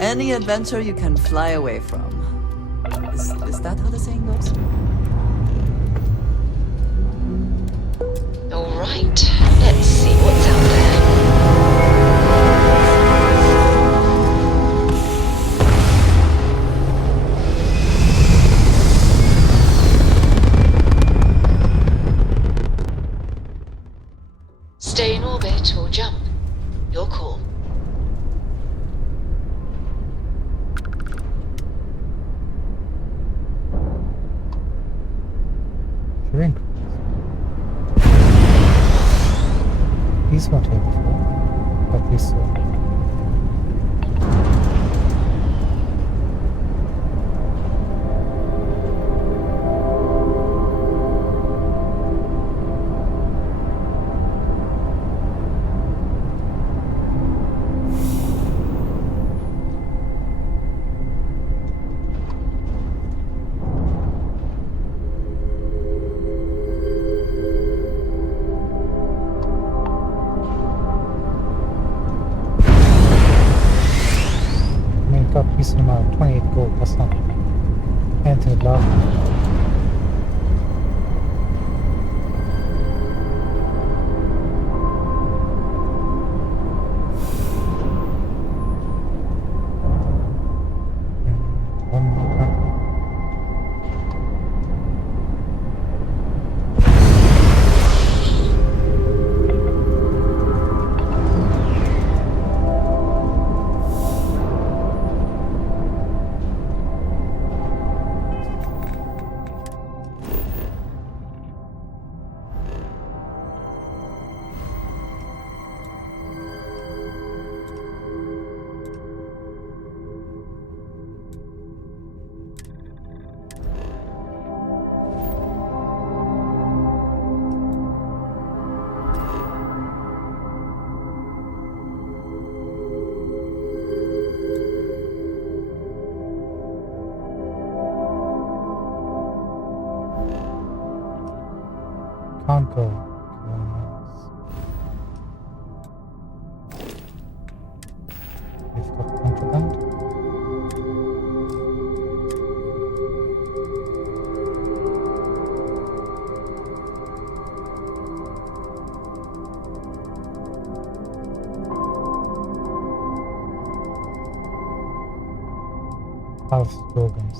Any adventure you can fly away from. Is that how the saying goes? All right, let's see what's out there. Stay in orbit or jump. Your call. Shrink. He's not here before, but this got a decent amount, 28 gold, that's not anything to laugh at. Can't go. We've got contraband. House slogans.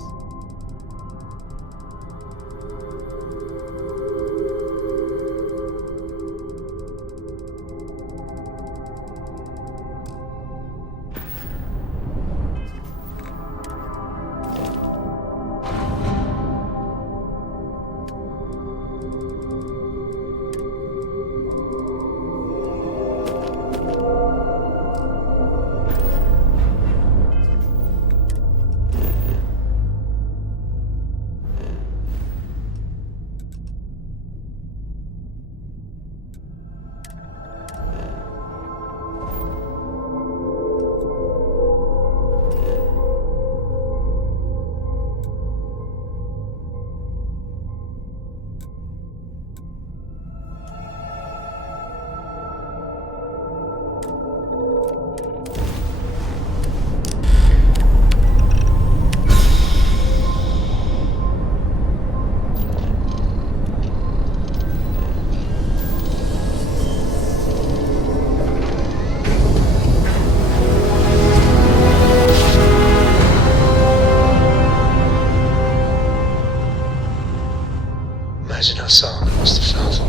Imagine how Solomon must have felt.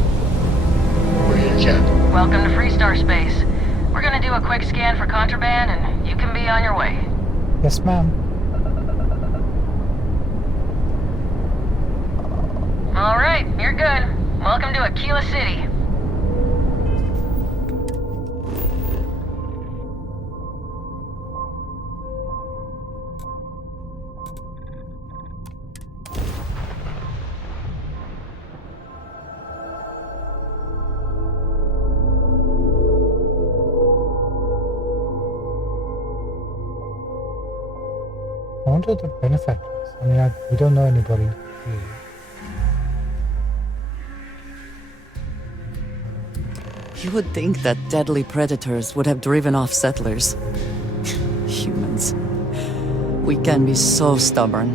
We're here, Captain. Welcome to Freestar Space. We're gonna do a quick scan for contraband, and you can be on your way. Yes, ma'am. All right, you're good. Welcome to Aquila City. I wonder the benefactors. I mean, we don't know anybody here. You would think that deadly predators would have driven off settlers. Humans. We can be so stubborn.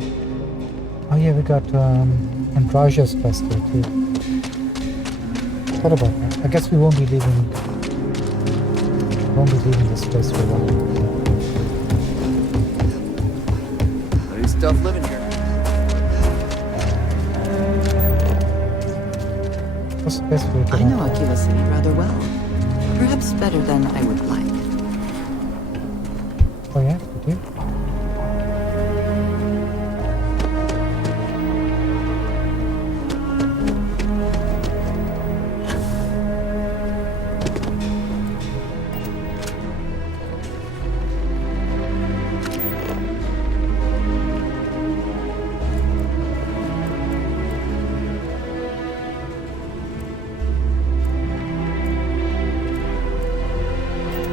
Oh yeah, we got Andraja's cluster too. Thought about that. I guess we won't be leaving this place for a while. Stuff living here. What's the best way to I know Aquila City rather well. Perhaps better than I would like. Oh yeah, you do?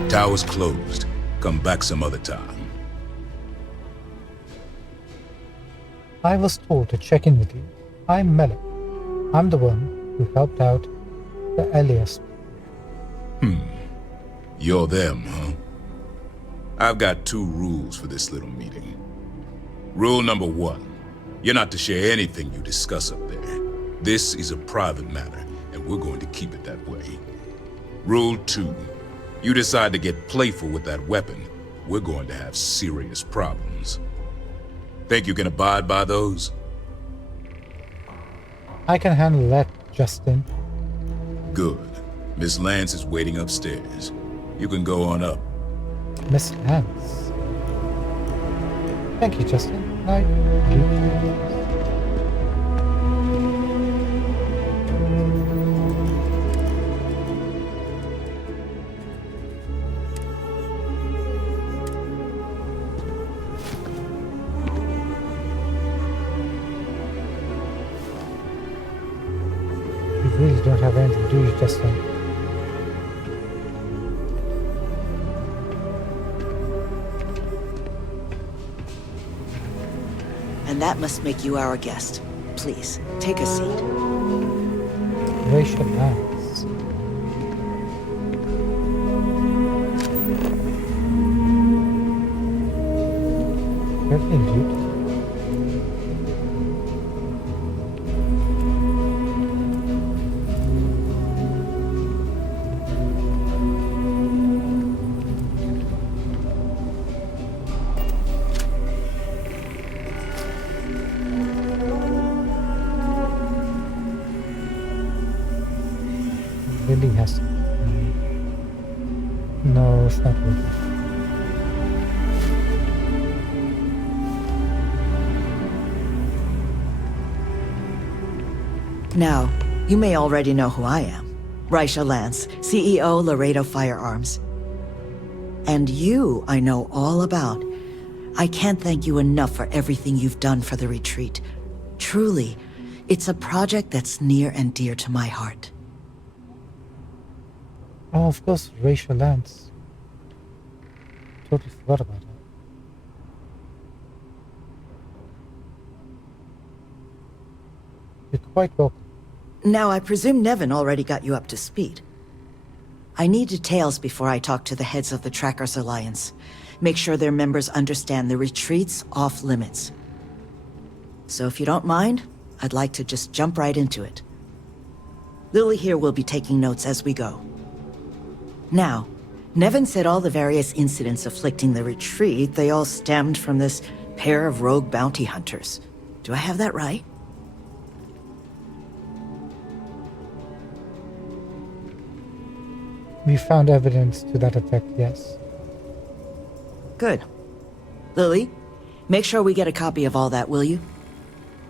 Tower's closed. Come back some other time. I was told to check in with you. I'm Melek. I'm the one who helped out the Elias. You're them, huh? I've got 2 rules for this little meeting. Rule number 1, you're not to share anything you discuss up there. This is a private matter, and we're going to keep it that way. Rule 2, you decide to get playful with that weapon, we're going to have serious problems. Think you can abide by those? I can handle that, Justin. Good. Miss Lance is waiting upstairs. You can go on up. Miss Lance. Thank you, Justin. Night. You really don't have anything, do you, Justin? And that must make you our guest. Please, take a seat. Racial Lance. Really, dude. Really has to. No, it's not working. Now, you may already know who I am. Raisha Lance, CEO, Laredo Firearms. And you, I know all about. I can't thank you enough for everything you've done for the retreat. Truly, it's a project that's near and dear to my heart. Oh, of course, Racial Lance. Totally forgot about that. You're quite welcome. Now, I presume Nevin already got you up to speed. I need details before I talk to the heads of the Trackers Alliance. Make sure their members understand the retreat's off limits. So if you don't mind, I'd like to just jump right into it. Lily here will be taking notes as we go. Now, Nevin said all the various incidents afflicting the retreat, they all stemmed from this pair of rogue bounty hunters. Do I have that right? We found evidence to that effect, yes. Good. Lily, make sure we get a copy of all that, will you?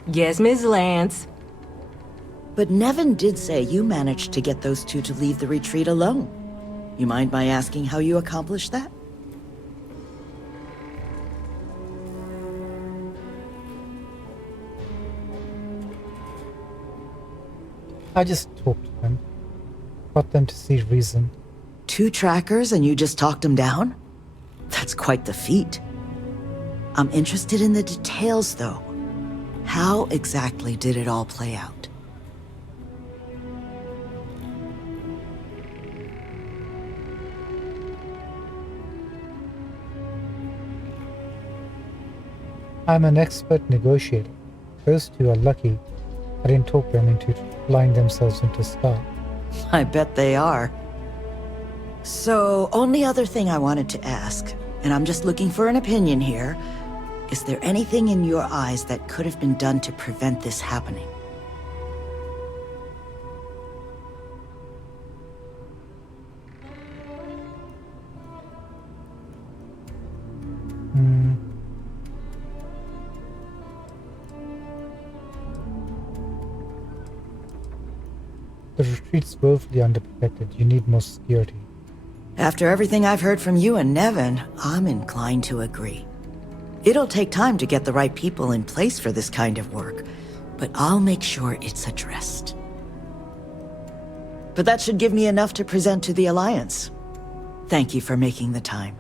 Yes, Miss Lance. But Nevin did say you managed to get those 2 to leave the retreat alone. You mind my asking how you accomplished that? I just talked to them. Got them to see reason. 2 trackers and you just talked them down? That's quite the feat. I'm interested in the details, though. How exactly did it all play out? I'm an expert negotiator. Those 2 are lucky I didn't talk them into flying themselves into Star. I bet they are. So, only other thing I wanted to ask, and I'm just looking for an opinion here, is there anything in your eyes that could have been done to prevent this happening? The retreat's woefully underprotected. You need more security. After everything I've heard from you and Nevin, I'm inclined to agree. It'll take time to get the right people in place for this kind of work, but I'll make sure it's addressed. But that should give me enough to present to the Alliance. Thank you for making the time.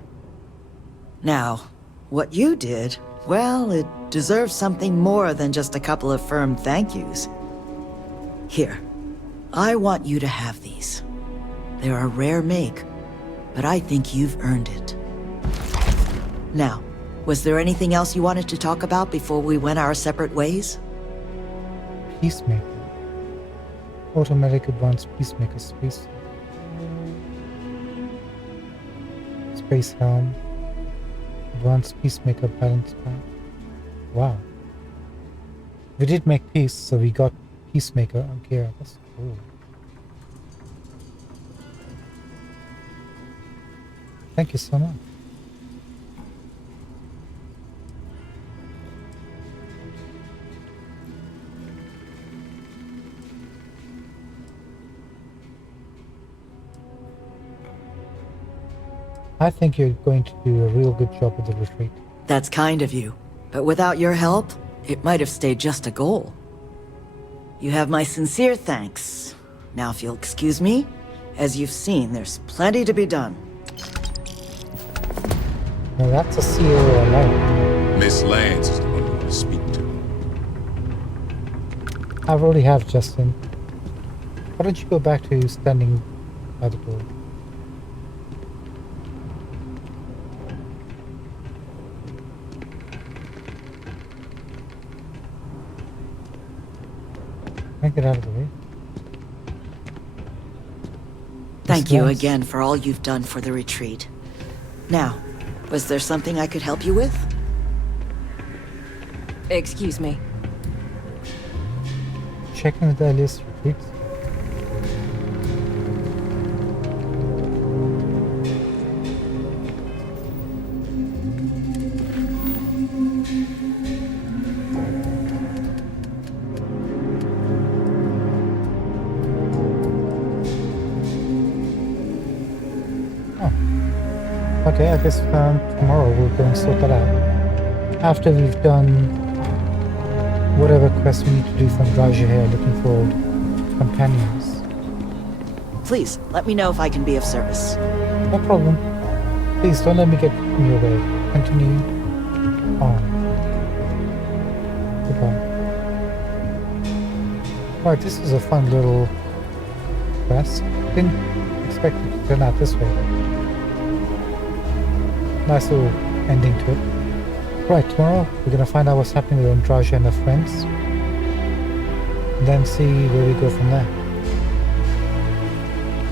Now, what you did, well, it deserves something more than just a couple of firm thank yous. Here, I want you to have these. They're a rare make, but I think you've earned it. Now, was there anything else you wanted to talk about before we went our separate ways? Peacemaker. Automatic advanced peacemaker space. Space helm. Advanced peacemaker balance pad. Wow. We did make peace, so we got peacemaker on gear. That's cool. Thank you so much. I think you're going to do a real good job with the retreat. That's kind of you. But without your help, it might have stayed just a goal. You have my sincere thanks. Now if you'll excuse me, as you've seen, there's plenty to be done. Now that's a CEO alone. Miss Lance is the one you want to speak to. I already have, Justin. Why don't you go back to standing by the door? Can I get out of the way? Thank you again for all you've done for the retreat. Now, was there something I could help you with? Excuse me. Checking the list retreats. Okay, I guess tomorrow we'll go and sort that out. After we've done whatever quest we need to do from Raja here, looking for companions. Please, let me know if I can be of service. No problem. Please don't let me get in your way. Continue on. Goodbye. Right, this is a fun little quest. Didn't expect it to turn out this way. Nice little ending to it. Right, tomorrow we're going to find out what's happening with Andraja and her friends. And then see where we go from there.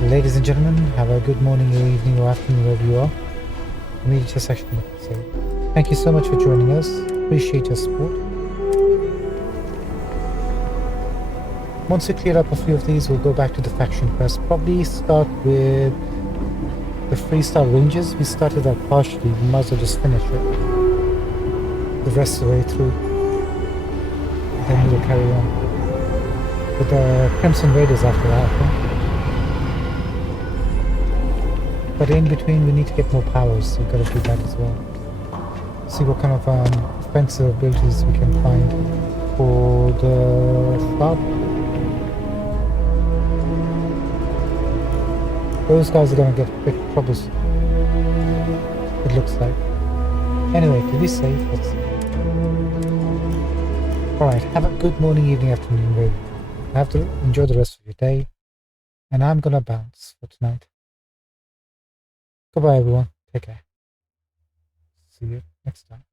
Ladies and gentlemen, have a good morning or evening or afternoon wherever you are. For me, just actually say thank you so much for joining us. Appreciate your support. Once we clear up a few of these, we'll go back to the faction quest. Probably start with the freestyle ranges. We started that partially. We might as well just finish it the rest of the way through. Then we'll carry on with the Crimson Raiders after that, I think. But in between, we need to get more powers, so we've got to do that as well. See what kind of offensive abilities we can find for the Flood. Those guys are going to get big troubles, it looks like. Anyway, to be safe, let's see. Alright, have a good morning, evening, afternoon, really. Have to enjoy the rest of your day. And I'm going to bounce for tonight. Goodbye, everyone. Take care. See you next time.